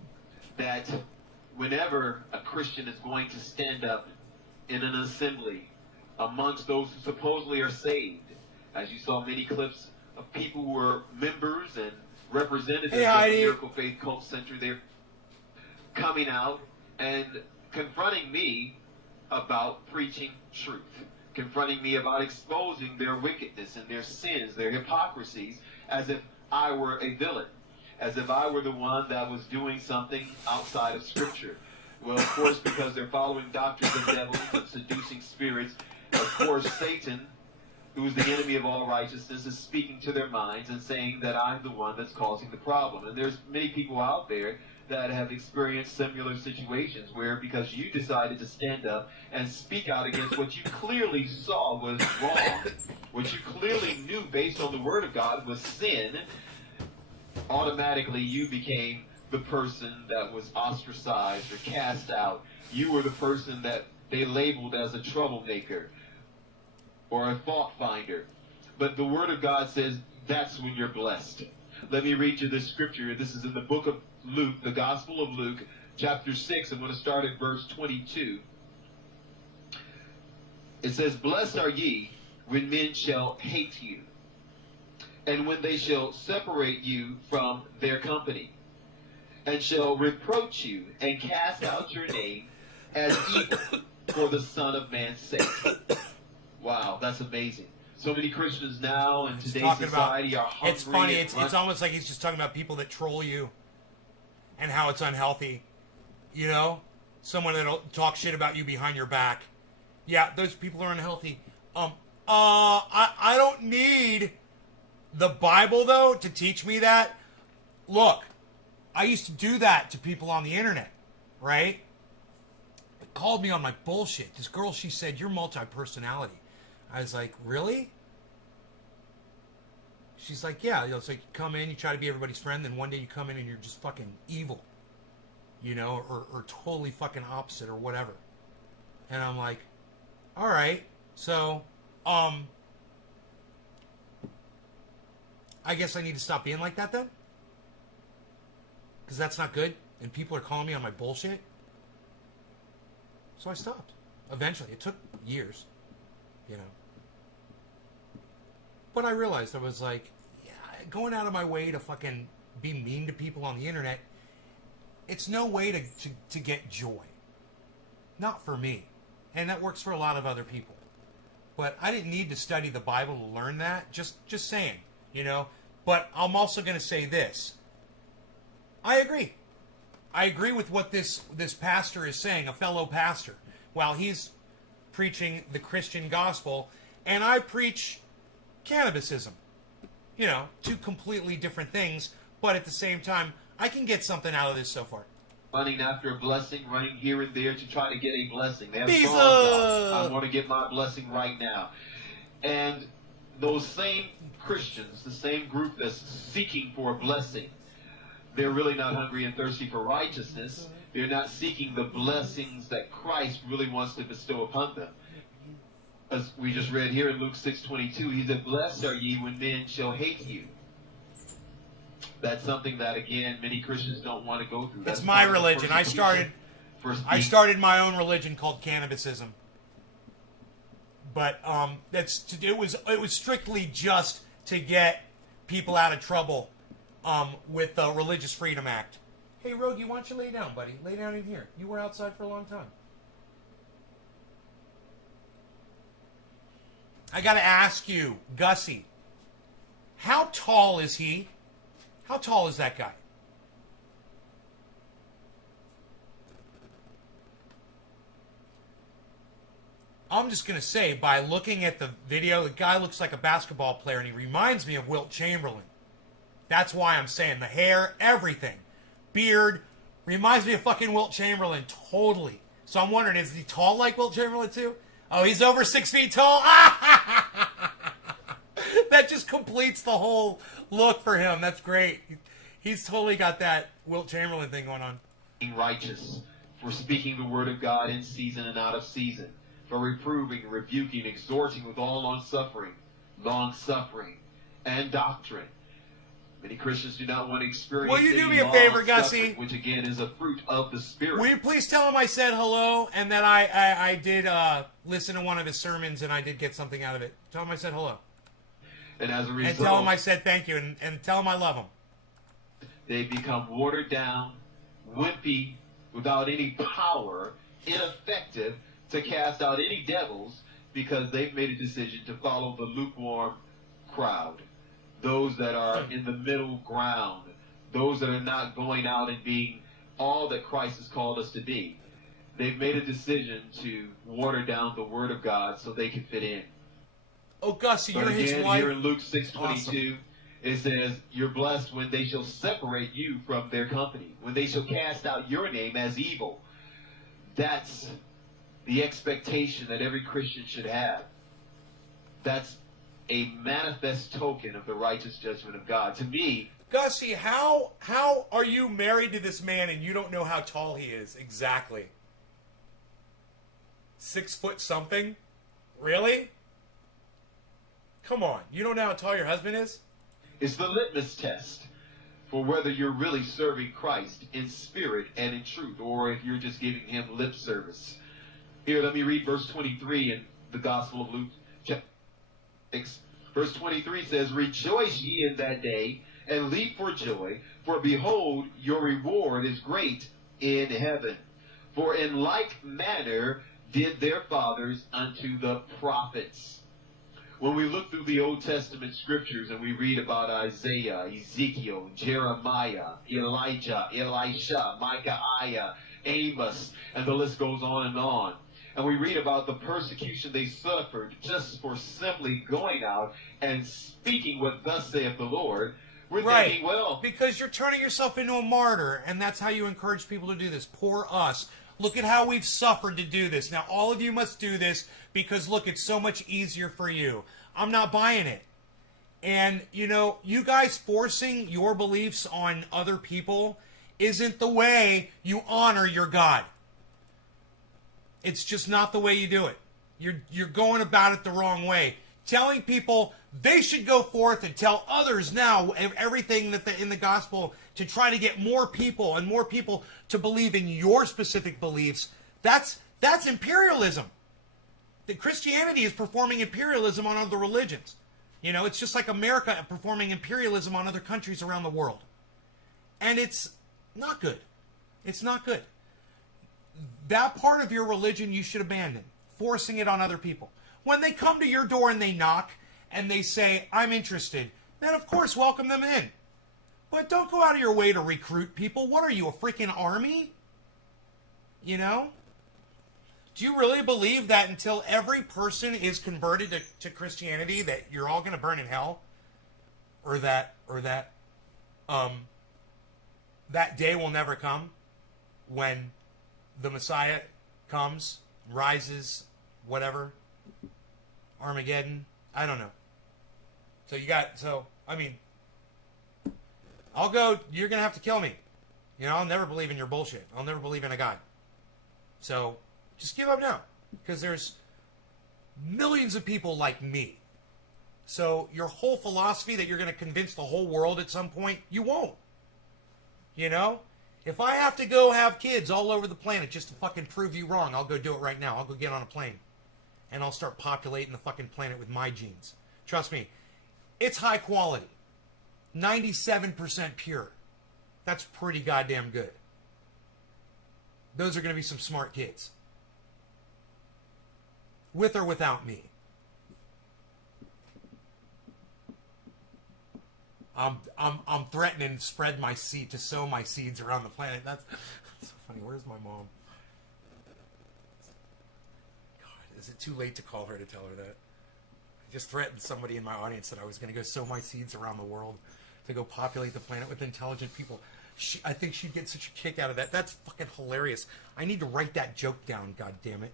that whenever a Christian is going to stand up in an assembly amongst those who supposedly are saved, as you saw many clips of people who were members and representatives of the Miracle Faith Cult Center there coming out and confronting me about preaching truth, confronting me about exposing their wickedness and their sins, their hypocrisies, as if I were a villain, as if I were the one that was doing something outside of Scripture. Well, of course, because they're following doctrines of devils and seducing spirits, of course, Satan, who is the enemy of all righteousness, is speaking to their minds and saying that I'm the one that's causing the problem. And there's many people out there that have experienced similar situations where, because you decided to stand up and speak out against what you clearly saw was wrong, what you clearly knew based on the Word of God was sin, automatically you became the person that was ostracized or cast out. You were the person that they labeled as a troublemaker or a fault finder. But the Word of God says that's when you're blessed. Let me read you this scripture. This is in the book of Luke, the Gospel of Luke, chapter 6. I'm going to start at verse 22. It says, "Blessed are ye when men shall hate you, and when they shall separate you from their company, and shall reproach you, and cast out your name as evil for the Son of Man's sake." Wow, that's amazing. So many Christians now in today's society are hungry. It's funny. It's almost like he's just talking about people that troll you and how it's unhealthy. You know? Someone that'll talk shit about you behind your back. Yeah, those people are unhealthy. I don't need the Bible, though, to teach me that. Look, I used to do that to people on the internet, right? They called me on my bullshit. This girl, she said, "You're multi-personality." I was like, really? She's like, yeah. It's like you come in, you try to be everybody's friend, then one day you come in and you're just fucking evil. You know, or totally fucking opposite or whatever. And I'm like, all right. So, I guess I need to stop being like that then? Because that's not good. And people are calling me on my bullshit. So I stopped. Eventually. It took years. You know. But I realized I was like, yeah, going out of my way to fucking be mean to people on the internet, it's no way to get joy. Not for me. And that works for a lot of other people. But I didn't need to study the Bible to learn that. Just saying, you know. But I'm also going to say this. I agree. I agree with what this pastor is saying, a fellow pastor. While he's preaching the Christian gospel, and I preach cannabisism. You know, two completely different things, but at the same time, I can get something out of this so far. Running after a blessing, running here and there to try to get a blessing. They have Visa! songs out, I want to get my blessing right now. And those same Christians, the same group that's seeking for a blessing, they're really not hungry and thirsty for righteousness. They're not seeking the blessings that Christ really wants to bestow upon them. As we just read here in Luke 6:22, he said, "Blessed are ye when men shall hate you." That's something that, again, many Christians don't want to go through. That's my religion. I started my own religion called cannabisism. But it was strictly just to get people out of trouble. with the Religious Freedom Act. Hey, Rogie, why don't you lay down, buddy? Lay down in here. You were outside for a long time. I gotta ask you, Gussie, how tall is he? How tall is that guy? I'm just going to say, by looking at the video, the guy looks like a basketball player, and he reminds me of Wilt Chamberlain. That's why I'm saying the hair, everything. Beard, reminds me of fucking Wilt Chamberlain, totally. So I'm wondering, is he tall like Wilt Chamberlain too? Oh, he's over 6 feet tall? That just completes the whole look for him. That's great. He's totally got that Wilt Chamberlain thing going on. Being righteous, for speaking the word of God in season and out of season, for reproving, rebuking, exhorting with all long-suffering, and doctrine. Many Christians do not want to experience. Will you do any me a favor, long-suffering, Gussie? which again is a fruit of the Spirit. Will you please tell him I said hello, and that I did listen to one of his sermons, and I did get something out of it. Tell him I said hello. And as a result, and tell him I said thank you, and tell him I love him. They become watered down, wimpy, without any power, ineffective to cast out any devils, because they've made a decision to follow the lukewarm crowd. Those that are in the middle ground. Those that are not going out and being all that Christ has called us to be. They've made a decision to water down the Word of God so they can fit in. Oh, Gussie, but you're again, his wife. Here in Luke 6:22, awesome. It says, you're blessed when they shall separate you from their company, when they shall cast out your name as evil. That's the expectation that every Christian should have. That's a manifest token of the righteous judgment of God. To me, Gussie, how are you married to this man and you don't know how tall he is exactly? 6 foot something? Really? Come on, you don't know how tall your husband is? it's the litmus test for whether you're really serving Christ in spirit and in truth, or if you're just giving him lip service. Here, let me read verse 23 in the Gospel of Luke, chapter 6. Verse 23 says, "Rejoice ye in that day, and leap for joy, for behold, your reward is great in heaven. For in like manner did their fathers unto the prophets." When we look through the Old Testament scriptures and we read about Isaiah, Ezekiel, Jeremiah, Elijah, Elisha, Micaiah, Amos, and the list goes on, and we read about the persecution they suffered just for simply going out and speaking what thus saith the Lord, we're thinking, well, because you're turning yourself into a martyr, and that's how you encourage people to do this. Poor us. Look at how we've suffered to do this. Now, all of you must do this because, look, it's so much easier for you. I'm not buying it. And, you know, you guys forcing your beliefs on other people isn't the way you honor your God. It's just not the way you do it. You're going about it the wrong way. Telling people they should go forth and tell others now everything that in the gospel to try to get more people and more people to believe in your specific beliefs, that's imperialism. That Christianity is performing imperialism on other religions. You know, it's just like America performing imperialism on other countries around the world. And it's not good. It's not good. That part of your religion you should abandon, forcing it on other people. When they come to your door and they knock and they say, "I'm interested," then of course welcome them in. But don't go out of your way to recruit people. What are you, a freaking army? You know? Do you really believe that until every person is converted to Christianity that you're all going to burn in hell? Or that day will never come when the Messiah comes, rises, whatever, Armageddon? I don't know. I'll go, you're going to have to kill me. You know, I'll never believe in your bullshit. I'll never believe in a God. So, just give up now. Because there's millions of people like me. So, your whole philosophy that you're going to convince the whole world at some point, you won't. You know? If I have to go have kids all over the planet just to fucking prove you wrong, I'll go do it right now. I'll go get on a plane. And I'll start populating the fucking planet with my genes. Trust me, it's high quality. 97% pure. That's pretty goddamn good. Those are going to be some smart kids. With or without me. I'm threatening to spread my seed, to sow my seeds around the planet. That's so funny. Where's my mom? God, is it too late to call her to tell her that? I just threatened somebody in my audience that I was going to go sow my seeds around the world to go populate the planet with intelligent people. I think she'd get such a kick out of that. That's fucking hilarious. I need to write that joke down, god damn it.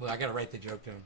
Well, I gotta write the joke down.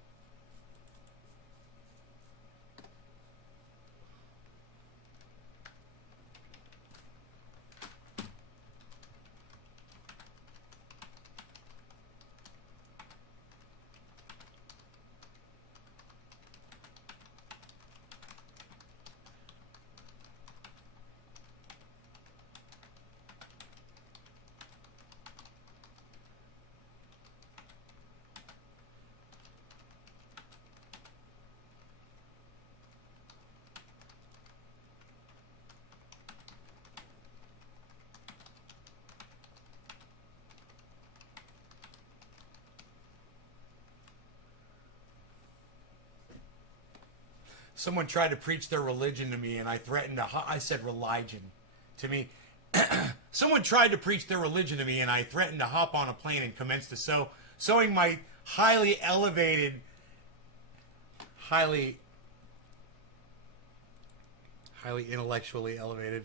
Someone tried to preach their religion to me, and I threatened to. I said religion to me. Someone tried to preach their religion to me, and I threatened to hop on a plane and commence to sowing my highly intellectually elevated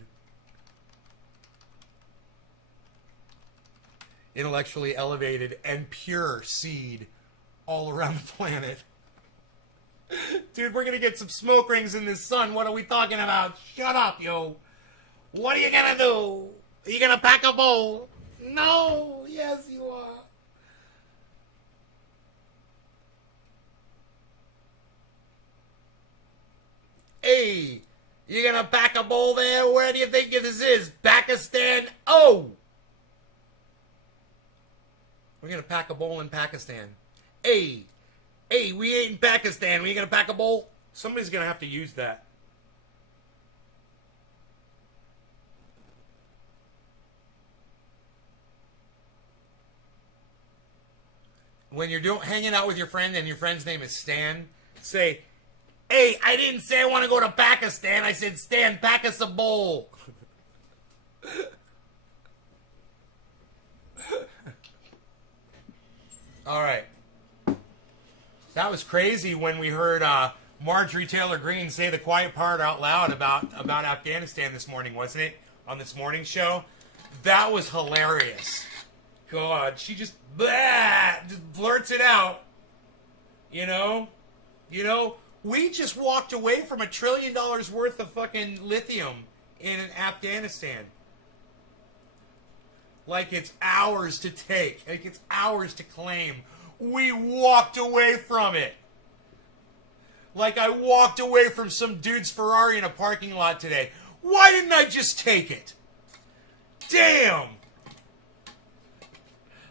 and pure seed all around the planet. Dude, we're gonna get some smoke rings in this sun. What are we talking about? Shut up, yo. What are you gonna do? Are you gonna pack a bowl? No. Yes, you are. Hey, you gonna pack a bowl there? Where do you think this is? Pakistan? Oh! We're gonna pack a bowl in Pakistan. Hey, we ain't in Pakistan. We ain't gonna pack a bowl? Somebody's gonna have to use that. When you're hanging out with your friend and your friend's name is Stan, say, hey, I didn't say I want to go to Pakistan. I said, Stan, pack us a bowl. All right. That was crazy when we heard Marjorie Taylor Greene say the quiet part out loud about Afghanistan this morning, wasn't it? On this morning show. That was hilarious. God, she just blurts it out. You know, we just walked away from $1 trillion worth of fucking lithium in Afghanistan. Like it's ours to take. Like it's ours to claim. We walked away from it. Like I walked away from some dude's Ferrari in a parking lot today. Why didn't I just take it? Damn!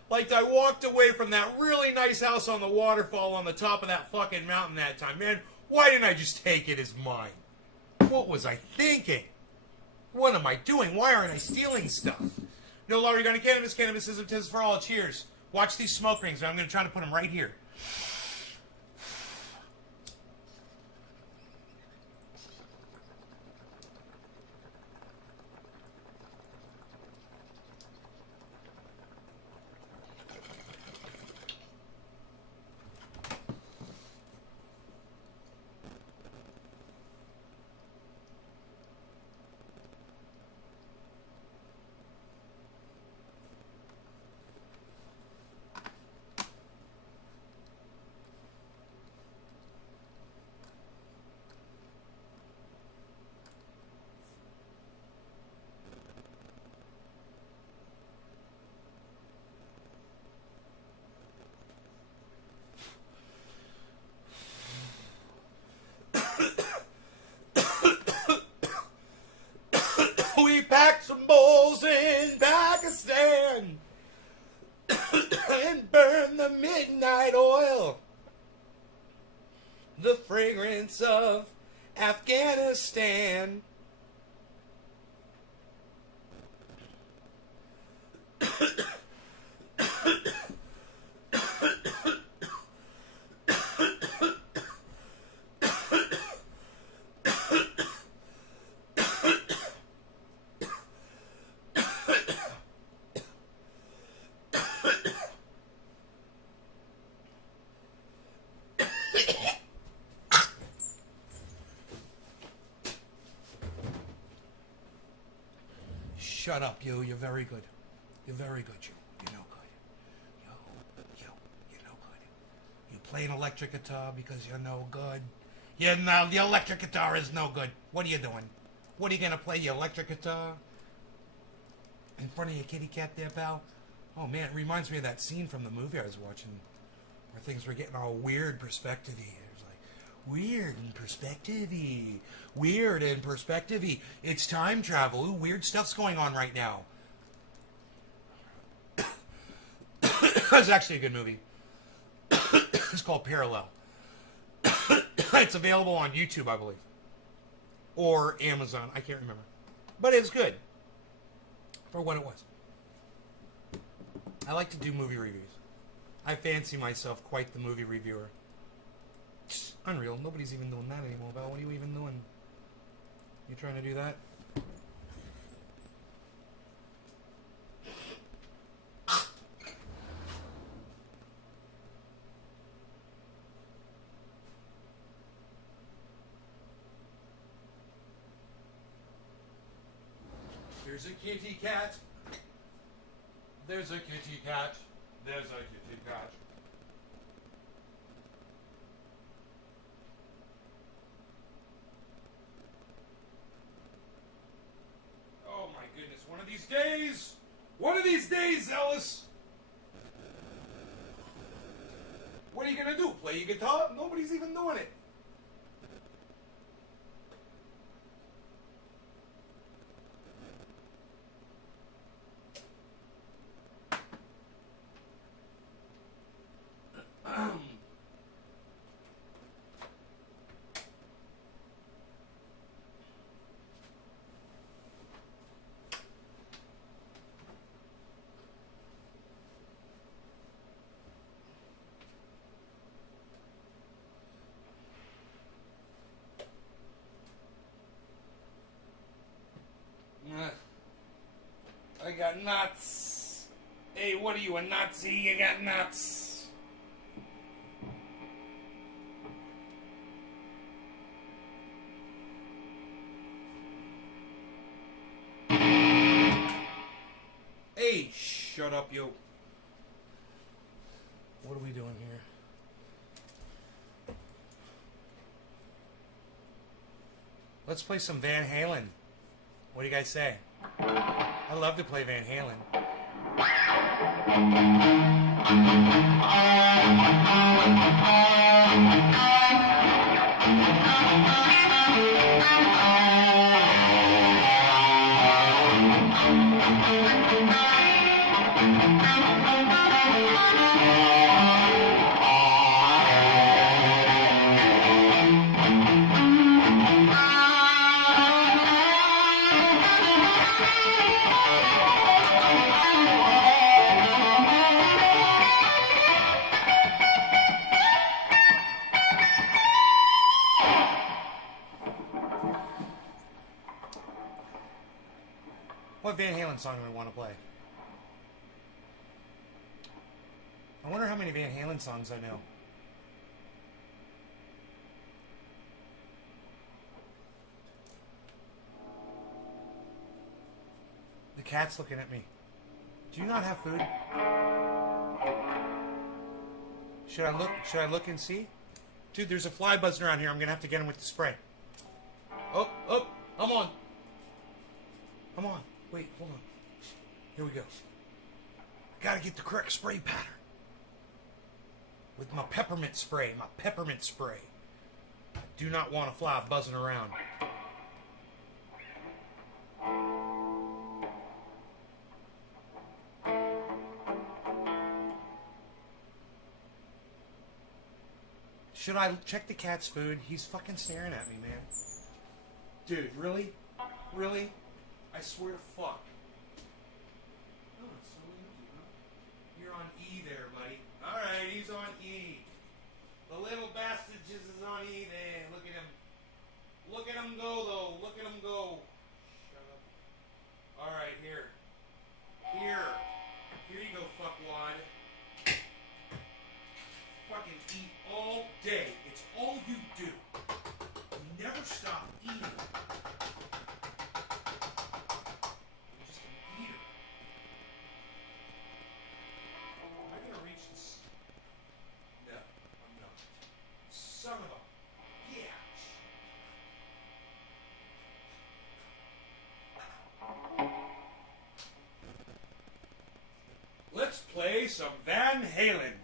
Like I walked away from that really nice house on the waterfall on the top of that fucking mountain that time. Man, why didn't I just take it as mine? What was I thinking? What am I doing? Why aren't I stealing stuff? No longer going to cannabis. Cannabis is a test for all. Cheers. Watch these smoke rings. I'm going to try to put them right here. fragrance of Afghanistan. Shut up, you. You're very good. You're very good, you. You're no good. You're no good. You play an electric guitar because you're no good. The electric guitar is no good. What are you doing? What are you gonna play, your electric guitar? In front of your kitty cat there, pal? Oh man, it reminds me of that scene from the movie I was watching where things were getting all weird perspective-y. It was like, weird and perspective-y. Weird and perspective-y. It's time travel. Ooh, weird stuff's going on right now. It's actually a good movie. It's called Parallel. It's available on YouTube, I believe. Or Amazon. I can't remember. But it's good. For what it was. I like to do movie reviews. I fancy myself quite the movie reviewer. Unreal. Nobody's even doing that anymore, Val. What are you even doing? You trying to do that? There's a kitty cat. There's a kitty cat. There's a kitty cat. Oh my goodness, one of these days! One of these days, Ellis! What are you gonna do? Play your guitar? Nobody's even doing it. I got nuts. Hey, what are you, a Nazi? You got nuts. Hey, shut up, you. What are we doing here? Let's play some Van Halen. What do you guys say? I love to play Van Halen. What Van Halen song do we want to play? I wonder how many Van Halen songs I know. The cat's looking at me. Do you not have food? Should I look and see? Dude, there's a fly buzzing around here. I'm gonna have to get him with the spray. Oh, I'm on. I'm on. Wait, hold on. Here we go. I gotta get the correct spray pattern. With my peppermint spray. I do not want a fly buzzing around. Should I check the cat's food? He's fucking staring at me, man. Dude, really? Really? I swear to fuck. Oh, it's so empty, huh? You're on E there, buddy. Alright, he's on E. The little bastard just is on E there. Look at him. Look at him go, though. Look at him go. Shut up. Alright, here. Here. Here you go, fuckwad. Fucking eat all day. It's all you do. You never stop eating. You're just an eater. Am I gonna reach this? No, I'm not. Son of a bitch. Let's play some Van Halen.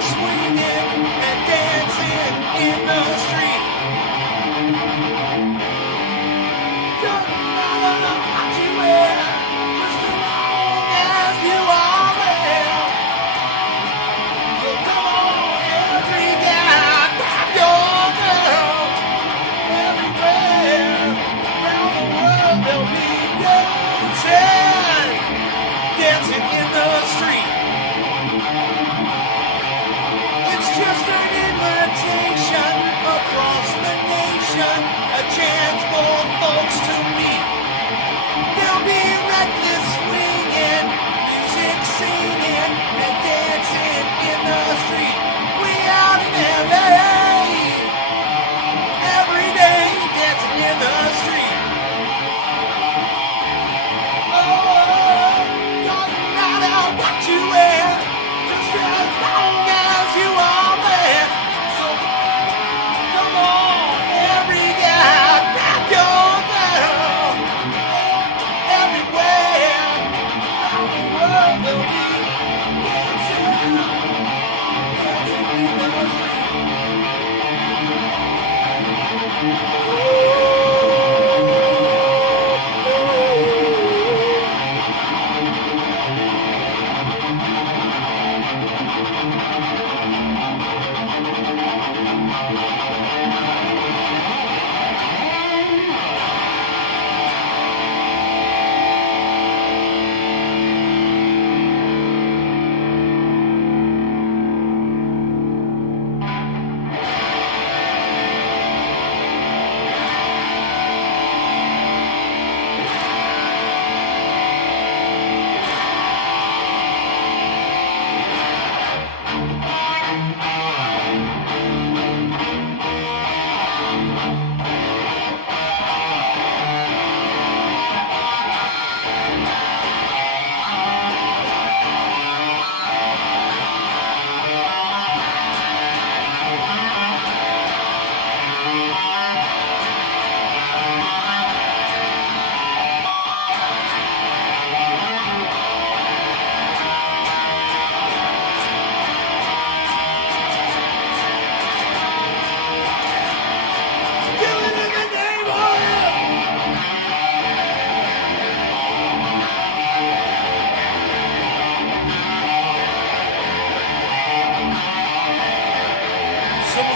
Swinging and dancing in the street.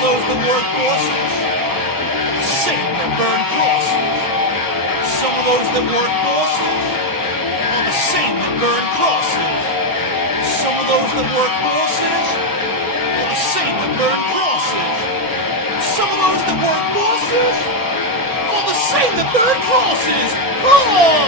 those that work bosses, Satan that burn crosses. Some of those that work bosses are the Satan that burn crosses. Some of those that work bosses are the Satan that burn crosses. Some of those that work bosses are the Satan that burn crosses. Oh!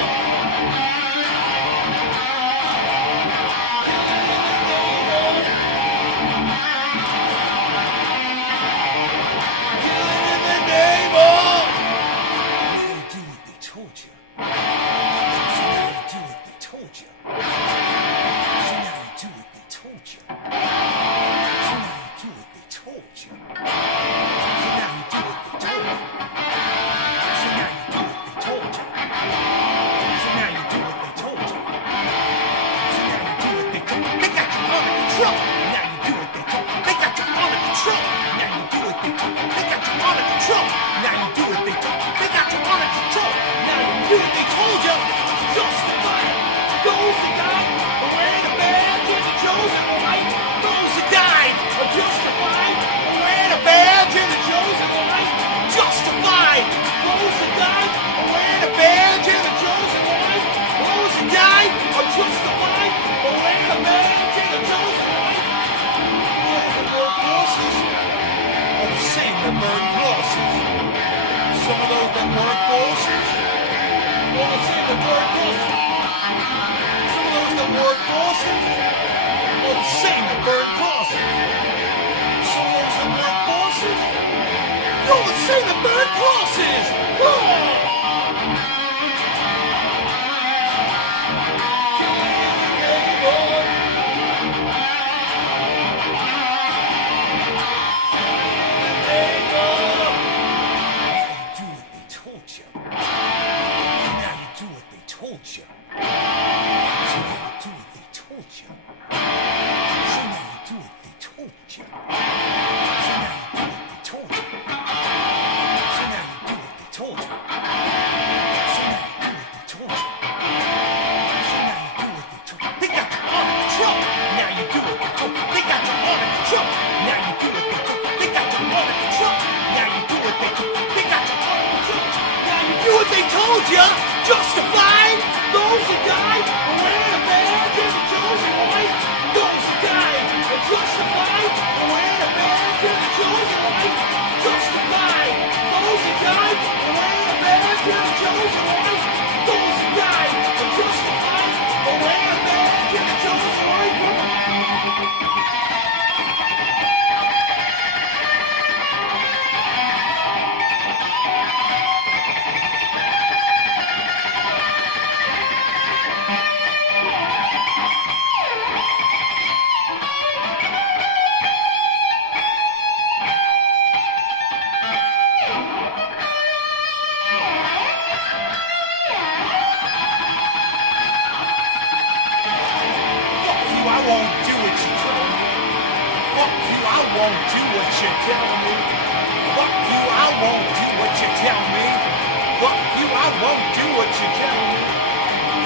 won't do what you tell me.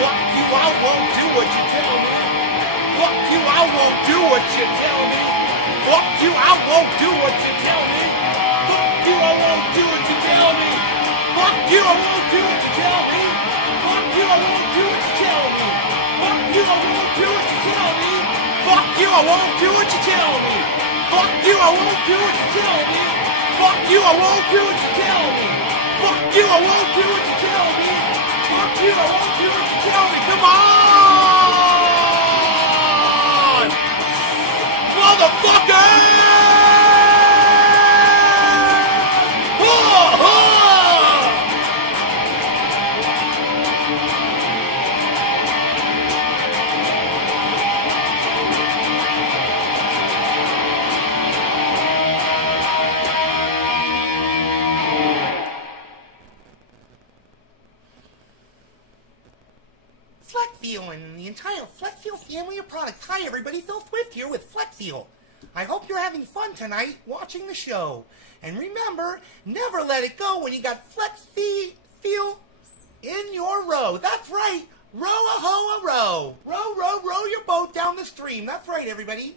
Fuck you, I won't do what you tell me. Fuck you, I won't do what you tell me. Fuck you, I won't do what you tell me. Fuck you, I won't do what you tell me. Fuck you, I won't do what you tell me. Fuck you, I won't do what you tell me. Fuck you, I won't do what you tell me. Fuck you, I won't do what you tell me. Fuck you, I won't do what you tell me. Fuck you, I won't do what you tell me. Fuck you, I won't do what you tell me. Fuck you, I won't do what you tell me. Come on! Motherfucker! Fleckfuel and the entire Fleckfuel family of products. Hi everybody, Phil Swift here with Fleckfuel. I hope you're having fun tonight watching the show. And remember, never let it go when you got Fleckfuel in your row. That's right, row a row. Row your boat down the stream. That's right, everybody.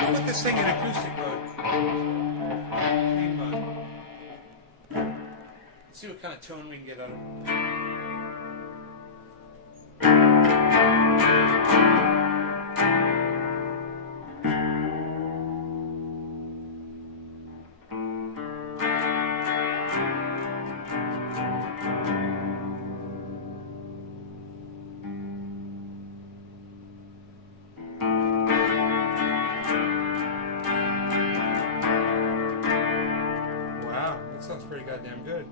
Let's put this thing in acoustic mode. Hang on. Let's see what kind of tone we can get out of it. Sounds pretty goddamn good.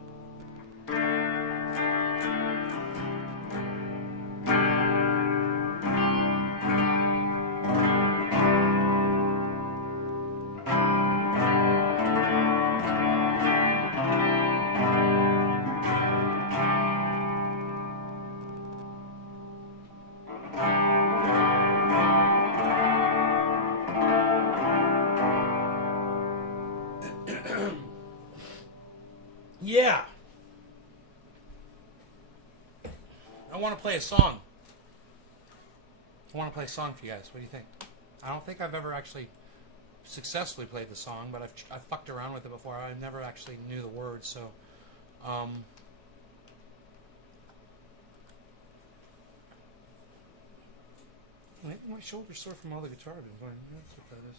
Yeah. I want to play a song. I want to play a song for you guys. What do you think? I don't think I've ever actually successfully played the song, but I've fucked around with it before. I never actually knew the words, so I think my shoulder's sore from all the guitar I've been playing. That's what that is.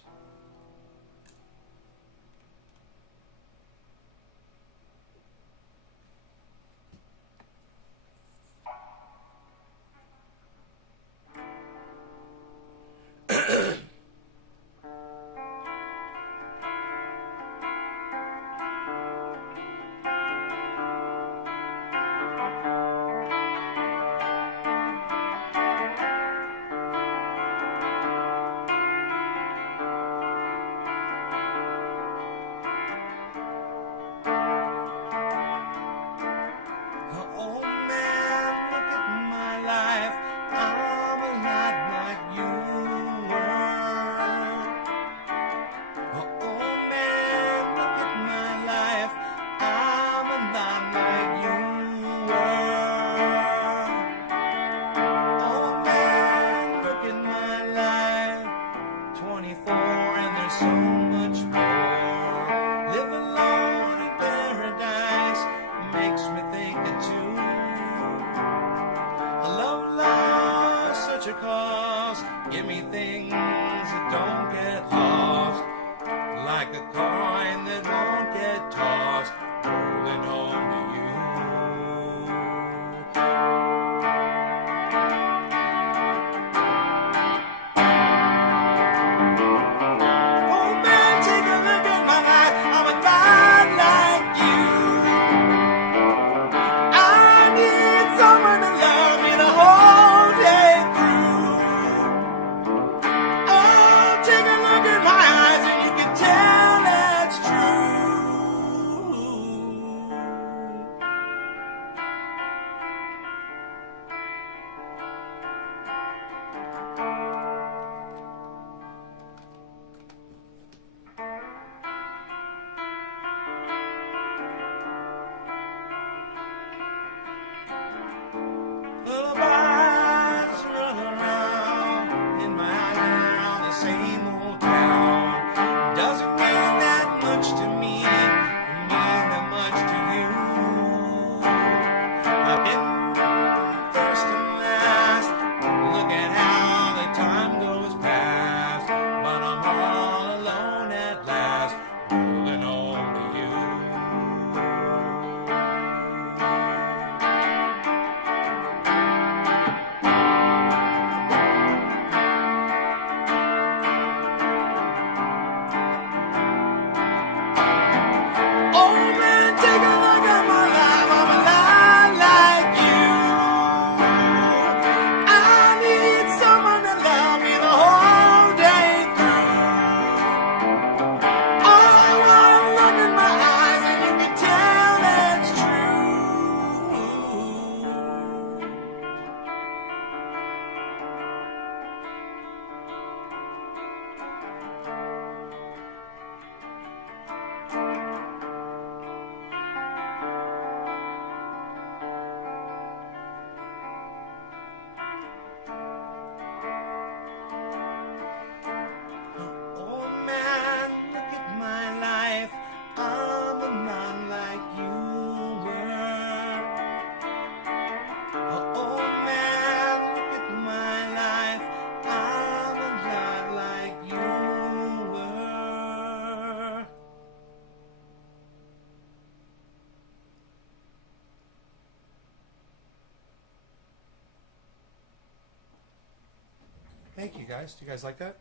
Thank you, guys. Do you guys like that?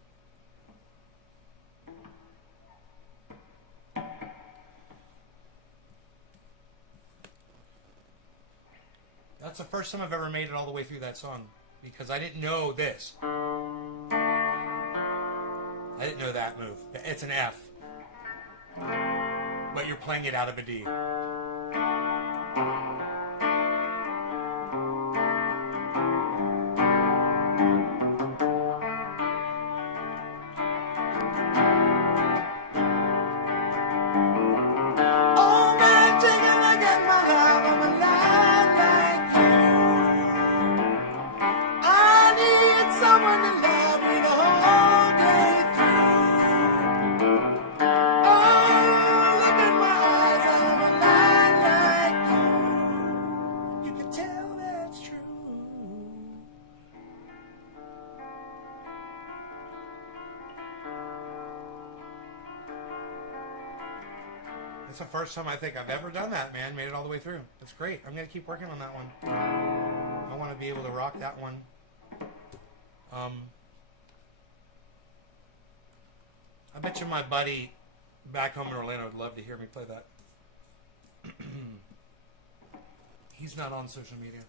That's the first time I've ever made it all the way through that song because I didn't know this. I didn't know that move. It's an F. But you're playing it out of a D. Oh man, take a look at my life. I'm alive like you. I need someone to love me the whole day through. Oh, look at my eyes. I'm alive like you. You can tell that's true. It's the first time I think I've ever done that, man. Made it all the way through. That's great. I'm going to keep working on that one. I want to be able to rock that one. I bet you my buddy back home in Orlando would love to hear me play that. He's not on social media.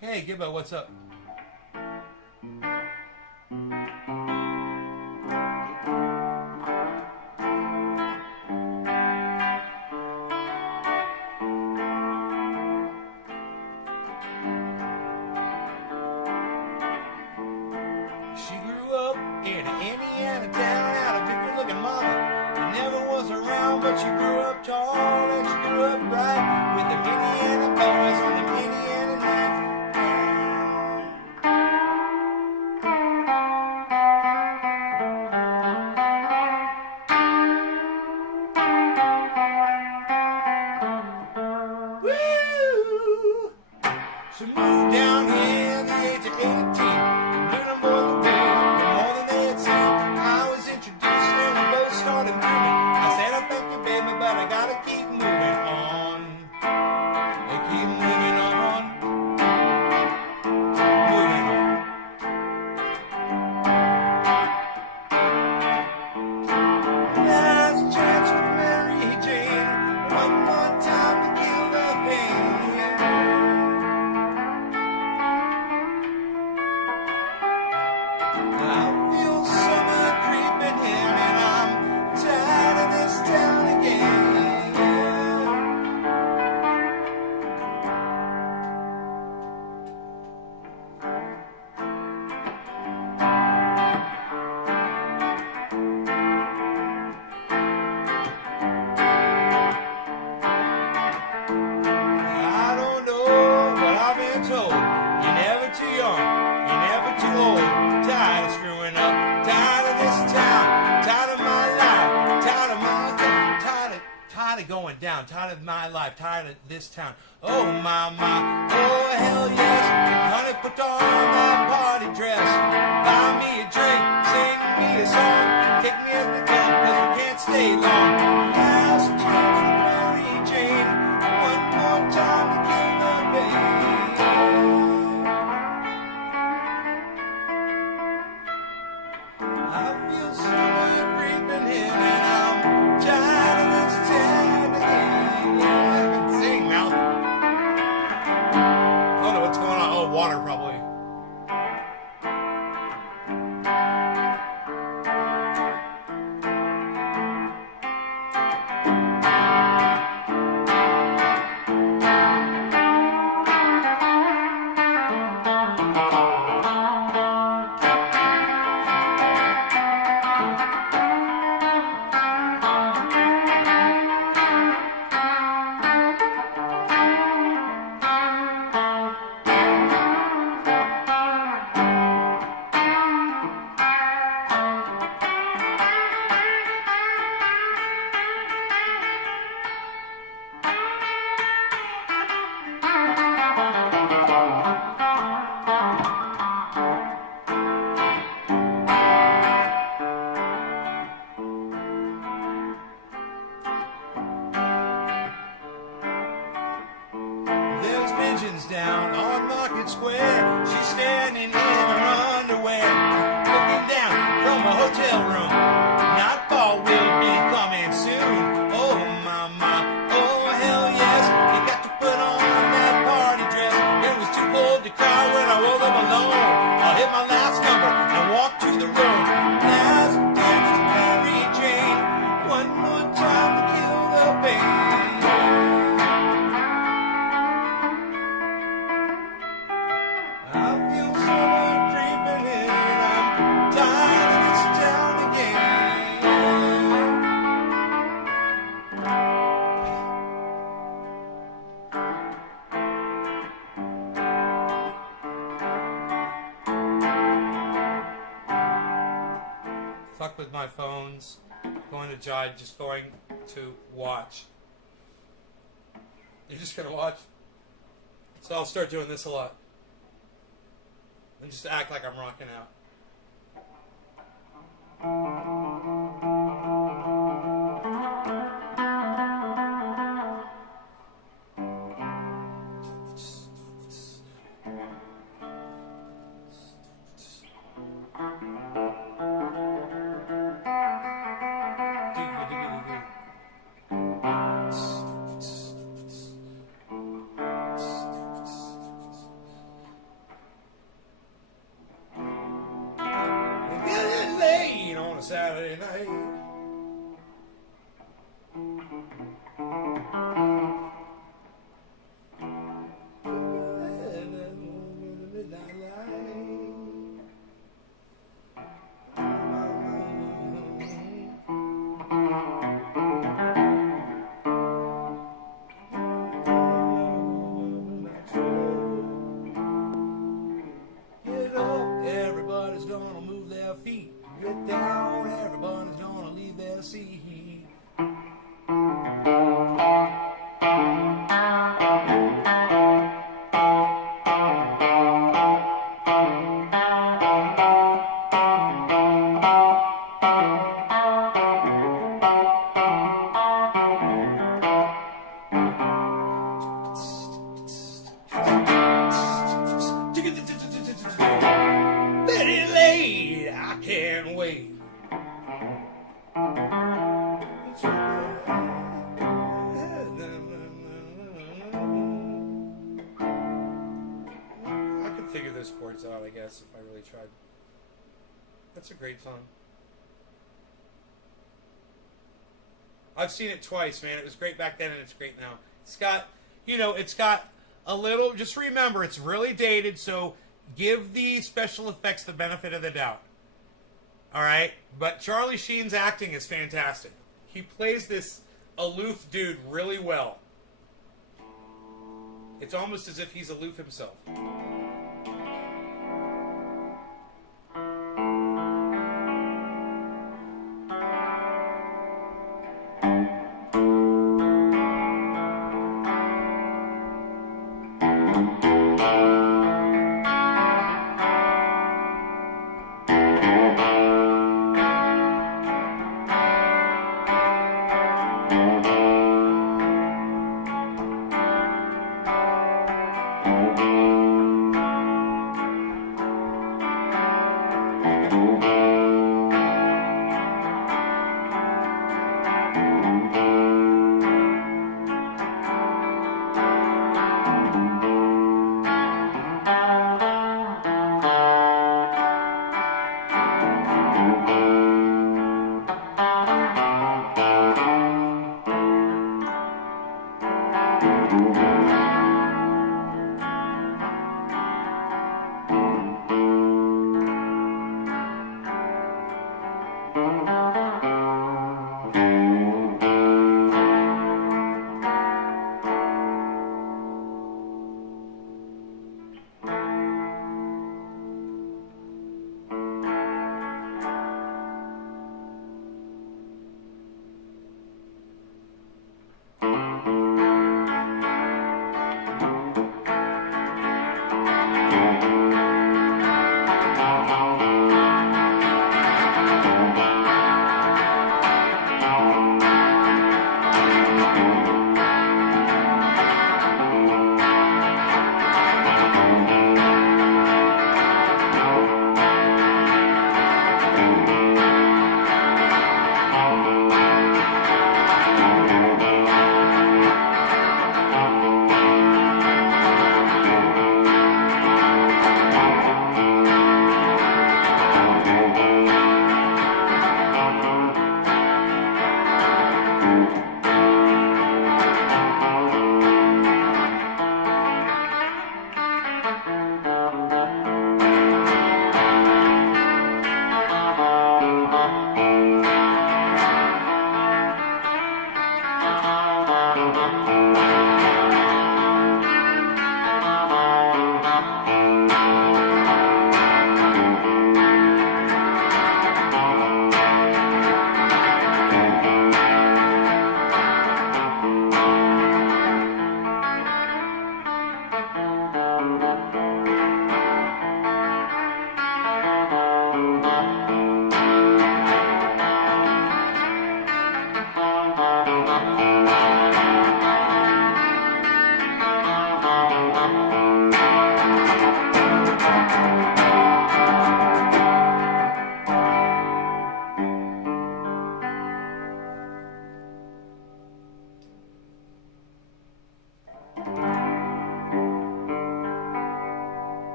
Hey, Gibbo, what's up? She grew up in an Indiana town, had a bigger-looking mama. She never was around, but she grew up tall and she grew up bright with them Indiana boys on them Indiana nights. Woo! She moved down here at the age of 18. Little more than more than they had seen. I was introduced and we both started moving. I said, I thank you, baby, but I gotta keep moving on. They keep moving on. Moving on. Last chance with Mary Jane. One more time to kill the pain. I feel summer creeping in and I'm tired of this town again. I don't know, but I've been told you're never too young, you're never too old. Tired of screwing up, tired of this town, tired of my life, tired of my tired of going down, tired of my life, tired of this town. Oh my, oh hell yes, honey, put on that party dress, buy me a drink, sing me a song, take me as we go, 'cause we can't stay long. Last chance with Mary Jane, one more time to kill the pain. I feel summer creeping in and I'm tired of this town again. I can sing, mouth. Oh no, what's going on? Oh, water probably. woman's down on Market Square. She's standing in her underwear, looking down from a hotel room. Nightfall will be coming soon. Oh, mama, oh, hell yes. You got to put on that party dress. It was too cold to cry when I woke up alone. I'll hit my last number and walk to the room. Last dance with Mary Jane. One more time to kill the pain. I feel someone creeping in. I'm dying in this town again. Fuck with my phones. Going to Jide, just going to watch. You're just gonna watch? So I'll start doing this a lot. And just act like I'm rocking out. Getting late on a Saturday night. Get up, everybody's gonna move their feet. Get down, everybody's gonna leave their seat. Very late, I can't wait. I could figure those chords out, I guess, if I really tried. That's a great song. I've seen it twice, man. It was great back then and it's great now. It's got, it's got a little, just remember, it's really dated, so give the special effects the benefit of the doubt. All right? But Charlie Sheen's acting is fantastic. He plays this aloof dude really well. It's almost as if he's aloof himself.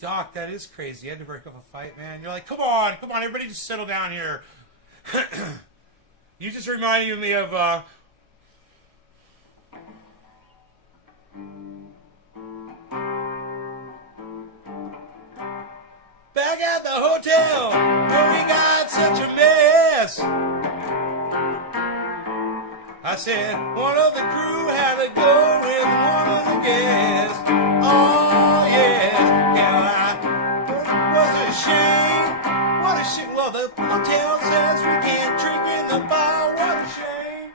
Doc, that is crazy. You had to break up a fight, man. You're like, come on, everybody just settle down here. You just reminded me of, back at the hotel where we got such a mess. I said, one of the crew had to go with one of the guests. Oh, yes. What a shame. Well, the hotel says we can't drink in the bar. What a shame.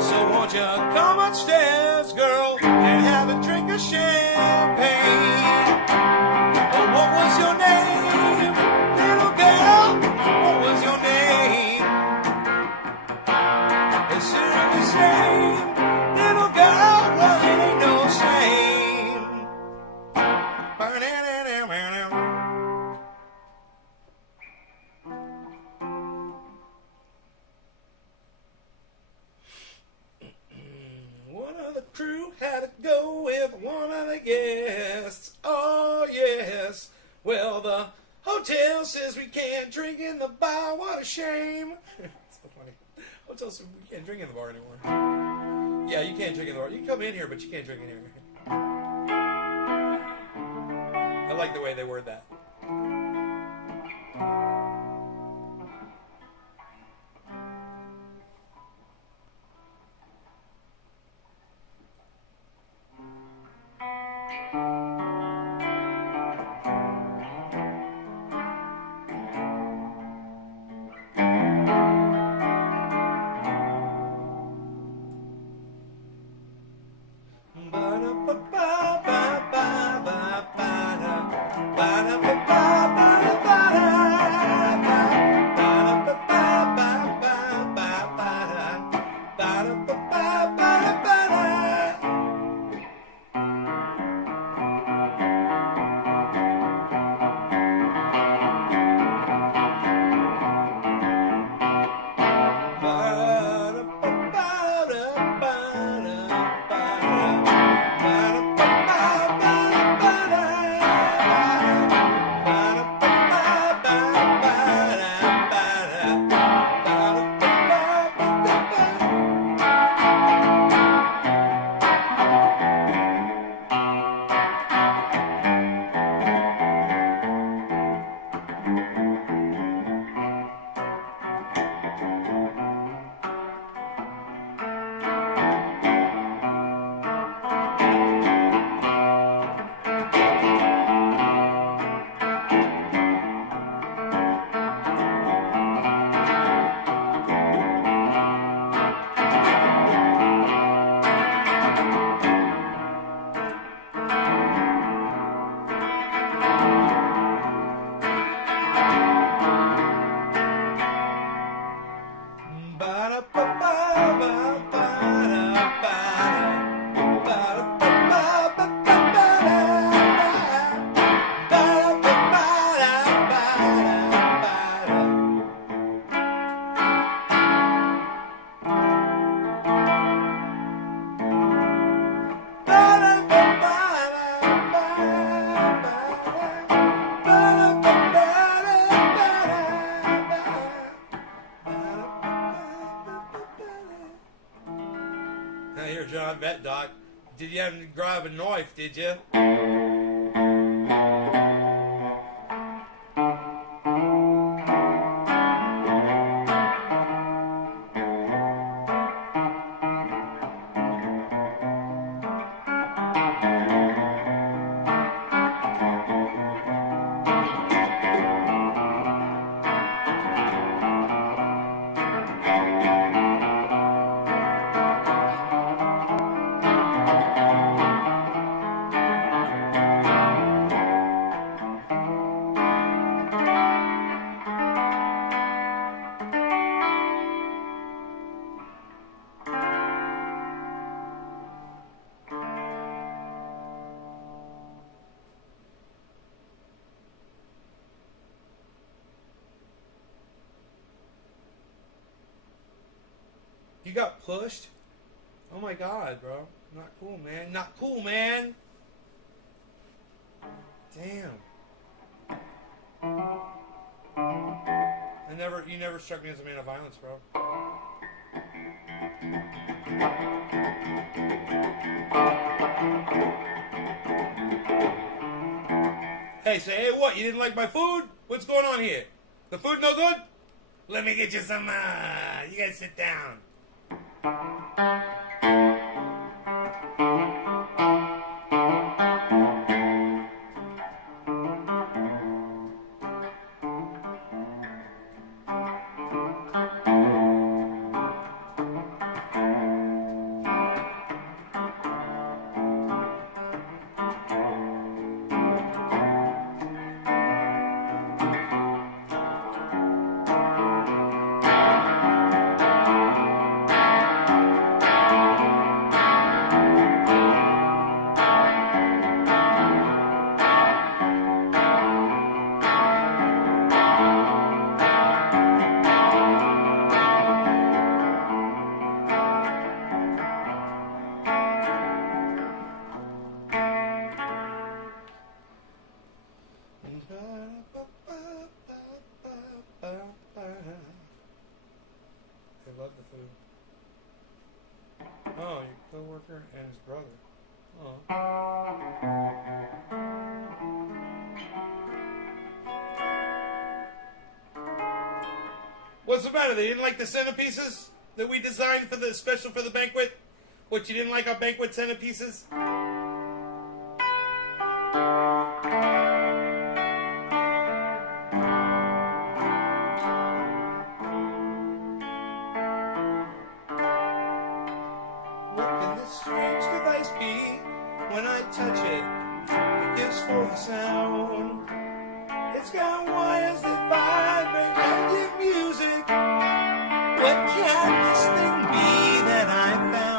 So won't you come upstairs, girl, and have a drink of champagne? Oh, what was your name, little girl? What was your name? It's certainly the same, little girl. Well, it ain't no shame. One of the crew had to go with one of the guests. Oh, yes. Well, the hotel says we can't drink in the bar. What a shame. So funny. Hotel says we can't drink in the bar anymore. Yeah, you can't drink in the bar. You can come in here, but you can't drink in here. I like the way they word that. Ba-da-ba-ba-ba-ba-ba-ba-da. Now you're John Vet Doc. Did you have to grab a knife, did you? You got pushed? Oh my god, bro. Not cool, man. Not cool, man. Damn. You never struck me as a man of violence, bro. Hey, say, hey, what? You didn't like my food? What's going on here? The food no good? Let me get you some, you guys sit down. They love the food. Oh, your coworker and his brother. Oh. What's the matter? They didn't like the centerpieces that we designed for the special for the banquet? What, you didn't like our banquet centerpieces? What can this strange device be? When I touch it, it gives forth a sound. It's got wires that vibrate and give music. What can this thing be that I found?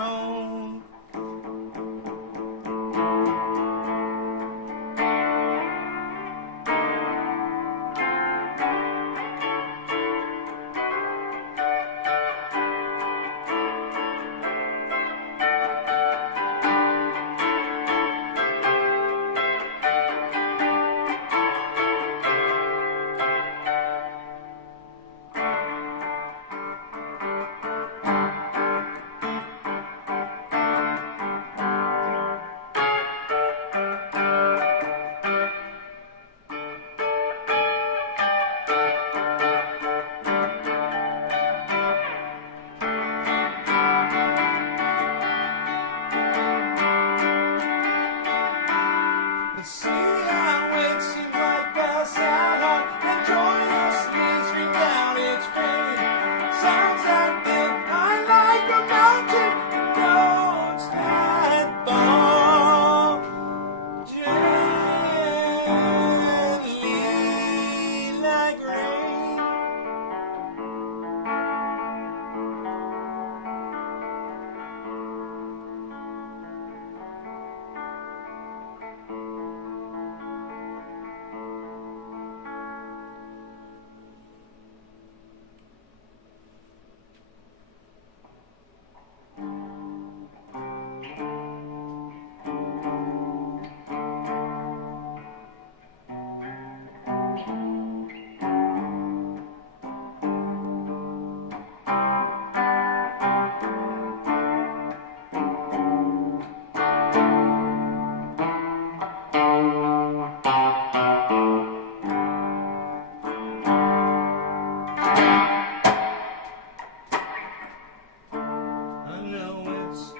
know it's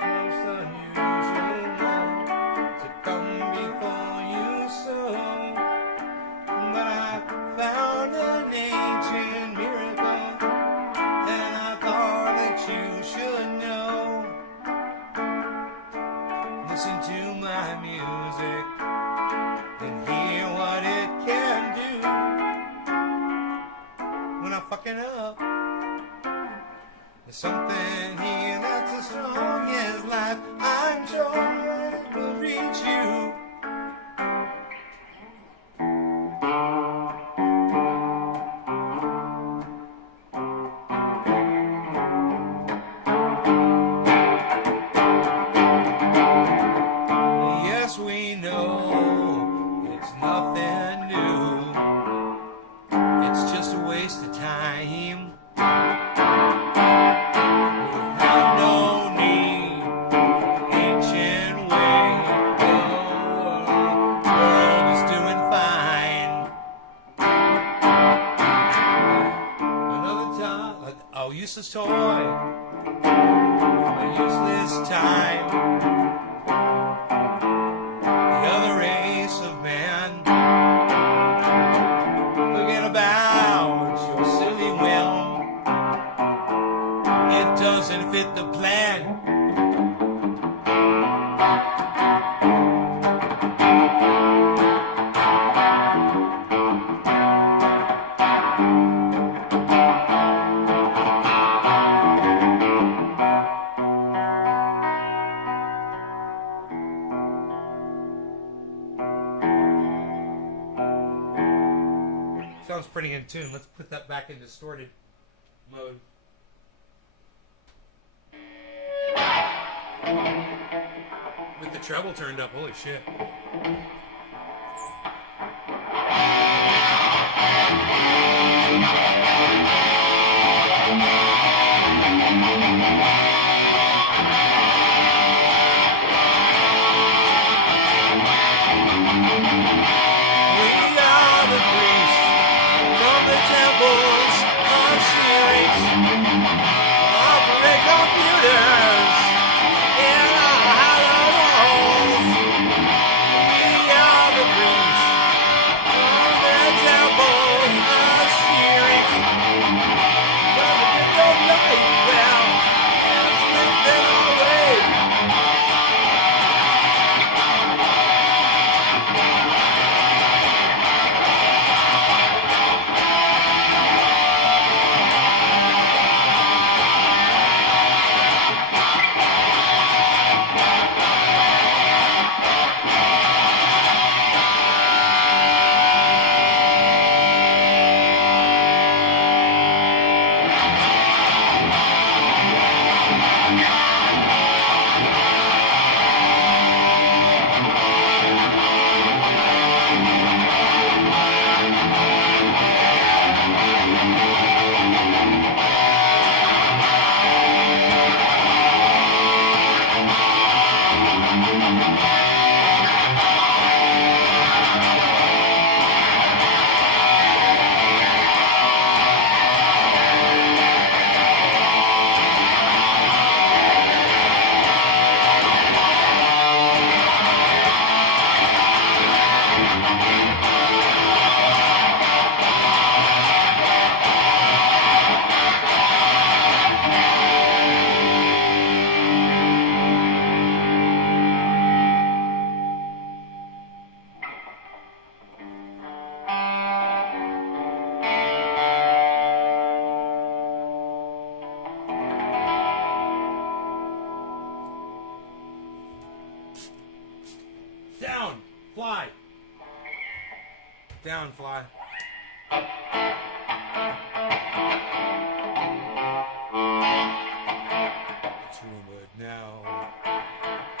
most unusual to come before you so, but I found an ancient miracle, and I thought that you should know. Listen to my music and hear what it can do. When I'm fucking up, there's something here that's as strong as life. I'm sure it will reach you. Yes, we know it's nothing new. It's just a waste of time. We have no need for ancient way. The world is doing fine. Another time, oh, useless toy. A useless time. The other race of man. Forget about your silly whim. It doesn't fit the plan. Sounds pretty in tune. Let's put that back in distorted mode. With the treble turned up, holy shit. We are the priests from the temples of spirits, operate computers in our hallowed halls. We are the priests from the temples of spirits, but the gift of life, well, is within our way. Down, fly. Down, fly. It's rumored now, a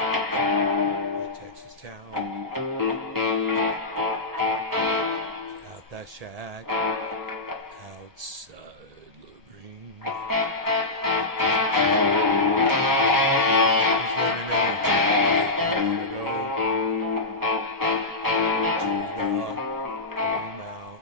Texas town, out that shack, outside Lorraine. Just let me know. To the home out.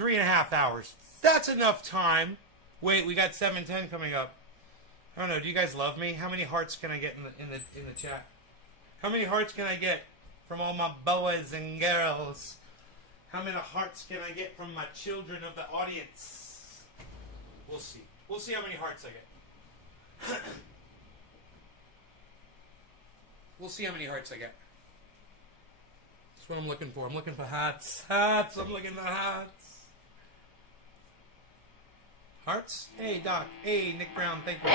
3.5 hours. That's enough time. Wait, we got 7:10 coming up. I don't know. Do you guys love me? How many hearts can I get in the chat? How many hearts can I get from all my boys and girls? How many hearts can I get from my children of the audience? We'll see. We'll see how many hearts I get. We'll see how many hearts I get. That's what I'm looking for. I'm looking for hearts. Hearts. I'm looking for hearts. Hearts? Hey, Doc. Hey, Nick Brown. Thank you.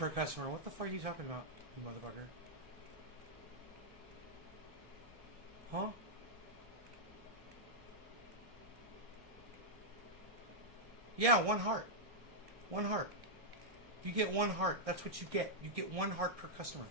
Per customer. What the fuck are you talking about, you motherfucker? Huh? Yeah, 1 heart. 1 heart. You get 1 heart. That's what you get. You get 1 heart per customer.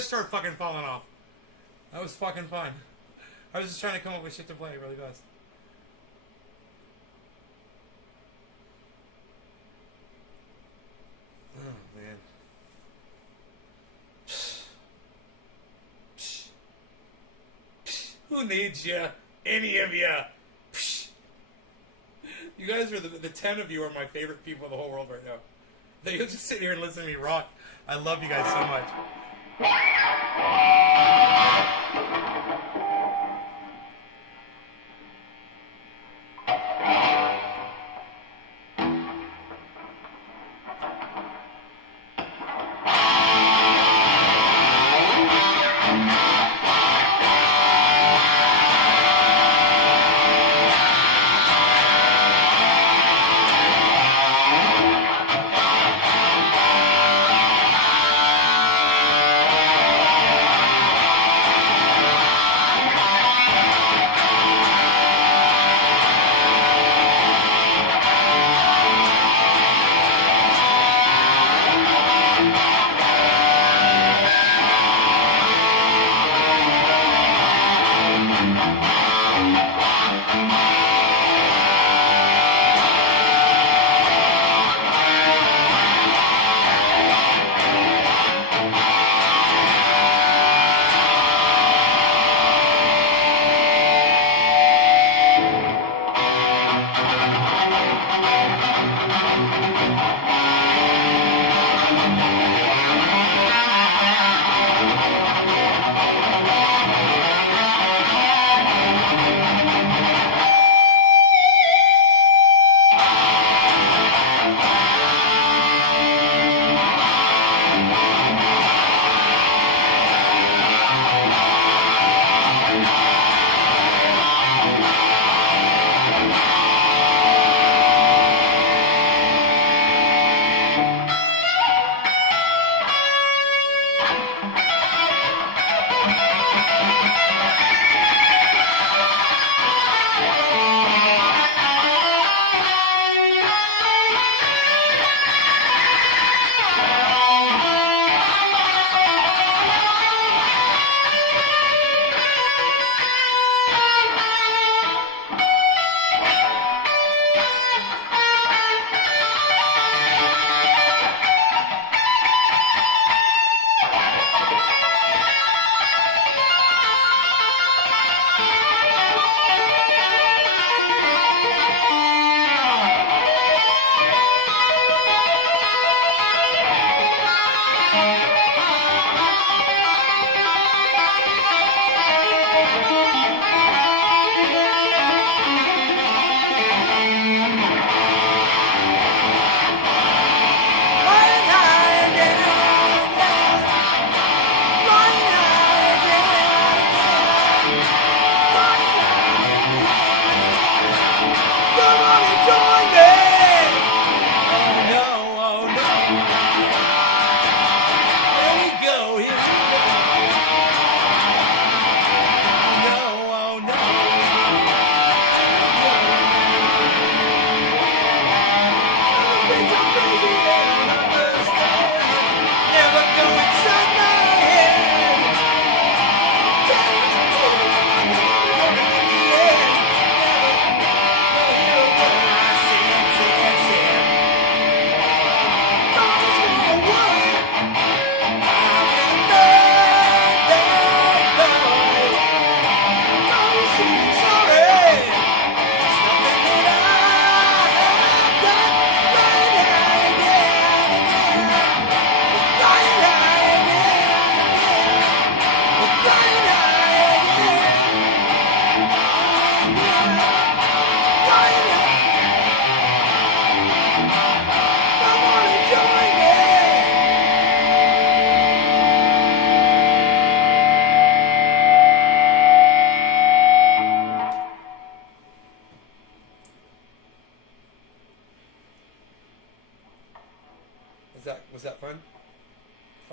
Start fucking falling off. That was fucking fun. I was just trying to come up with shit to play really fast. Oh man. Who needs you? Any of you? You guys are the 10 of you are my favorite people in the whole world right now. That you'll just sit here and listen to me rock. I love you guys so much.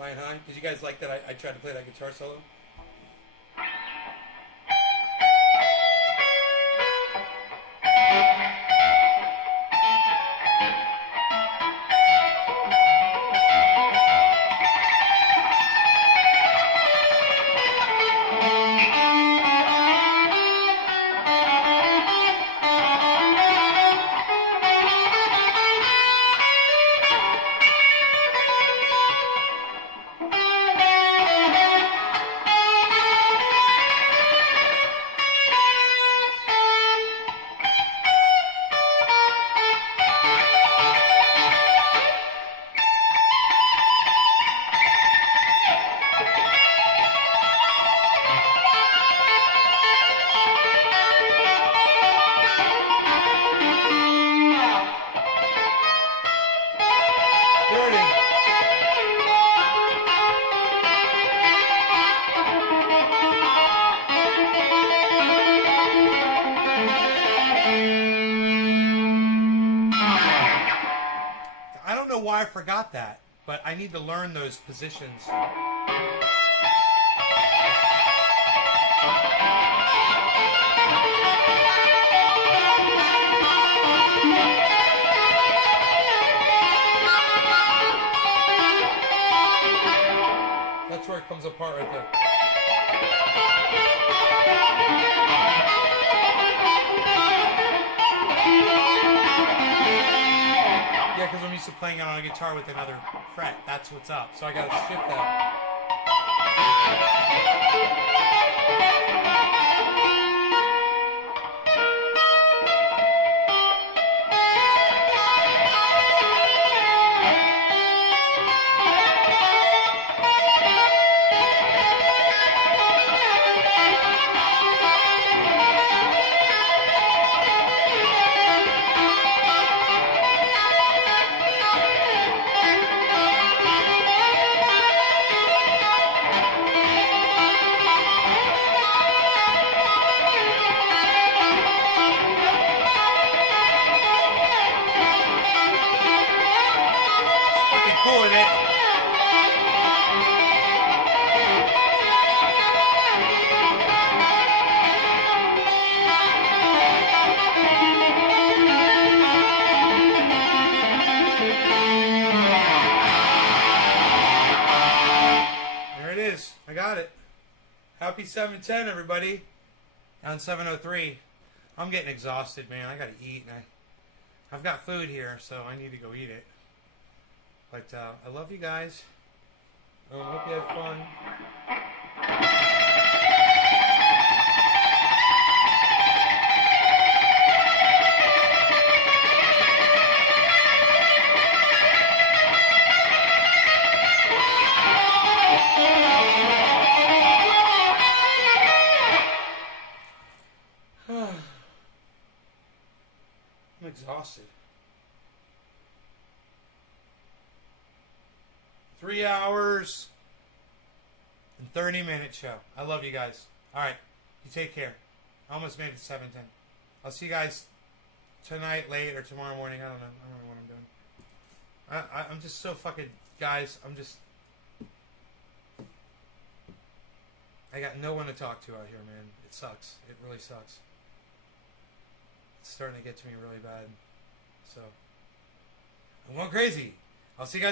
Flying High. Did you guys like that? I tried to play that guitar solo. I don't know why I forgot that, but I need to learn those positions. That's where it comes apart right there. Yeah, because I'm used to playing it on a guitar with another fret. That's what's up. So I gotta shift that. Cool, isn't it? There it is. I got it. Happy 7:10, everybody. On 7:03. I'm getting exhausted, man. I gotta eat, and I've got food here, so I need to go eat it. But I love you guys. I hope you have fun. I'm exhausted. 3 hours and 30-minute show. I love you guys. All right. You take care. I almost made it to 7:10. I'll see you guys tonight, late, or tomorrow morning. I don't know. I don't know what I'm doing. I'm just so fucking... Guys, I got no one to talk to out here, man. It sucks. It really sucks. It's starting to get to me really bad. So, I'm going crazy. I'll see you guys.